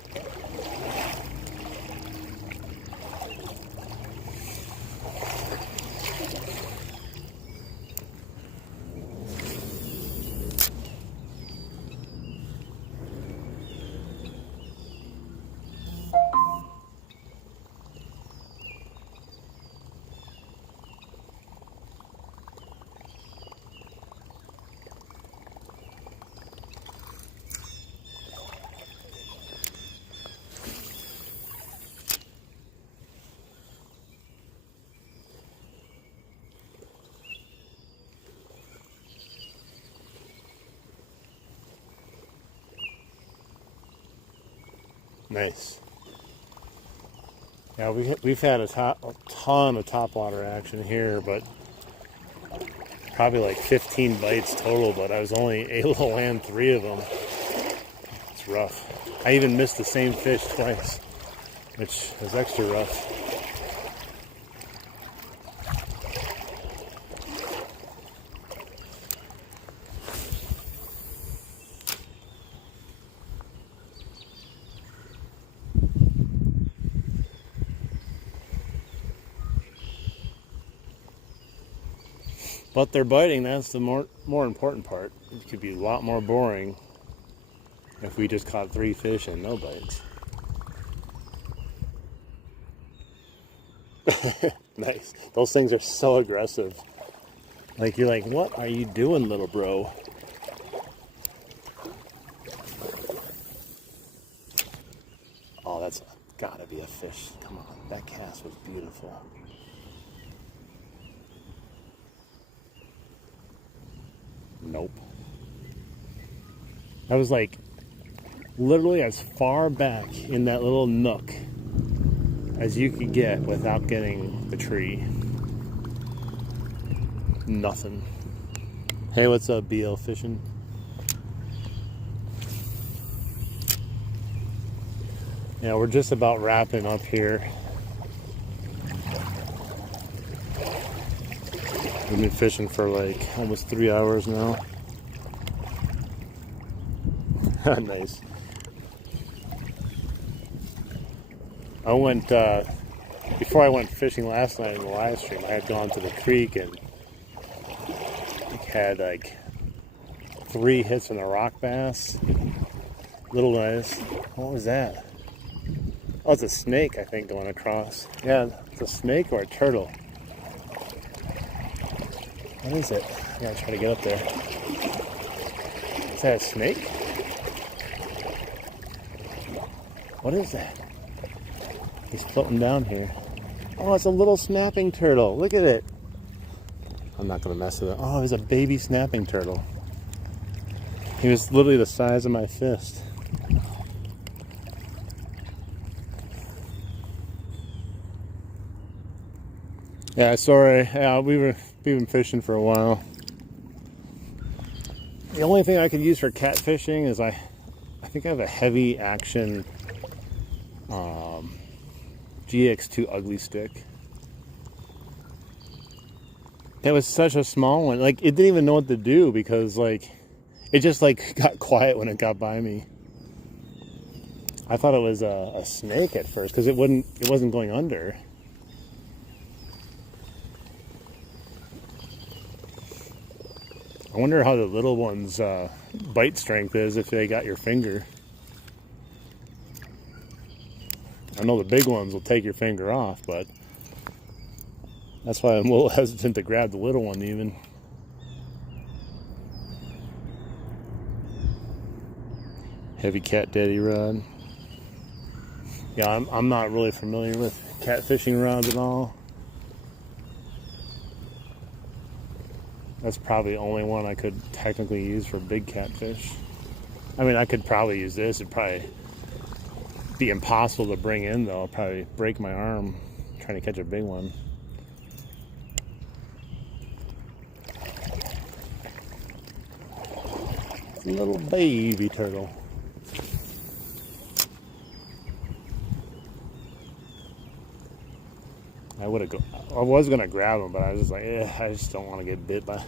Nice. Yeah, we've had a ton of topwater action here, but probably like 15 bites total, but I was only able to land 3 of them. It's rough. I even missed the same fish twice, which was extra rough. But they're biting, that's the more important part. It could be a lot more boring if we just caught 3 fish and no bites. Nice. Those things are so aggressive. Like, you're like, what are you doing, little bro? Oh, that's gotta be a fish. Come on, that cast was beautiful. Nope. That was like literally as far back in that little nook as you could get without getting the tree. Nothing. Hey, what's up, BL Fishing? Yeah, we're just about wrapping up here. We've been fishing for like almost 3 hours now. Nice. I went, before I went fishing last night in the live stream, I had gone to the creek and had like 3 hits in a rock bass. Little guys. What was that? Oh, it's a snake, I think, going across. Yeah, it's a snake or a turtle. What is it? I gotta try to get up there. Is that a snake? What is that? He's floating down here. Oh, it's a little snapping turtle. Look at it. I'm not gonna mess with it. Oh, it was a baby snapping turtle. He was literally the size of my fist. Yeah, sorry. Yeah, we've been fishing for a while. The only thing I could use for catfishing is I think I have a heavy action GX2 ugly stick. That was such a small one. Like, it didn't even know what to do because like it just like got quiet when it got by me. I thought it was a snake at first because it wasn't going under. I wonder how the little ones' bite strength is if they got your finger. I know the big ones will take your finger off, but that's why I'm a little hesitant to grab the little one even. Heavy cat daddy rod. Yeah, I'm not really familiar with catfishing rods at all. That's probably the only one I could technically use for big catfish. I mean, I could probably use this. It'd probably be impossible to bring in, though. I'll probably break my arm trying to catch a big one. Little baby turtle. I was gonna grab him, but I was just like, I just don't want to get bit by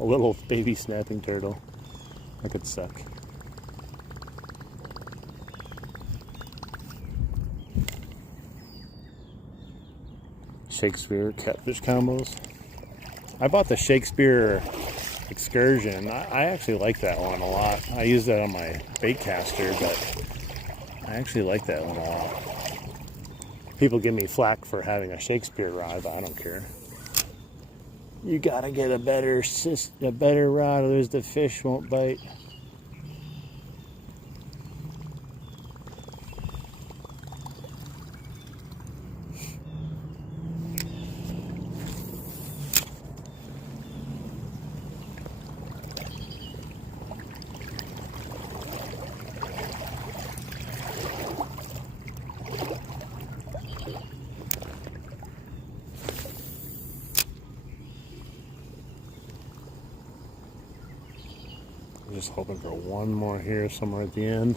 a little baby snapping turtle. That could suck. Shakespeare catfish combos. I bought the Shakespeare Excursion. I actually like that one a lot. I use that on my bait caster, but I actually like that one a lot. People give me flack for having a Shakespeare rod, but I don't care. You gotta get a better rod, or the fish won't bite. I'm just hoping for one more here somewhere at the end.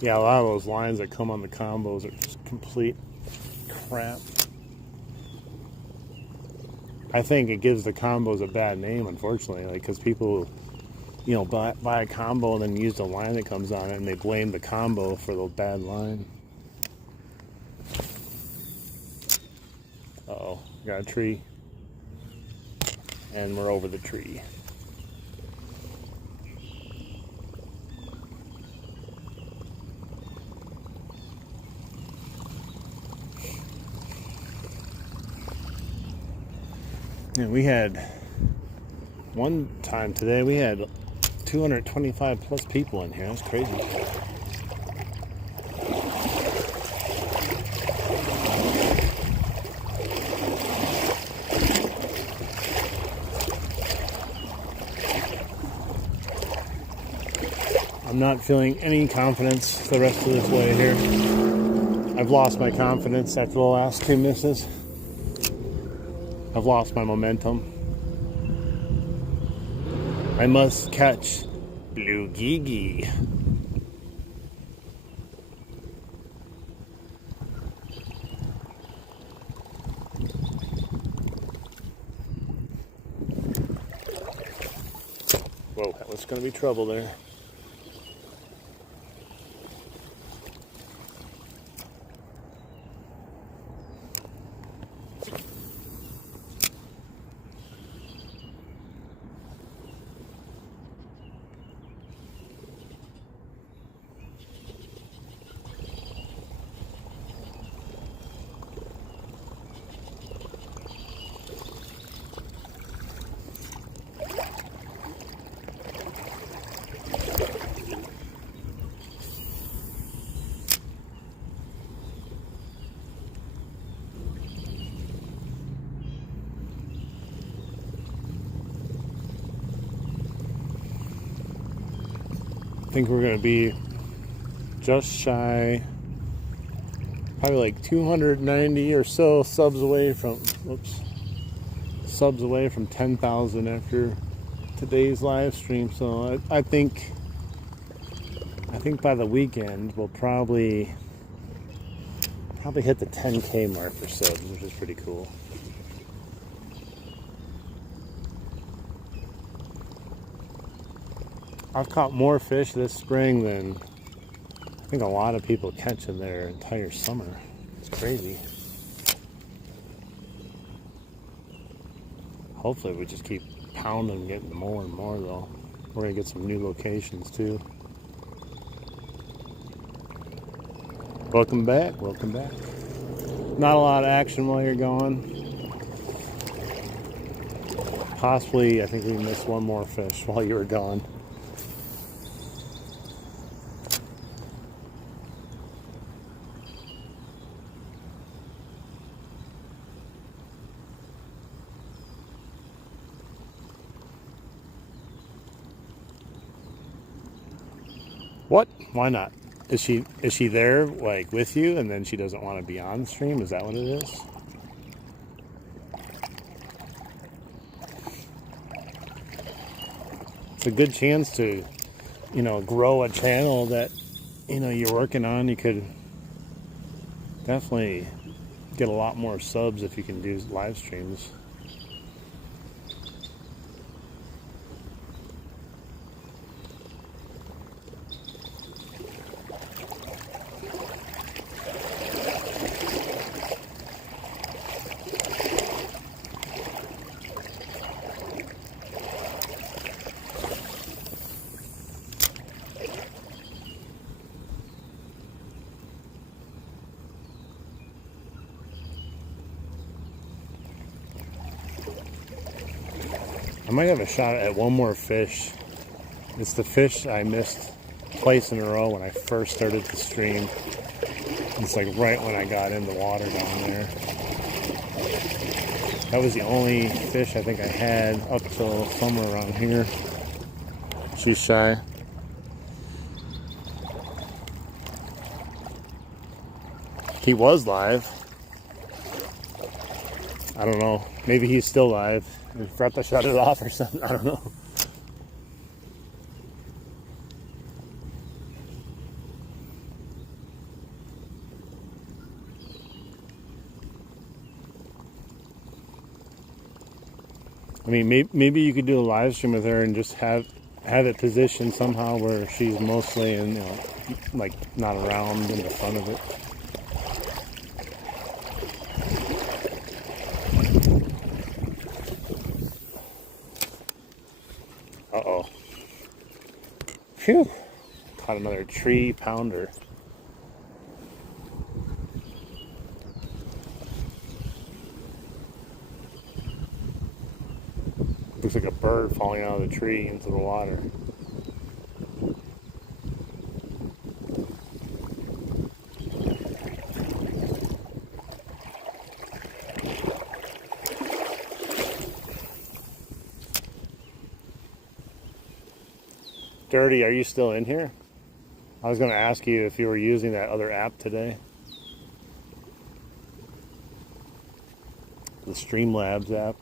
Yeah, a lot of those lines that come on the combos are just complete crap. I think it gives the combos a bad name, unfortunately, like, because people, you know, buy a combo and then use the line that comes on it, and they blame the combo for the bad line. Uh-oh, got a tree. And we're over the tree. And we had one time today, we had 225 plus people in here. That's crazy. not feeling any confidence the rest of this way here. I've lost my confidence after the last 2 misses. I've lost my momentum. I must catch blue gigi. Whoa, that was going to be trouble there. I think we're going to be just shy, probably like 290 or so subs away from 10,000 after today's live stream. So I think by the weekend we'll probably hit the 10K mark for subs, which is pretty cool. I've caught more fish this spring than I think a lot of people catch in their entire summer. It's crazy. Hopefully we just keep pounding, getting more and more though. We're gonna get some new locations too. Welcome back, welcome back. Not a lot of action while you're gone. Possibly, I think we missed one more fish while you were gone. What? Why not? Is she there like with you and then she doesn't want to be on stream? Is that what it is? It's a good chance to, grow a channel that, you're working on. You could definitely get a lot more subs if you can do live streams. I might have a shot at one more fish. It's the fish I missed twice in a row when I first started the stream. It's like right when I got in the water down there. That was the only fish I think I had up till somewhere around here. She's shy. He was live. I don't know. Maybe he's still live. We forgot to shut it off or something. I don't know. I mean, maybe you could do a live stream with her and just have it positioned somehow where she's mostly in, like not around in the front of it. Uh-oh. Phew. Caught another tree pounder. Looks like a bird falling out of the tree into the water. Dirty, are you still in here? I was going to ask you if you were using that other app today. The Streamlabs app.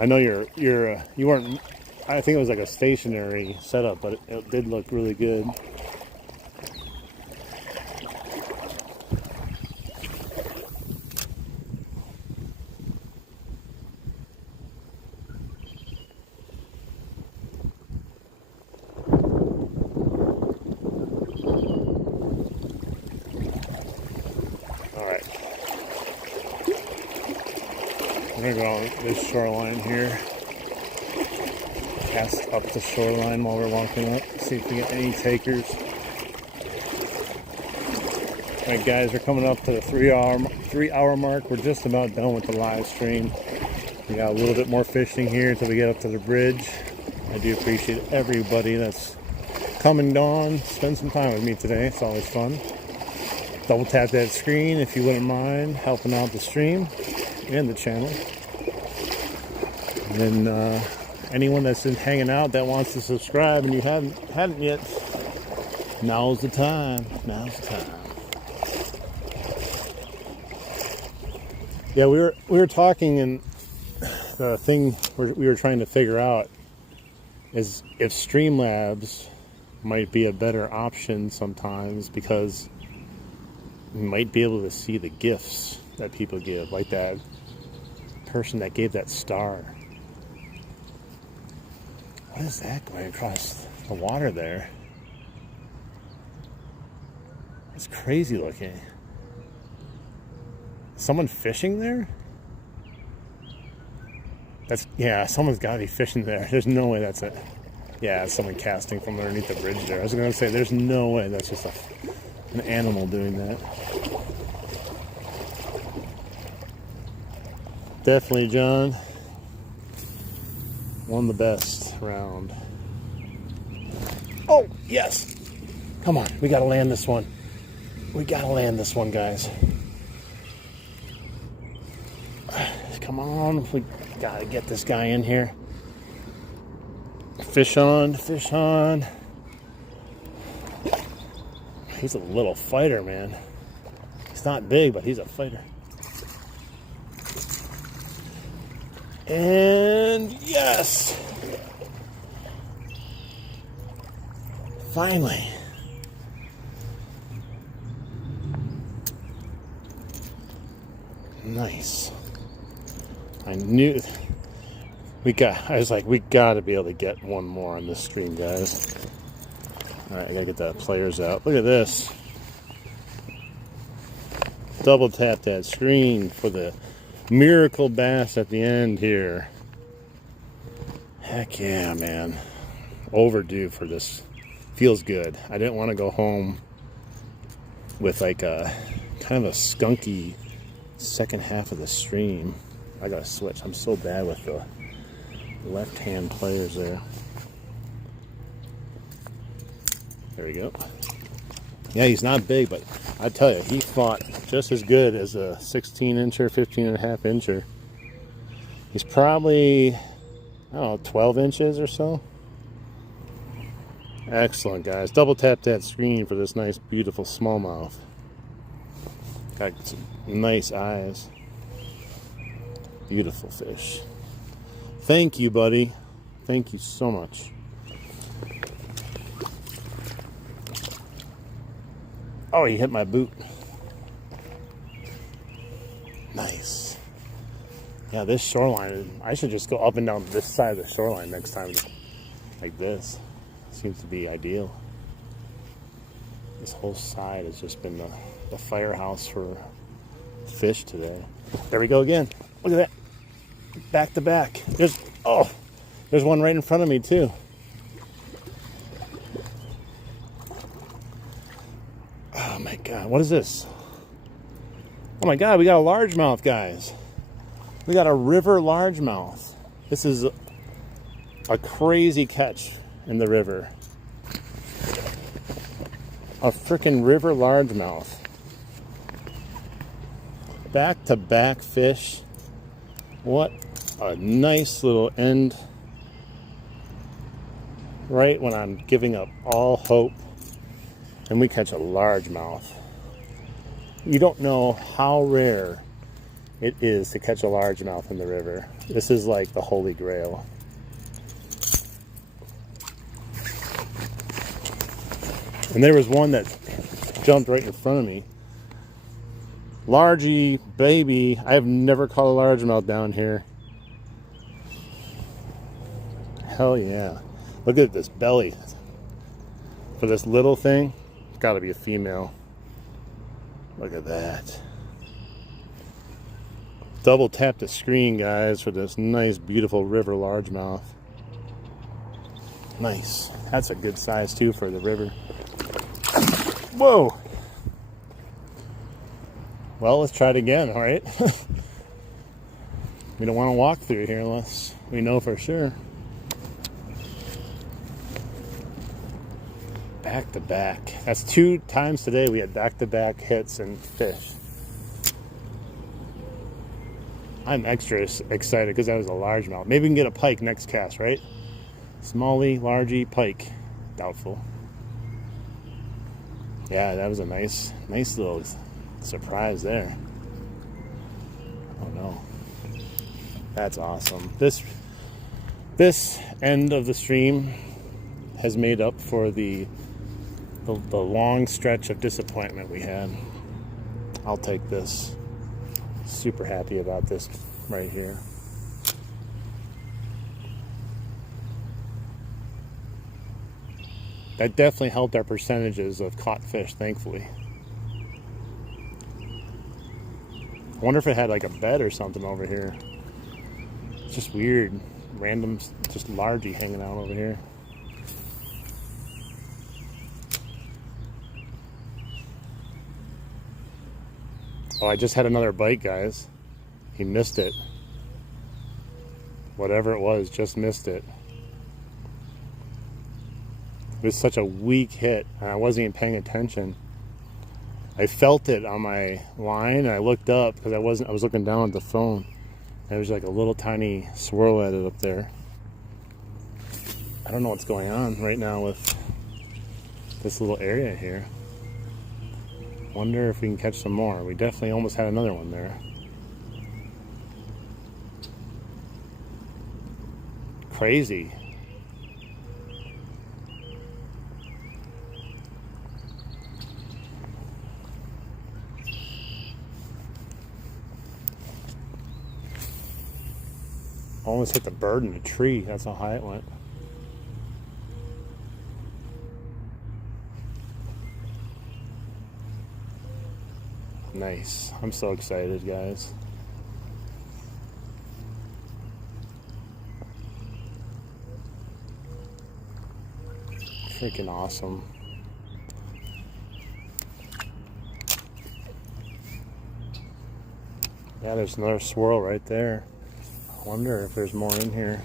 I know you weren't, I think it was like a stationary setup, but it did look really good. We're gonna go on this shoreline here. Cast up the shoreline while we're walking up. See if we get any takers. Alright guys, we're coming up to the 3-hour mark. We're just about done with the live stream. We got a little bit more fishing here until we get up to the bridge. I do appreciate everybody that's coming on, spend some time with me today. It's always fun. Double tap that screen if you wouldn't mind helping out the stream and the channel. And then anyone that's been hanging out that wants to subscribe and you hadn't yet, now's the time. Now's the time. Yeah, we were talking, and the thing we were trying to figure out is if Streamlabs might be a better option sometimes, because you might be able to see the gifts that people give, like that person that gave that star. What is that going across the water there? It's crazy looking. Someone fishing there? Yeah, someone's got to be fishing there. There's no way that's it. Yeah, it's someone casting from underneath the bridge there. I was going to say, there's no way that's just an animal doing that. Definitely, John. Won the best round. Oh, yes. Come on, we got to land this one. We got to land this one, guys. Come on, we got to get this guy in here. Fish on, fish on. He's a little fighter, man. He's not big, but he's a fighter. And yes! Finally. Nice. I knew I was like, we gotta be able to get one more on this stream, guys. Alright, I gotta get the players out. Look at this. Double tap that screen for the miracle bass at the end here. Heck yeah, man. Overdue for this. Feels good. I didn't want to go home with like a kind of a skunky second half of the stream. I gotta switch. I'm so bad with the left-hand players there. There we go. Yeah, he's not big, but I tell you, he fought just as good as a 16-incher, 15.5-incher. He's probably, I don't know, 12 inches or so. Excellent, guys. Double tap that screen for this nice, beautiful smallmouth. Got some nice eyes. Beautiful fish. Thank you, buddy. Thank you so much. Oh, he hit my boot. Nice. Yeah, this shoreline, I should just go up and down this side of the shoreline next time. Like this. Seems to be ideal. This whole side has just been the firehouse for fish today. There we go again. Look at that. Back to back. There's one right in front of me too. Oh my God, what is this? Oh my God, we got a largemouth, guys. We got a river largemouth. This is a crazy catch in the river. A freaking river largemouth. Back to back fish. What a nice little end. right when I'm giving up all hope, and we catch a largemouth. You don't know how rare it is to catch a largemouth in the river. This is like the holy grail. And there was one that jumped right in front of me. Largy baby. I have never caught a largemouth down here. Hell yeah. Look at this belly. For this little thing, it's got to be a female. Look at that. Double tap the screen, guys, for this nice, beautiful river largemouth. Nice. That's a good size, too, for the river. Whoa! Well, let's try it again, all right? We don't want to walk through here unless we know for sure. Back to back. That's 2 times today we had back-to-back hits and fish. I'm extra excited because that was a largemouth. Maybe we can get a pike next cast, right? Smallie, largy, pike. Doubtful. Yeah, that was a nice little surprise there. Oh no. That's awesome. This end of the stream has made up for the long stretch of disappointment we had. I'll take this. Super happy about this right here. That definitely helped our percentages of caught fish, thankfully. I wonder if it had like a bed or something over here. It's just weird. Random, just largy hanging out over here. Oh, I just had another bite, guys. He missed it. Whatever it was, just missed it. It was such a weak hit, and I wasn't even paying attention. I felt it on my line, and I looked up because I was looking down at the phone. And there was like a little tiny swirl at it up there. I don't know what's going on right now with this little area here. Wonder if we can catch some more. We definitely almost had another one there. Crazy. Almost hit the bird in the tree. That's how high it went. Nice. I'm so excited, guys. Freaking awesome. Yeah, there's another swirl right there. I wonder if there's more in here.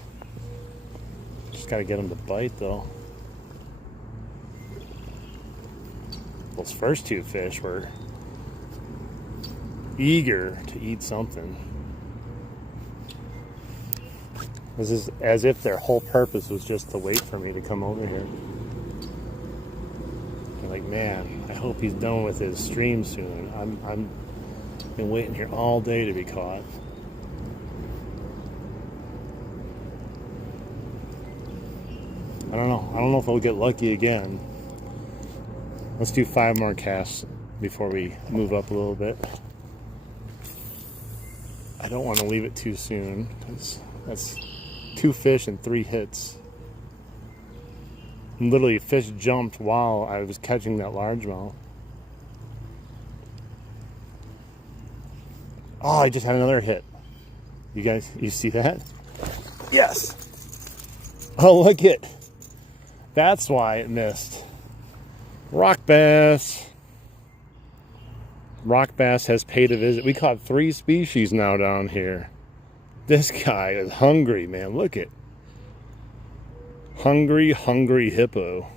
Just gotta get them to bite, though. Those first 2 fish were eager to eat something. This is as if their whole purpose was just to wait for me to come over here. I'm like, man, I hope he's done with his stream soon. I'm been waiting here all day to be caught. I don't know if we'll get lucky again. Let's do 5 more casts before we move up a little bit. I don't want to leave it too soon, because that's 2 fish and 3 hits. And literally, fish jumped while I was catching that largemouth. Oh, I just had another hit. You guys, you see that? Yes. Oh, look it. That's why it missed. Rock bass. Rock bass has paid a visit. We caught 3 species now down here. This guy is hungry, man. Look it. Hungry, hungry hippo.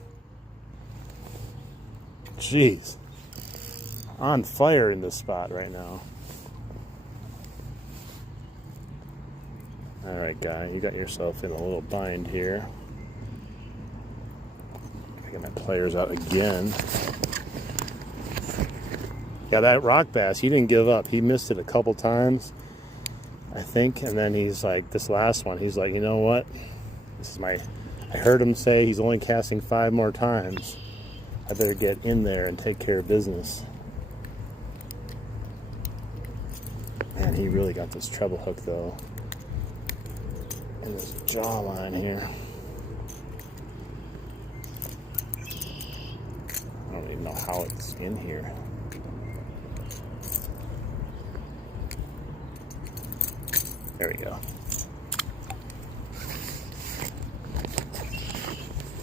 Jeez. On fire in this spot right now. Alright, guy. You got yourself in a little bind here. Get my pliers out again. Yeah, that rock bass, he didn't give up. He missed it a couple times, I think, and then he's like, this last one, he's like, you know what? I heard him say he's only casting 5 more times. I better get in there and take care of business. Man, he really got this treble hook though. And this jawline here. I don't even know how it's in here. There we go.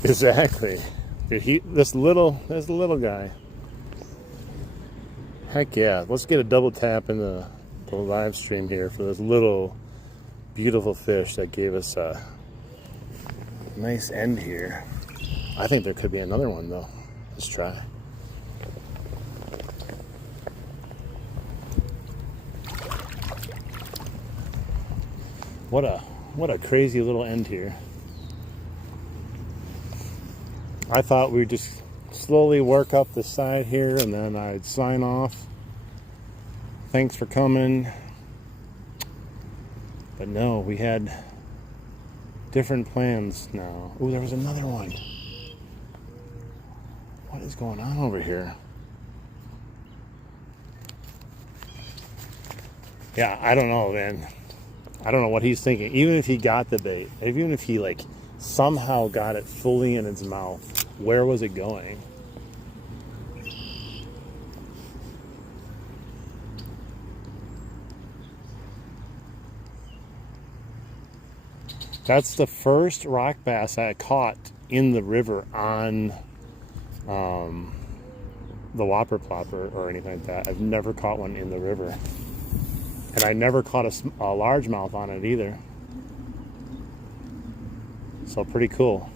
Exactly. Dude, this little guy. Heck yeah. Let's get a double tap in the live stream here for this little beautiful fish that gave us a nice end here. I think there could be another one though. Let's try. What a crazy little end here. I thought we'd just slowly work up the side here and then I'd sign off. Thanks for coming. But no, we had different plans now. Oh, there was another one. What is going on over here? Yeah, I don't know, man. I don't know what he's thinking. Even if he got the bait, even if he like somehow got it fully in its mouth, where was it going? That's the first rock bass I caught in the river on the whopper plopper or anything like that. I've never caught one in the river. And I never caught a largemouth on it either. So pretty cool.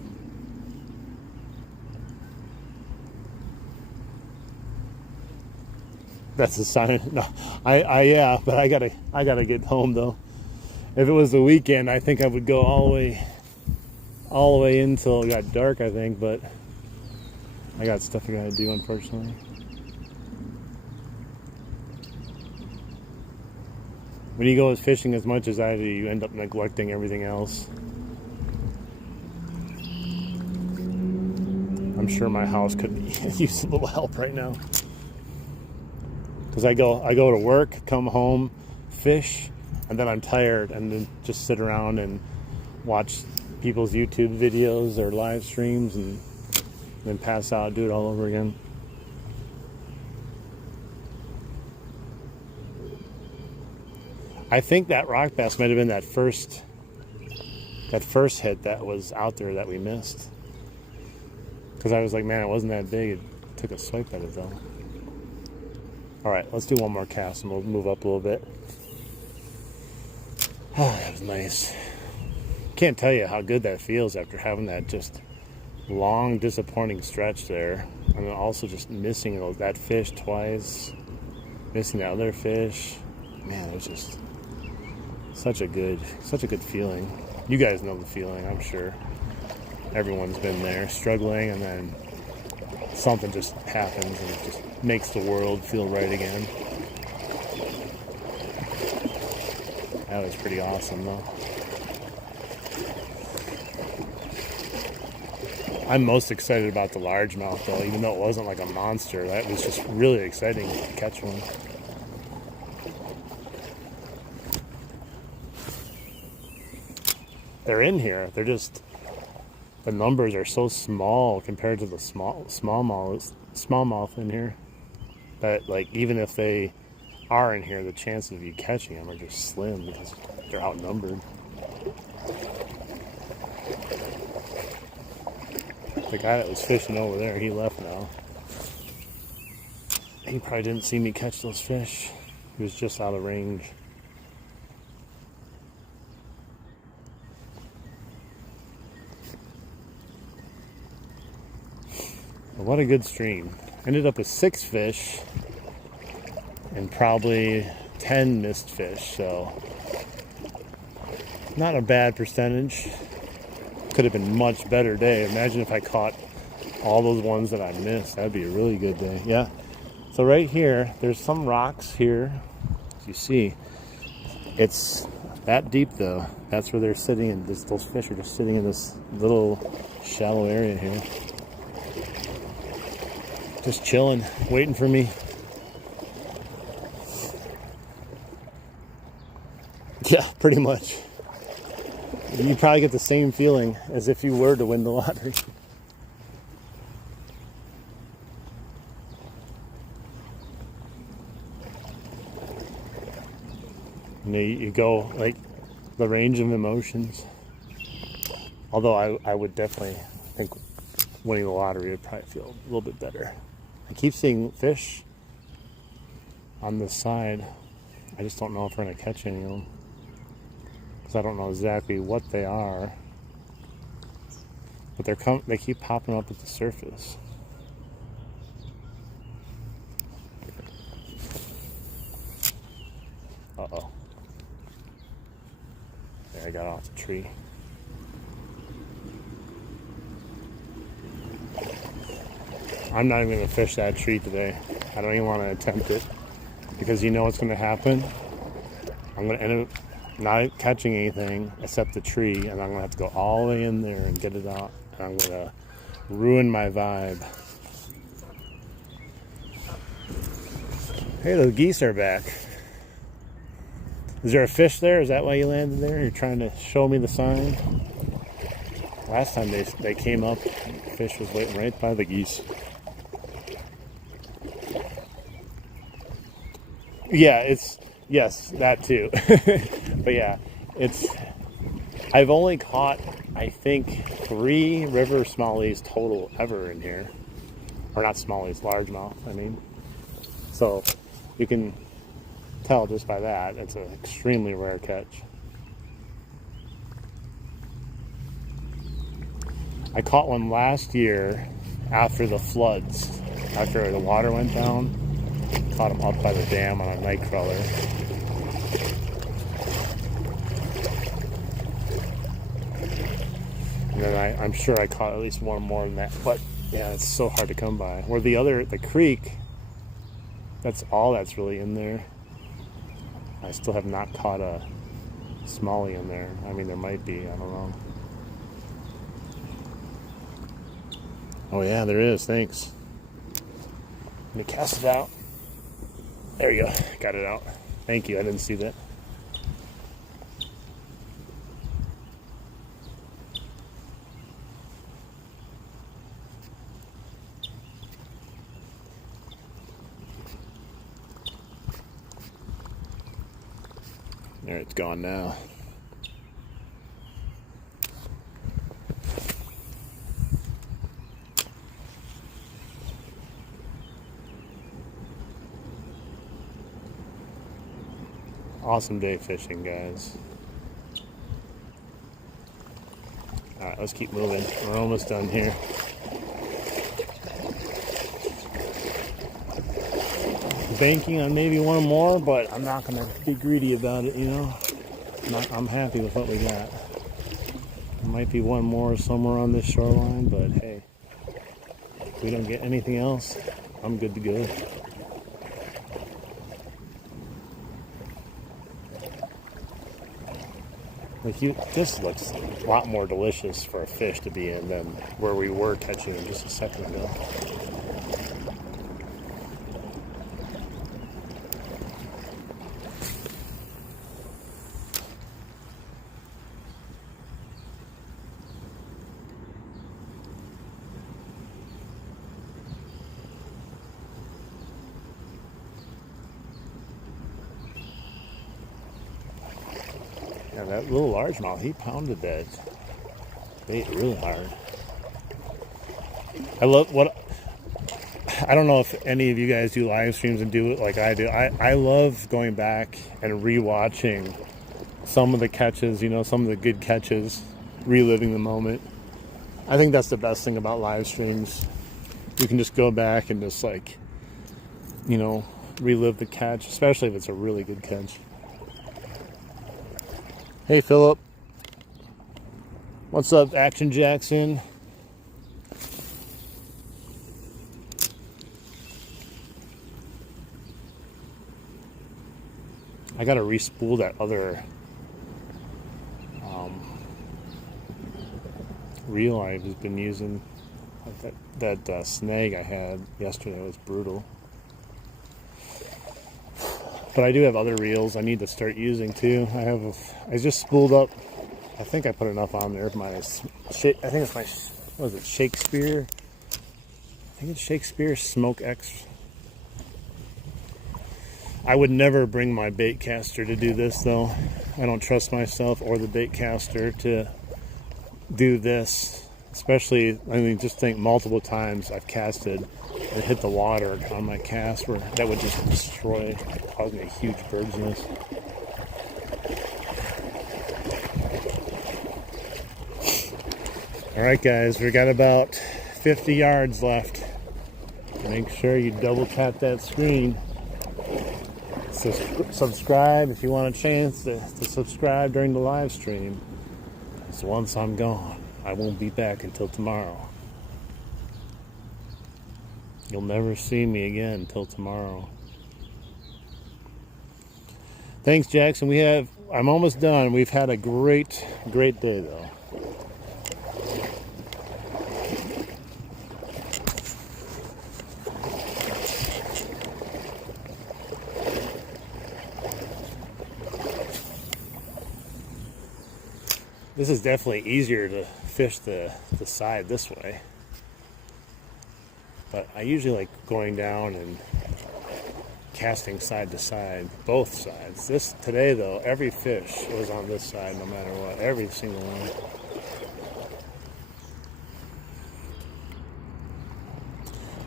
That's a sign. No, yeah, but I gotta get home though. If it was the weekend, I think I would go all the way until it got dark, I think, but I got stuff I gotta do, unfortunately. When you go fishing as much as I do, you end up neglecting everything else. I'm sure my house could use a little help right now. Because I go to work, come home, fish, and then I'm tired and then just sit around and watch people's YouTube videos or live streams and then pass out, do it all over again. I think that rock bass might have been that first hit that was out there that we missed. Because I was like, man, it wasn't that big. It took a swipe at it though. All right, let's do one more cast and we'll move up a little bit. Oh, that was nice. Can't tell you how good that feels after having that just long, disappointing stretch there. And then also just missing that fish twice, missing the other fish. Man, it was just such a good feeling. You guys know the feeling, I'm sure. Everyone's been there, struggling, and then something just happens and it just makes the world feel right again. That was pretty awesome, though. I'm most excited about the largemouth, though, even though it wasn't like a monster. That was just really exciting to catch one. They're in here. They're just, the numbers are so small compared to the smallmouth in here that, like, even if they are in here, the chances of you catching them are just slim because they're outnumbered. The guy that was fishing over there, he left now. He probably didn't see me catch those fish. He was just out of range. What a good stream. Ended up with 6 fish and probably 10 missed fish, so not a bad percentage. Could have been a much better day. Imagine if I caught all those ones that I missed. That'd be a really good day. Yeah. So right here, there's some rocks here. As you see, it's that deep though. That's where they're sitting, and those fish are just sitting in this little shallow area here. Just chilling, waiting for me. Yeah, pretty much. You probably get the same feeling as if you were to win the lottery. You go like the range of emotions. Although I would definitely think winning the lottery would probably feel a little bit better. I keep seeing fish on this side. I just don't know if we're going to catch any of them, because I don't know exactly what they are. But they keep popping up at the surface. Uh-oh. There, I got off the tree. I'm not even going to fish that tree today. I don't even want to attempt it, because you know what's going to happen. I'm going to end up not catching anything except the tree, and I'm going to have to go all the way in there and get it out, and I'm going to ruin my vibe. Hey, the geese are back. Is there a fish there? Is that why you landed there? You're trying to show me the sign? Last time they came up, the fish was waiting right by the geese. Yeah, yes, that too. But yeah, I've only caught, I think, 3 river smallies total ever in here. Or not smallies, largemouth, I mean. So you can tell just by that, it's an extremely rare catch. I caught one last year after the floods, after the water went down. Caught him up by the dam on a night crawler. And then I'm sure I caught at least one more than that. But yeah, it's so hard to come by. Where the creek, that's all that's really in there. I still have not caught a smallie in there. I mean, there might be, I don't know. Oh yeah, there is, thanks. Let me cast it out. There you go, got it out. Thank you, I didn't see that. There, it's gone now. Awesome day fishing, guys. Alright, let's keep moving. We're almost done here. Banking on maybe one more, but I'm not going to be greedy about it, you know. I'm happy with what we got. There might be one more somewhere on this shoreline, but hey, if we don't get anything else, I'm good to go. This looks a lot more delicious for a fish to be in than where we were catching them just a second ago. Yeah, that little largemouth, he pounded that bait really hard. I don't know if any of you guys do live streams and do it like I do. I love going back and rewatching some of the catches, you know, some of the good catches, reliving the moment. I think that's the best thing about live streams. You can just go back and just like, you know, relive the catch, especially if it's a really good catch. Hey, Philip. What's up, Action Jackson? I gotta re-spool that other reel I've been using. That snag I had yesterday was brutal. But I do have other reels I need to start using too. I just spooled up. I think I put enough on there. I think it's my, what is it, Shakespeare? I think it's Shakespeare Smoke X. I would never bring my bait caster to do this though. I don't trust myself or the bait caster to do this. Especially, I mean, just think multiple times I've casted and hit the water on my cast where that would just destroy, cause me a huge bird's nest. Alright guys, we got about 50 yards left. Make sure you double tap that screen. So subscribe if you want a chance to subscribe during the live stream. So once I'm gone, I won't be back until tomorrow. You'll never see me again until tomorrow. Thanks, Jackson. I'm almost done. We've had a great day though. This is definitely easier to fish the side this way. But I usually like going down and casting side to side, both sides. Today though, every fish was on this side no matter what, every single one.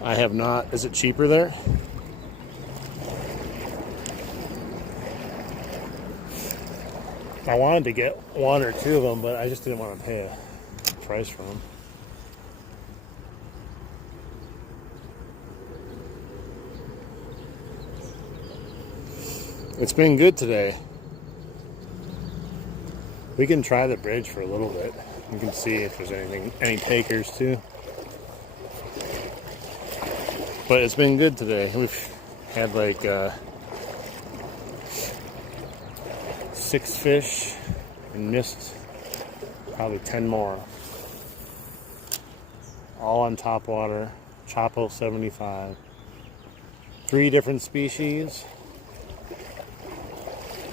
I have not, is it cheaper there? I wanted to get one or two of them, but I just didn't want to pay a price for them. It's been good today. We can try the bridge for a little bit. You can see if there's any takers too. But it's been good today. We've had like 6 fish and missed probably 10 more. All on top water, Chapo 75. 3 different species.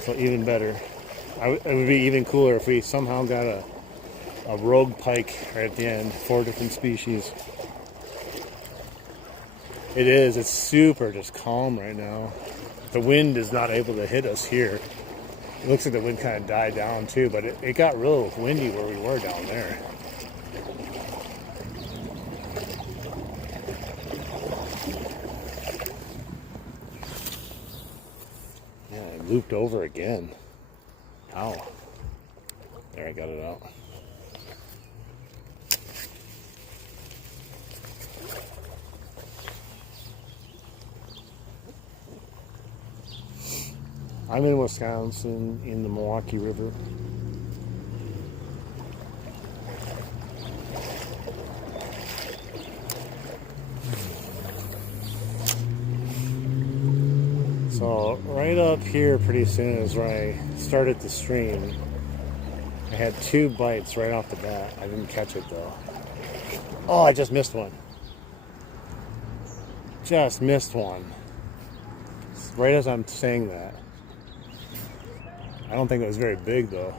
So even better. It would be even cooler if we somehow got a rogue pike right at the end. 4 different species. It's super just calm right now. The wind is not able to hit us here. It looks like the wind kind of died down too, but it got real windy where we were down there. Yeah, I looped over again. Ow. There, I got it out. I'm in Wisconsin in the Milwaukee River. So right up here pretty soon is where I started the stream. I had 2 bites right off the bat. I didn't catch it though. Oh, I just missed one. Just missed one. Right as I'm saying that. I don't think it was very big though.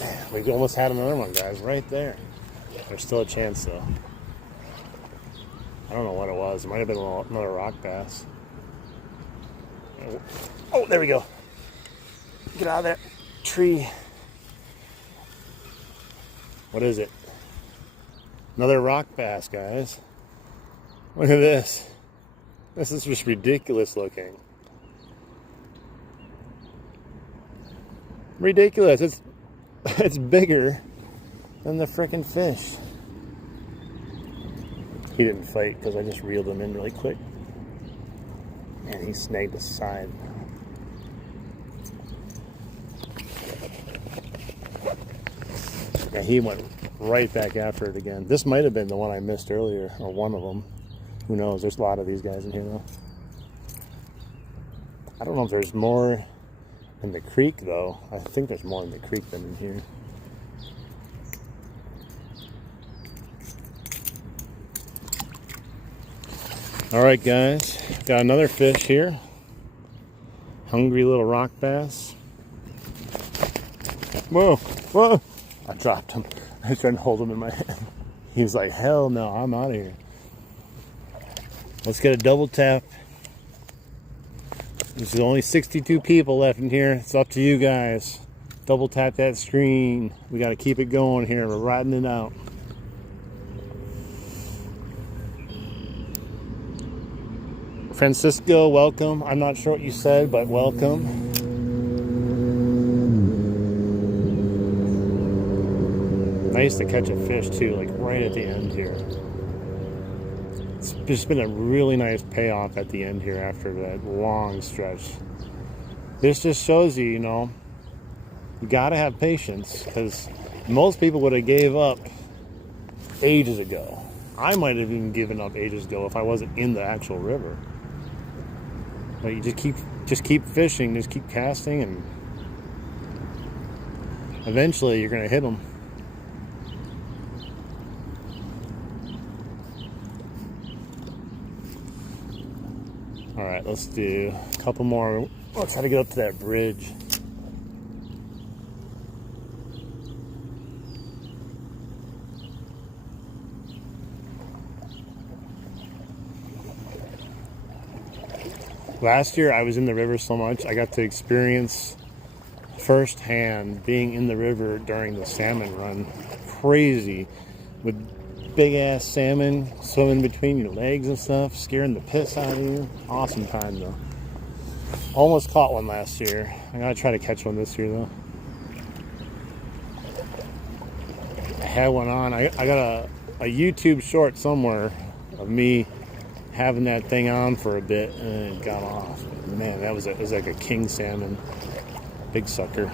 Man, we almost had another one, guys, right there. There's still a chance though. I don't know what it was. It might have been another rock bass. Oh, there we go. Get out of that tree. What is it? Another rock bass, guys. Look at this. This is just ridiculous looking. Ridiculous. It's bigger than the frickin' fish. He didn't fight because I just reeled him in really quick. And he snagged the side. Yeah, he went right back after it again. This might have been the one I missed earlier, or one of them. Who knows? There's a lot of these guys in here though. I don't know if there's more in the creek though. I think there's more in the creek than in here. Alright guys, got another fish here. Hungry little rock bass. Whoa, whoa! I dropped him. I was trying to hold him in my hand. He was like, hell no, I'm out of here. Let's get a double tap. There's only 62 people left in here. It's up to you guys. Double tap that screen. We got to keep it going here. We're riding it out. Francisco, welcome. I'm not sure what you said, but welcome. I used to catch a fish too, like right at the end here. It's just been a really nice payoff at the end here after that long stretch. This just shows you, you know, you gotta have patience, because most people would have gave up ages ago. I might have even given up ages ago if I wasn't in the actual river. But you just keep fishing, just keep casting, and eventually you're gonna hit them. All right, let's do a couple more. Let's try to get up to that bridge. Last year I was in the river so much, I got to experience firsthand being in the river during the salmon run. Crazy, with big ass salmon swimming between your legs and stuff, scaring the piss out of you. Awesome time though. Almost caught one last year. I gotta try to catch one this year though. I had one on. I got a YouTube short somewhere of me having that thing on for a bit, and it got off. Man, it was like a king salmon. Big sucker.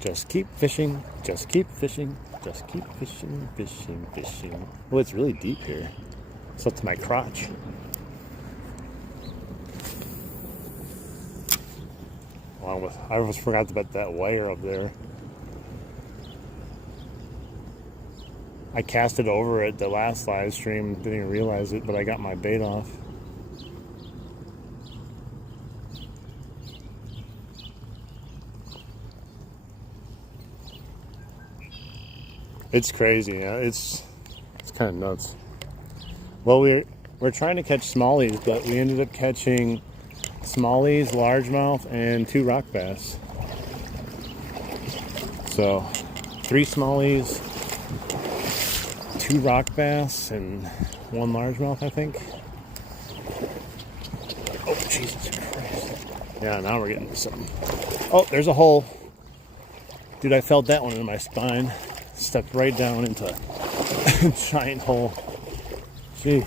Just keep fishing, just keep fishing, just keep fishing, fishing, fishing. Oh, it's really deep here. It's up to my crotch. Along with, I almost forgot about that wire up there. I cast it over at the last live stream, didn't even realize it, but I got my bait off. It's crazy, yeah. It's kind of nuts. Well, we're trying to catch smallies, but we ended up catching smallies, largemouth, and 2 rock bass. So 3 smallies, 2 rock bass, and 1 largemouth, I think. Oh, Jesus Christ. Yeah, now we're getting to something. Oh, there's a hole. Dude, I felt that one in my spine. Stepped right down into a giant hole. Jeez.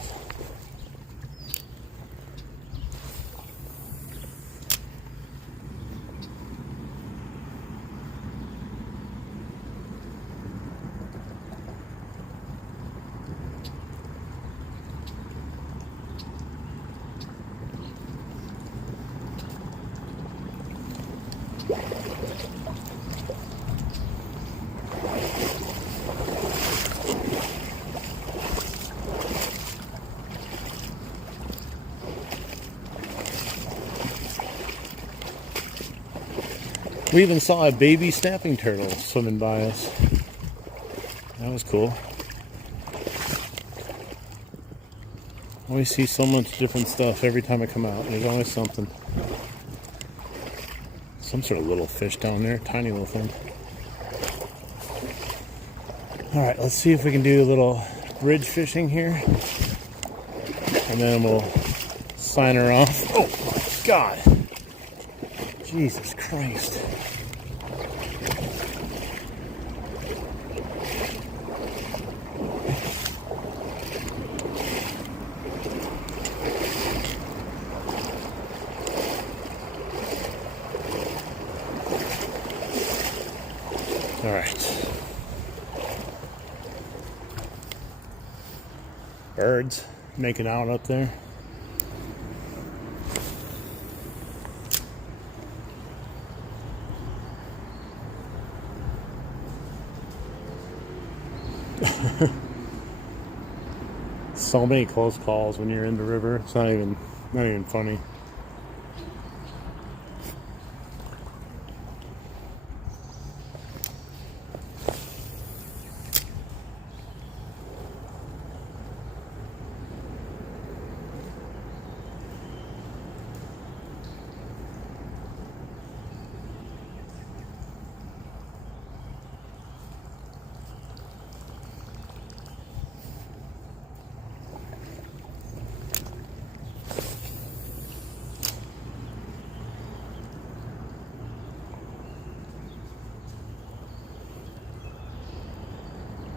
We even saw a baby snapping turtle swimming by us. That was cool. Always see so much different stuff every time I come out. There's always something. Some sort of little fish down there, tiny little thing. All right, let's see if we can do a little bridge fishing here. And then we'll sign her off. Oh my God. Jesus Christ. All right. Birds making out up there. So many close calls when you're in the river. It's not even funny.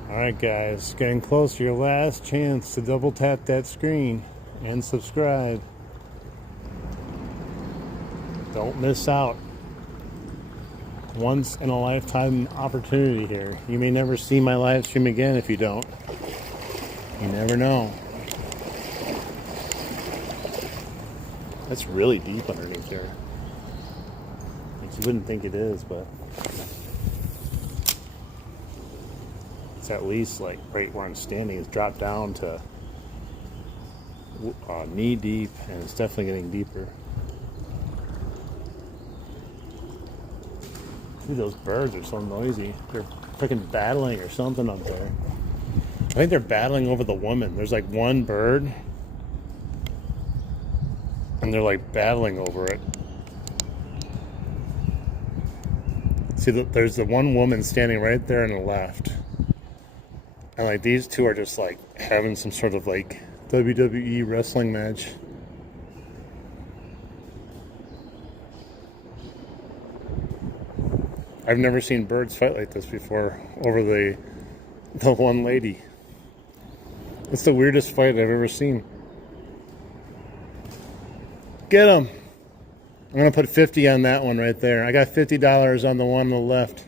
Alright guys, getting close to your last chance to double tap that screen and subscribe. Don't miss out. Once in a lifetime opportunity here. You may never see my live stream again if you don't. You never know. That's really deep underneath there. You wouldn't think it is, but it's at least like right where I'm standing. It's dropped down to knee deep, and it's definitely getting deeper. Dude, those birds are so noisy. They're freaking battling or something up there. I think they're battling over the woman. There's like one bird, and they're like battling over it. See, there's the one woman standing right there on the left. And like these two are just like having some sort of like WWE wrestling match. I've never seen birds fight like this before over the one lady. It's the weirdest fight I've ever seen. Get him! I'm gonna put 50 on that one right there. I got $50 on the one on the left.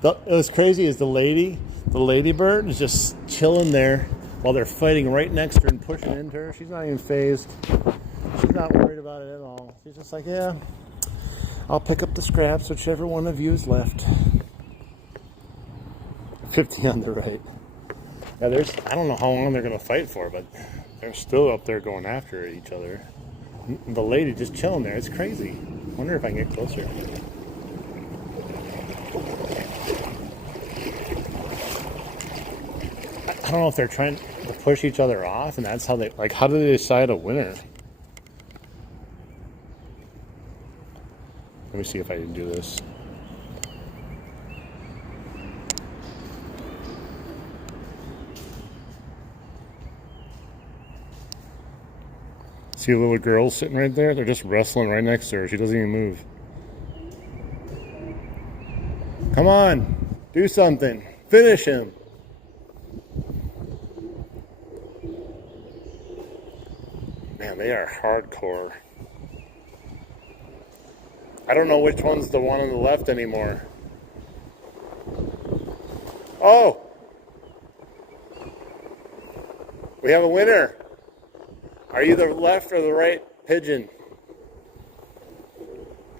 What's crazy is the lady bird is just chilling there while they're fighting right next to her and pushing into her. She's not even phased. She's not worried about it at all. She's just like, yeah, I'll pick up the scraps, whichever one of you is left. 50 on the right. Yeah, I don't know how long they're gonna fight for, but they're still up there going after each other. The lady just chilling there. It's crazy. Wonder if I can get closer. I don't know if they're trying to push each other off, and that's how they, like, how do they decide a winner? Let me see if I can do this. See a little girl sitting right there? They're just wrestling right next to her. She doesn't even move. Come on, do something. Finish him. Man, they are hardcore. I don't know which one's the one on the left anymore. Oh! We have a winner. Are you the left or the right pigeon?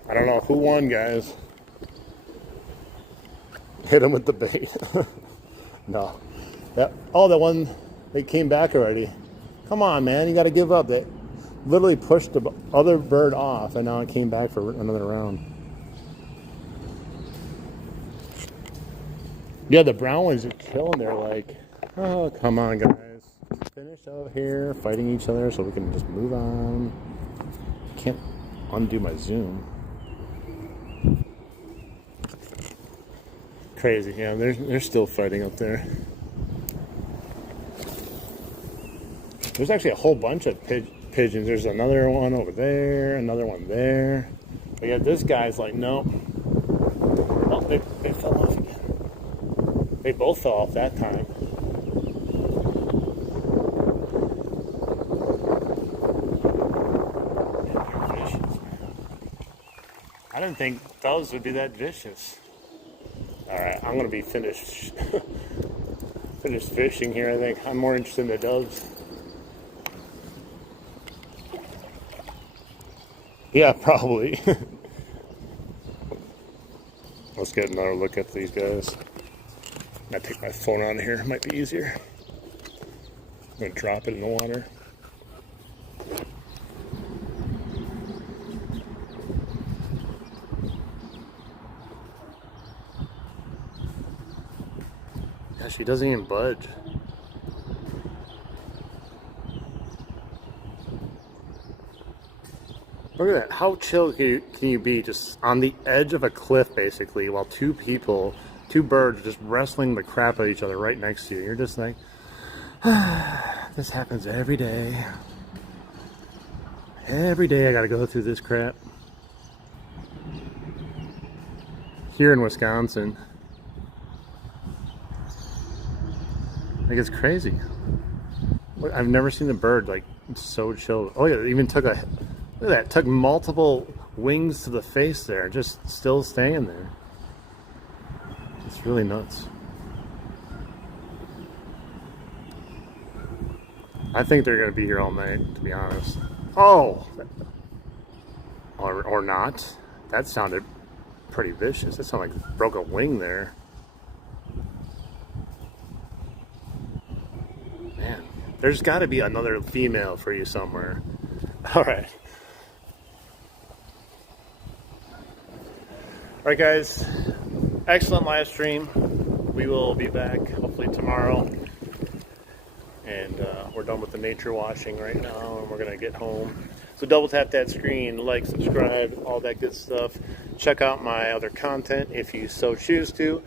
I don't know who won, guys. Hit him with the bait. No. Oh, the one, they came back already. Come on, man, you got to give up. They literally pushed the other bird off, and now it came back for another round. Yeah, the brown ones are chilling there like, oh, come on, guys. Just finish out here fighting each other so we can just move on. Can't undo my zoom. Crazy, yeah, they're still fighting up there. There's actually a whole bunch of pigeons. There's another one over there, another one there. But yeah, this guy's like, nope. Oh, they fell off again. They both fell off that time. I didn't think doves would be that vicious. Alright, I'm gonna be finished finished fishing here, I think. I'm more interested in the doves. Yeah, probably. Let's get another look at these guys. I take my phone out of here, might be easier. I'm gonna drop it in the water. Yeah, she doesn't even budge. Look at that. How chill can you be just on the edge of a cliff, basically, while two birds, are just wrestling the crap out of each other right next to you. You're just like, this happens every day. Every day I gotta go through this crap. Here in Wisconsin. Like, it's crazy. I've never seen a bird like so chill. Oh yeah, it even took a, look at that, took multiple wings to the face there, just still staying there. It's really nuts. I think they're gonna be here all night, to be honest. Oh! Or not. That sounded pretty vicious. That sounded like it broke a wing there. Man, there's gotta be another female for you somewhere. Alright. Alright guys, excellent live stream. We will be back hopefully tomorrow. And we're done with the nature washing right now, and we're gonna get home. So double tap that screen, like, subscribe, all that good stuff. Check out my other content if you so choose to.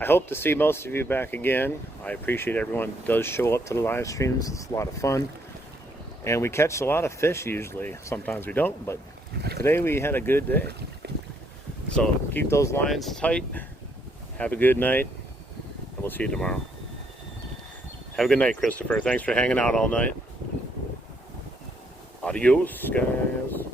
I hope to see most of you back again. I appreciate everyone who does show up to the live streams. It's a lot of fun. And we catch a lot of fish usually. Sometimes we don't, but today we had a good day. So keep those lines tight. Have a good night, and we'll see you tomorrow. Have a good night, Christopher. Thanks for hanging out all night. Adios, guys.